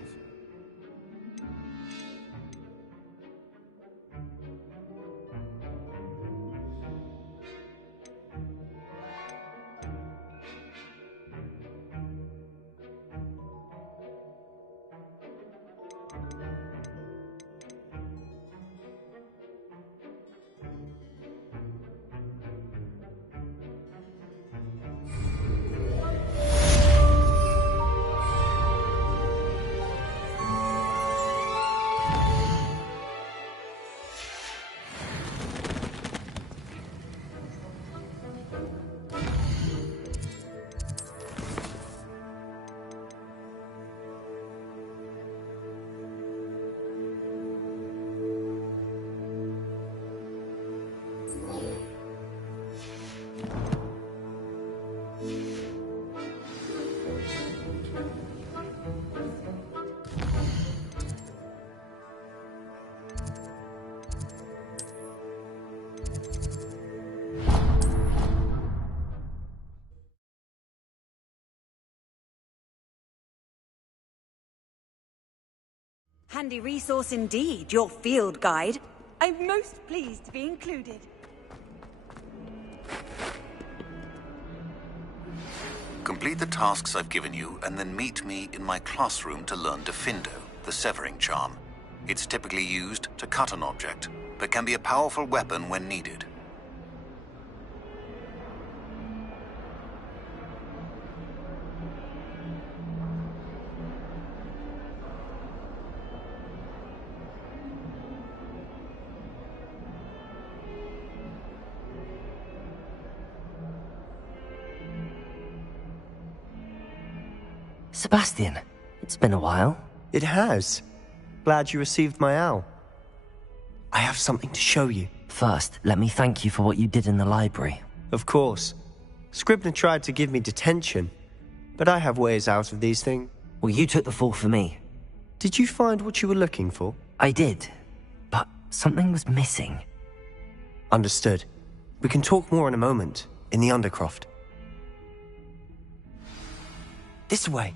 Handy resource indeed, your field guide. I'm most pleased to be included. Complete the tasks I've given you, and then meet me in my classroom to learn Defindo, the severing charm. It's typically used to cut an object, but can be a powerful weapon when needed. Sebastian, it's been a while. It has. Glad you received my owl. I have something to show you. First, let me thank you for what you did in the library. Of course. Scribner tried to give me detention, but I have ways out of these things. Well, you took the fall for me. Did you find what you were looking for? I did, but something was missing. Understood. We can talk more in a moment, in the Undercroft. This way.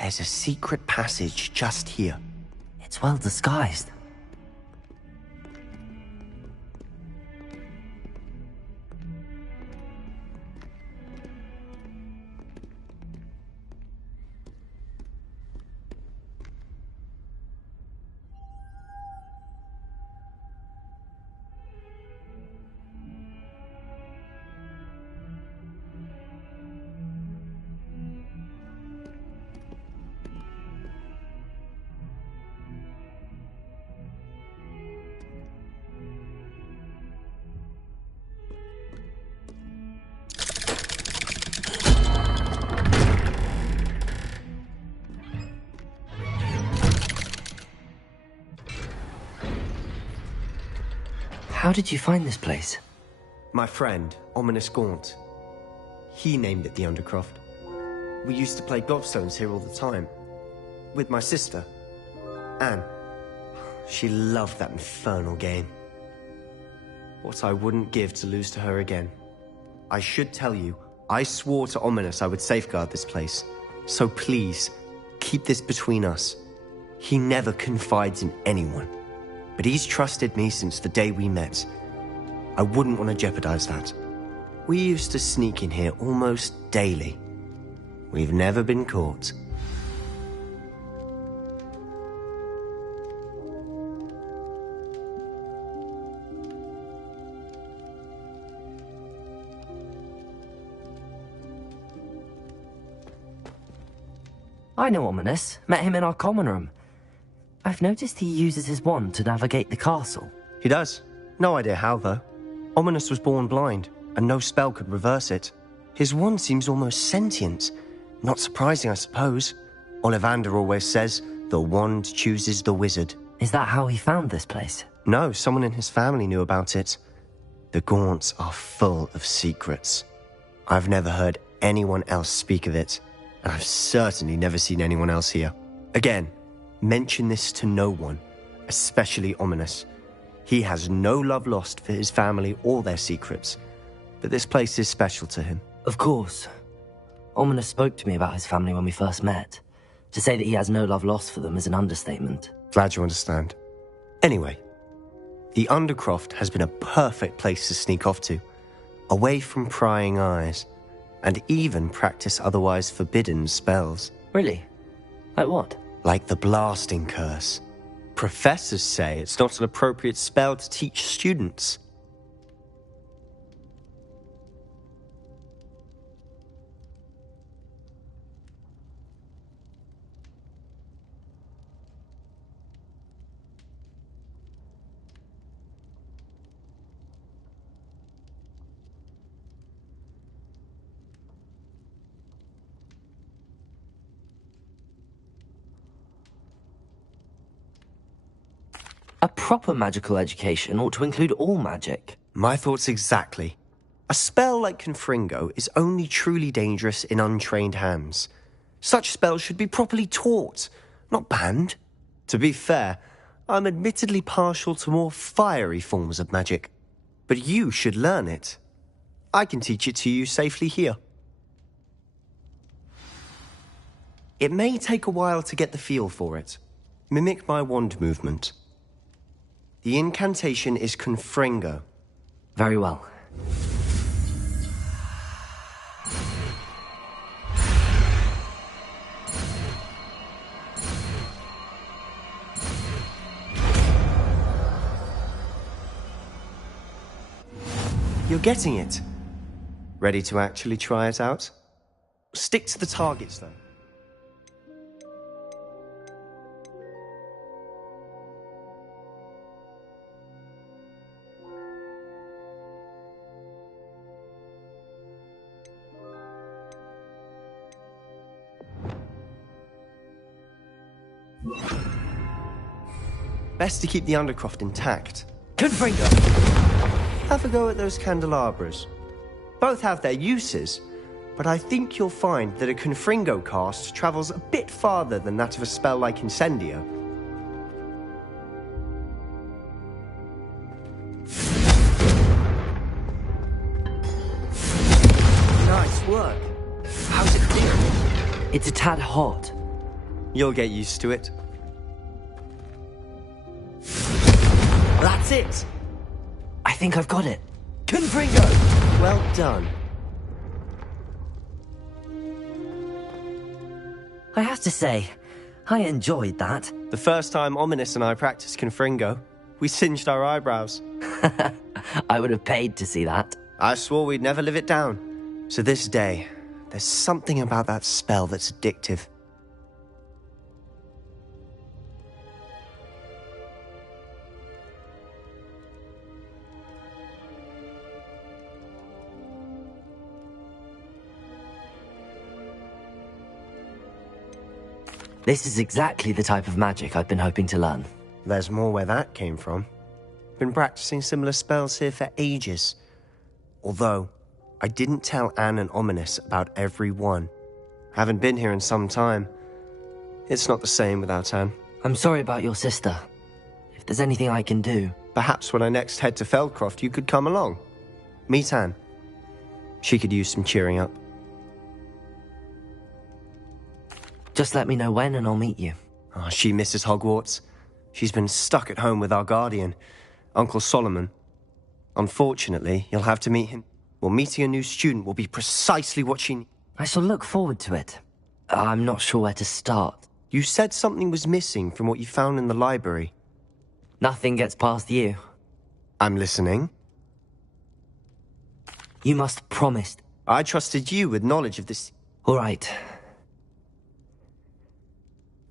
There's a secret passage just here. It's well disguised. How did you find this place? My friend, Ominous Gaunt. He named it the Undercroft. We used to play gobstones here all the time. With my sister, Anne. She loved that infernal game. What I wouldn't give to lose to her again. I should tell you, I swore to Ominous I would safeguard this place. So please, keep this between us. He never confides in anyone. But he's trusted me since the day we met. I wouldn't want to jeopardize that. We used to sneak in here almost daily. We've never been caught. I know Ominous. Met him in our common room. I've noticed he uses his wand to navigate the castle. He does. No idea how, though. Ominous was born blind, and no spell could reverse it. His wand seems almost sentient. Not surprising, I suppose. Ollivander always says, the wand chooses the wizard. Is that how he found this place? No, someone in his family knew about it. The Gaunts are full of secrets. I've never heard anyone else speak of it, and I've certainly never seen anyone else here. Again, mention this to no one, especially Ominous. He has no love lost for his family or their secrets, but this place is special to him. Of course. Ominous spoke to me about his family when we first met. To say that he has no love lost for them is an understatement. Glad you understand. Anyway, the Undercroft has been a perfect place to sneak off to, away from prying eyes, and even practice otherwise forbidden spells. Really? Like what? Like the blasting curse. Professors say it's not an appropriate spell to teach students. A proper magical education ought to include all magic. My thoughts exactly. A spell like Confringo is only truly dangerous in untrained hands. Such spells should be properly taught, not banned. To be fair, I'm admittedly partial to more fiery forms of magic. But you should learn it. I can teach it to you safely here. It may take a while to get the feel for it. Mimic my wand movement. The incantation is Confringo. Very well. You're getting it. Ready to actually try it out? Stick to the targets, though. Best to keep the Undercroft intact. Confringo! Have a go at those candelabras. Both have their uses, but I think you'll find that a Confringo cast travels a bit farther than that of a spell like Incendio. Nice work. How's it feel? It's a tad hot. You'll get used to it. That's it! I think I've got it. Confringo! Well done. I have to say, I enjoyed that. The first time Ominous and I practiced Confringo, we singed our eyebrows. I would have paid to see that. I swore we'd never live it down. So this day, there's something about that spell that's addictive. This is exactly the type of magic I've been hoping to learn. There's more where that came from. Been practicing similar spells here for ages. Although, I didn't tell Anne and Ominous about every one. Haven't been here in some time. It's not the same without Anne. I'm sorry about your sister. If there's anything I can do... Perhaps when I next head to Feldcroft, you could come along. Meet Anne. She could use some cheering up. Just let me know when and I'll meet you. Oh, she misses Hogwarts. She's been stuck at home with our guardian, Uncle Solomon. Unfortunately, you'll have to meet him. Well, meeting a new student will be precisely what she needs. I shall look forward to it. I'm not sure where to start. You said something was missing from what you found in the library. Nothing gets past you. I'm listening. You must promise. I trusted you with knowledge of this. All right.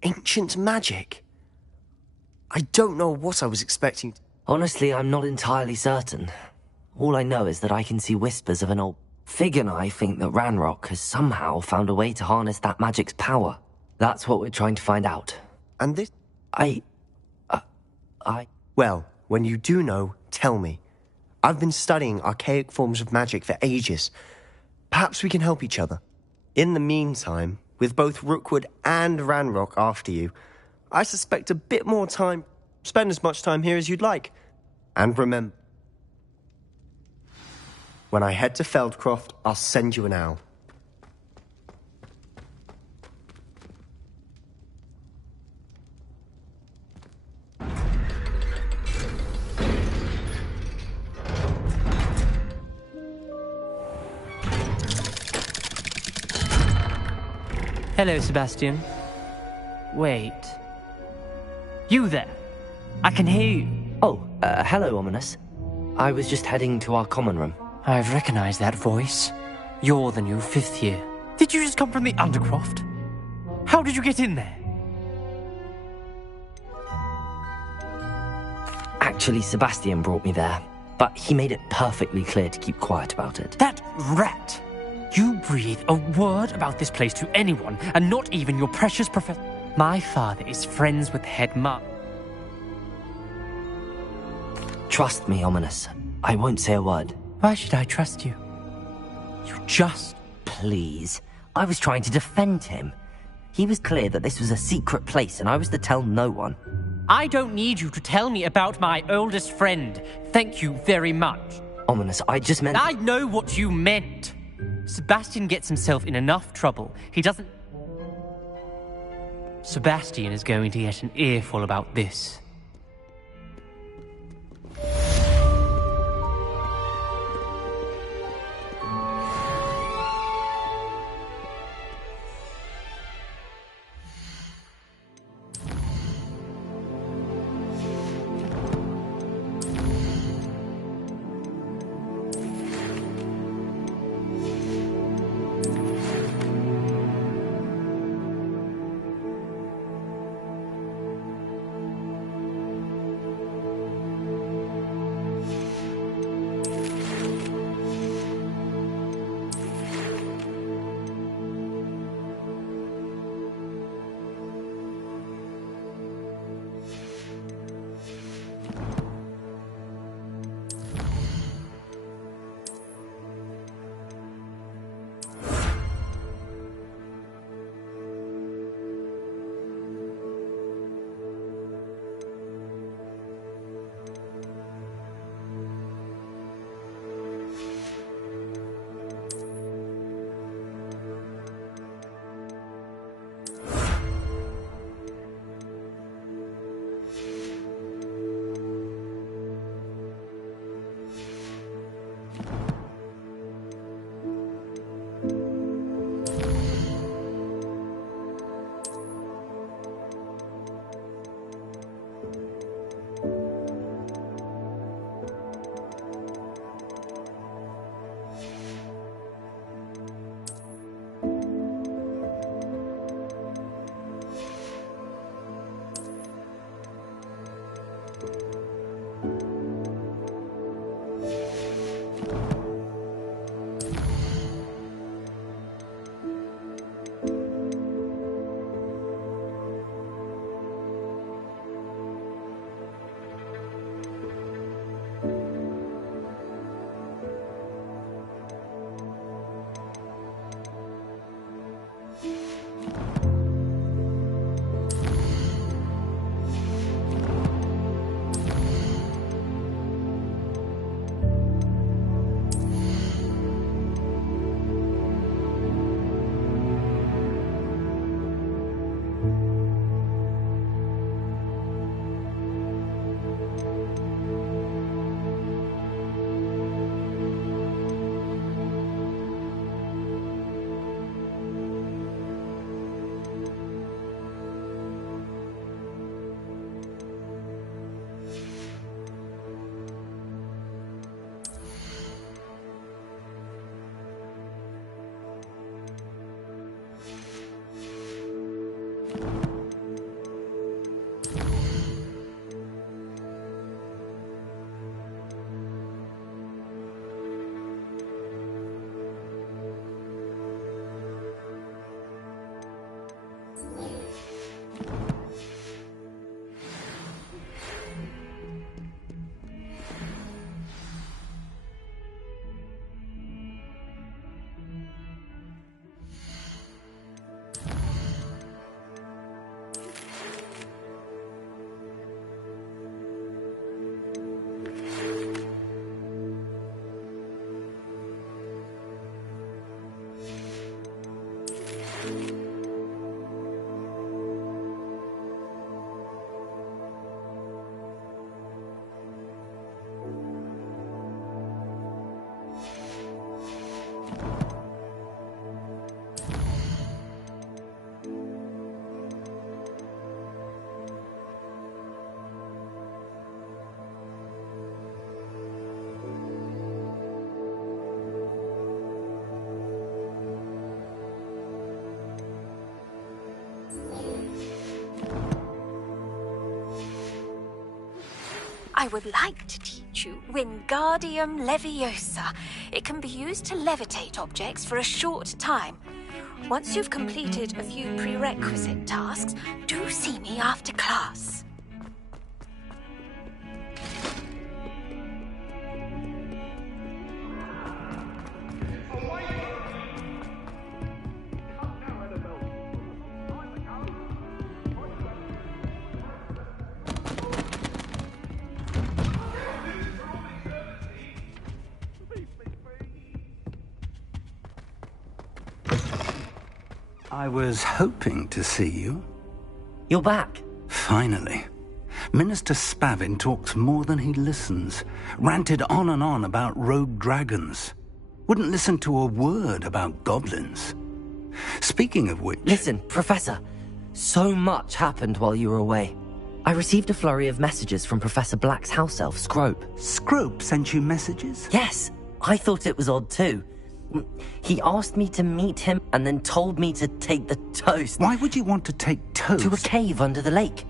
Ancient magic? I don't know what I was expecting. Honestly, I'm not entirely certain. All I know is that I can see whispers of an old... Fig and I think that Ranrock has somehow found a way to harness that magic's power. That's what we're trying to find out. And this... Well, when you do know, tell me. I've been studying archaic forms of magic for ages. Perhaps we can help each other. In the meantime, with both Rookwood and Ranrock after you, I suspect a bit more time. Spend as much time here as you'd like. And remember, when I head to Feldcroft, I'll send you an owl. Hello, Sebastian. Wait. You there? I can hear you. Oh, hello, Ominous. I was just heading to our common room. I've recognized that voice. You're the new 5th year. Did you just come from the Undercroft? How did you get in there? Actually, Sebastian brought me there, but he made it perfectly clear to keep quiet about it. That rat! You breathe a word about this place to anyone, and not even your precious professor. My father is friends with Head Ma. Trust me, Ominous. I won't say a word. Why should I trust you? You just... Please. I was trying to defend him. He was clear that this was a secret place, and I was to tell no one. I don't need you to tell me about my oldest friend. Thank you very much. Ominous, I just meant... I know what you meant. Sebastian gets himself in enough trouble. He doesn't... Sebastian is going to get an earful about this. I would like to teach you Wingardium Leviosa. It can be used to levitate objects for a short time. Once you've completed a few prerequisite tasks, do see me after class. I was hoping to see you. You're back. Finally. Minister Spavin talks more than he listens. Ranted on and on about rogue dragons. Wouldn't listen to a word about goblins. Speaking of which... Listen, Professor. So much happened while you were away. I received a flurry of messages from Professor Black's house elf, Scrope. Scrope sent you messages? Yes. I thought it was odd too. He asked me to meet him and then told me to take the toast. Why would you want to take toast? To a cave under the lake.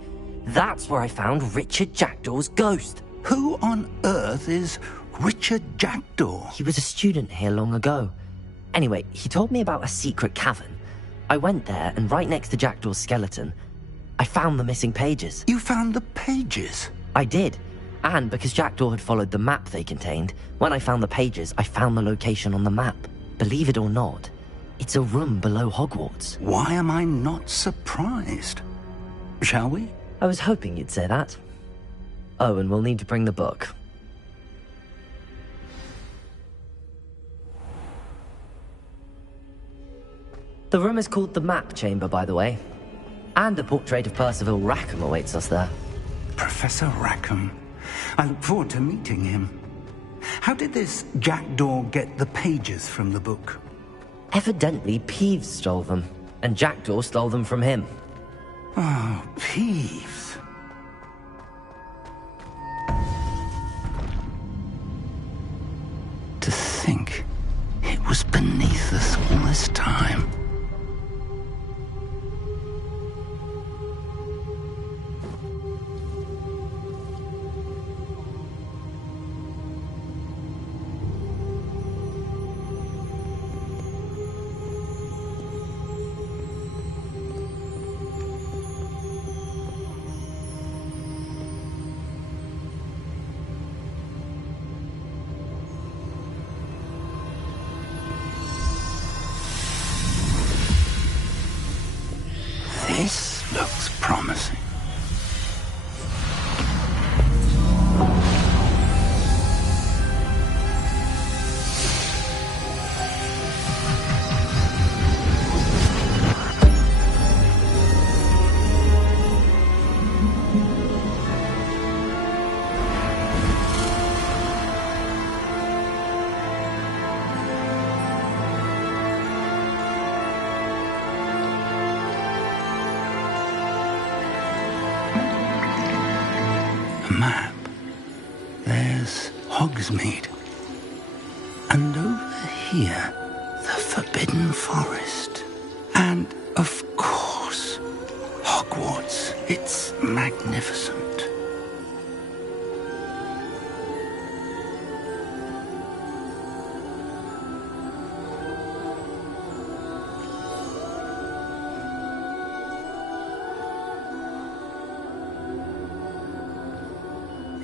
That's where I found Richard Jackdaw's ghost. Who on earth is Richard Jackdaw? He was a student here long ago. Anyway, he told me about a secret cavern. I went there, and right next to Jackdaw's skeleton, I found the missing pages. You found the pages? I did. And because Jackdaw had followed the map they contained, when I found the pages, I found the location on the map. Believe it or not, it's a room below Hogwarts. Why am I not surprised? Shall we? I was hoping you'd say that. Oh, and we'll need to bring the book. The room is called the Map Chamber, by the way. And a portrait of Percival Rackham awaits us there. Professor Rackham. I look forward to meeting him. How did this Jackdaw get the pages from the book? Evidently, Peeves stole them, and Jackdaw stole them from him. Oh, Peeves. To think it was beneath us all this time. This looks promising. Map. There's Hogsmeade. And over here, the Forbidden Forest. And, of course, Hogwarts. It's magnificent.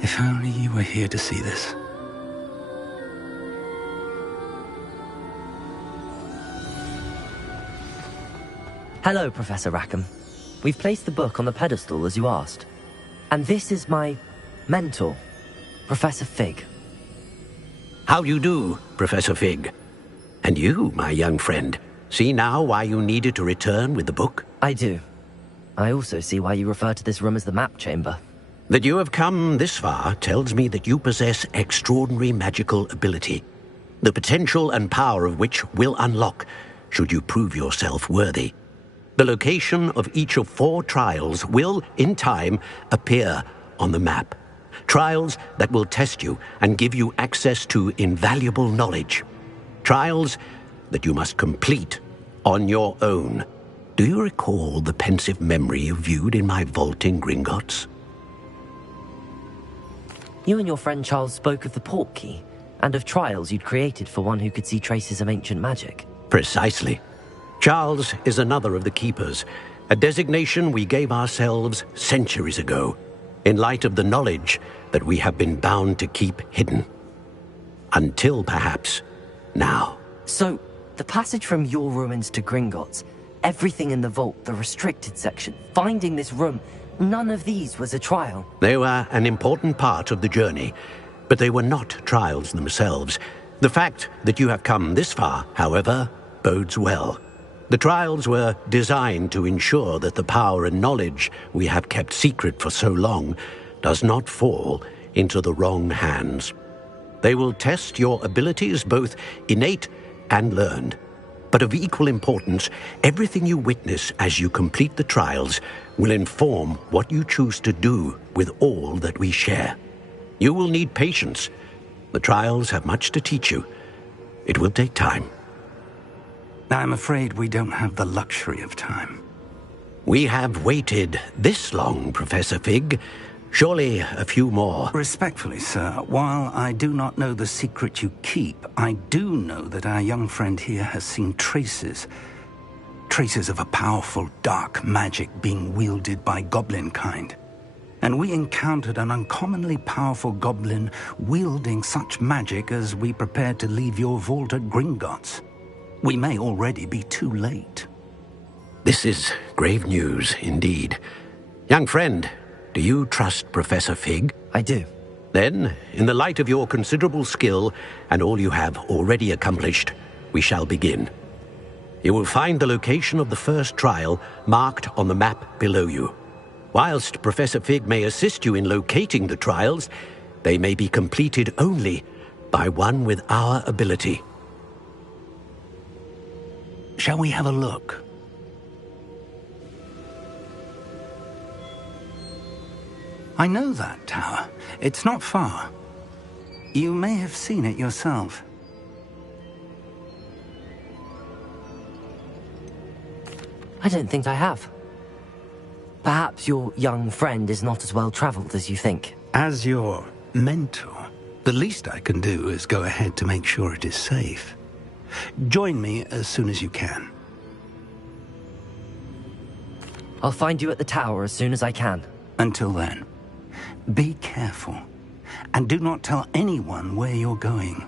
If only you were here to see this. Hello, Professor Rackham. We've placed the book on the pedestal as you asked. And this is my mentor, Professor Fig. How you do, Professor Fig? And you, my young friend, see now why you needed to return with the book? I do. I also see why you refer to this room as the map chamber. That you have come this far tells me that you possess extraordinary magical ability, the potential and power of which will unlock should you prove yourself worthy. The location of each of 4 trials will, in time, appear on the map. Trials that will test you and give you access to invaluable knowledge. Trials that you must complete on your own. Do you recall the pensive memory you viewed in my vault in Gringotts? You and your friend Charles spoke of the Portkey, and of trials you'd created for one who could see traces of ancient magic. Precisely. Charles is another of the Keepers, a designation we gave ourselves centuries ago, in light of the knowledge that we have been bound to keep hidden. Until, perhaps, now. So, the passage from your ruins to Gringotts, everything in the vault, the restricted section, finding this room, none of these was a trial. They were an important part of the journey, but they were not trials themselves. The fact that you have come this far, however, bodes well. The trials were designed to ensure that the power and knowledge we have kept secret for so long does not fall into the wrong hands. They will test your abilities, both innate and learned. But of equal importance, everything you witness as you complete the trials will inform what you choose to do with all that we share. You will need patience. The trials have much to teach you. It will take time. I'm afraid we don't have the luxury of time. We have waited this long, Professor Fig. Surely a few more. Respectfully, sir, while I do not know the secret you keep, I do know that our young friend here has seen traces of a powerful dark magic being wielded by goblin kind. And we encountered an uncommonly powerful goblin wielding such magic as we prepared to leave your vault at Gringotts. We may already be too late. This is grave news indeed. Young friend, do you trust Professor Fig? I do. Then, in the light of your considerable skill and all you have already accomplished, we shall begin. You will find the location of the first trial marked on the map below you. Whilst Professor Fig may assist you in locating the trials, they may be completed only by one with our ability. Shall we have a look? I know that tower. It's not far. You may have seen it yourself. I don't think I have. Perhaps your young friend is not as well traveled as you think. As your mentor, the least I can do is go ahead to make sure it is safe. Join me as soon as you can. I'll find you at the tower as soon as I can. Until then, be careful, and do not tell anyone where you're going.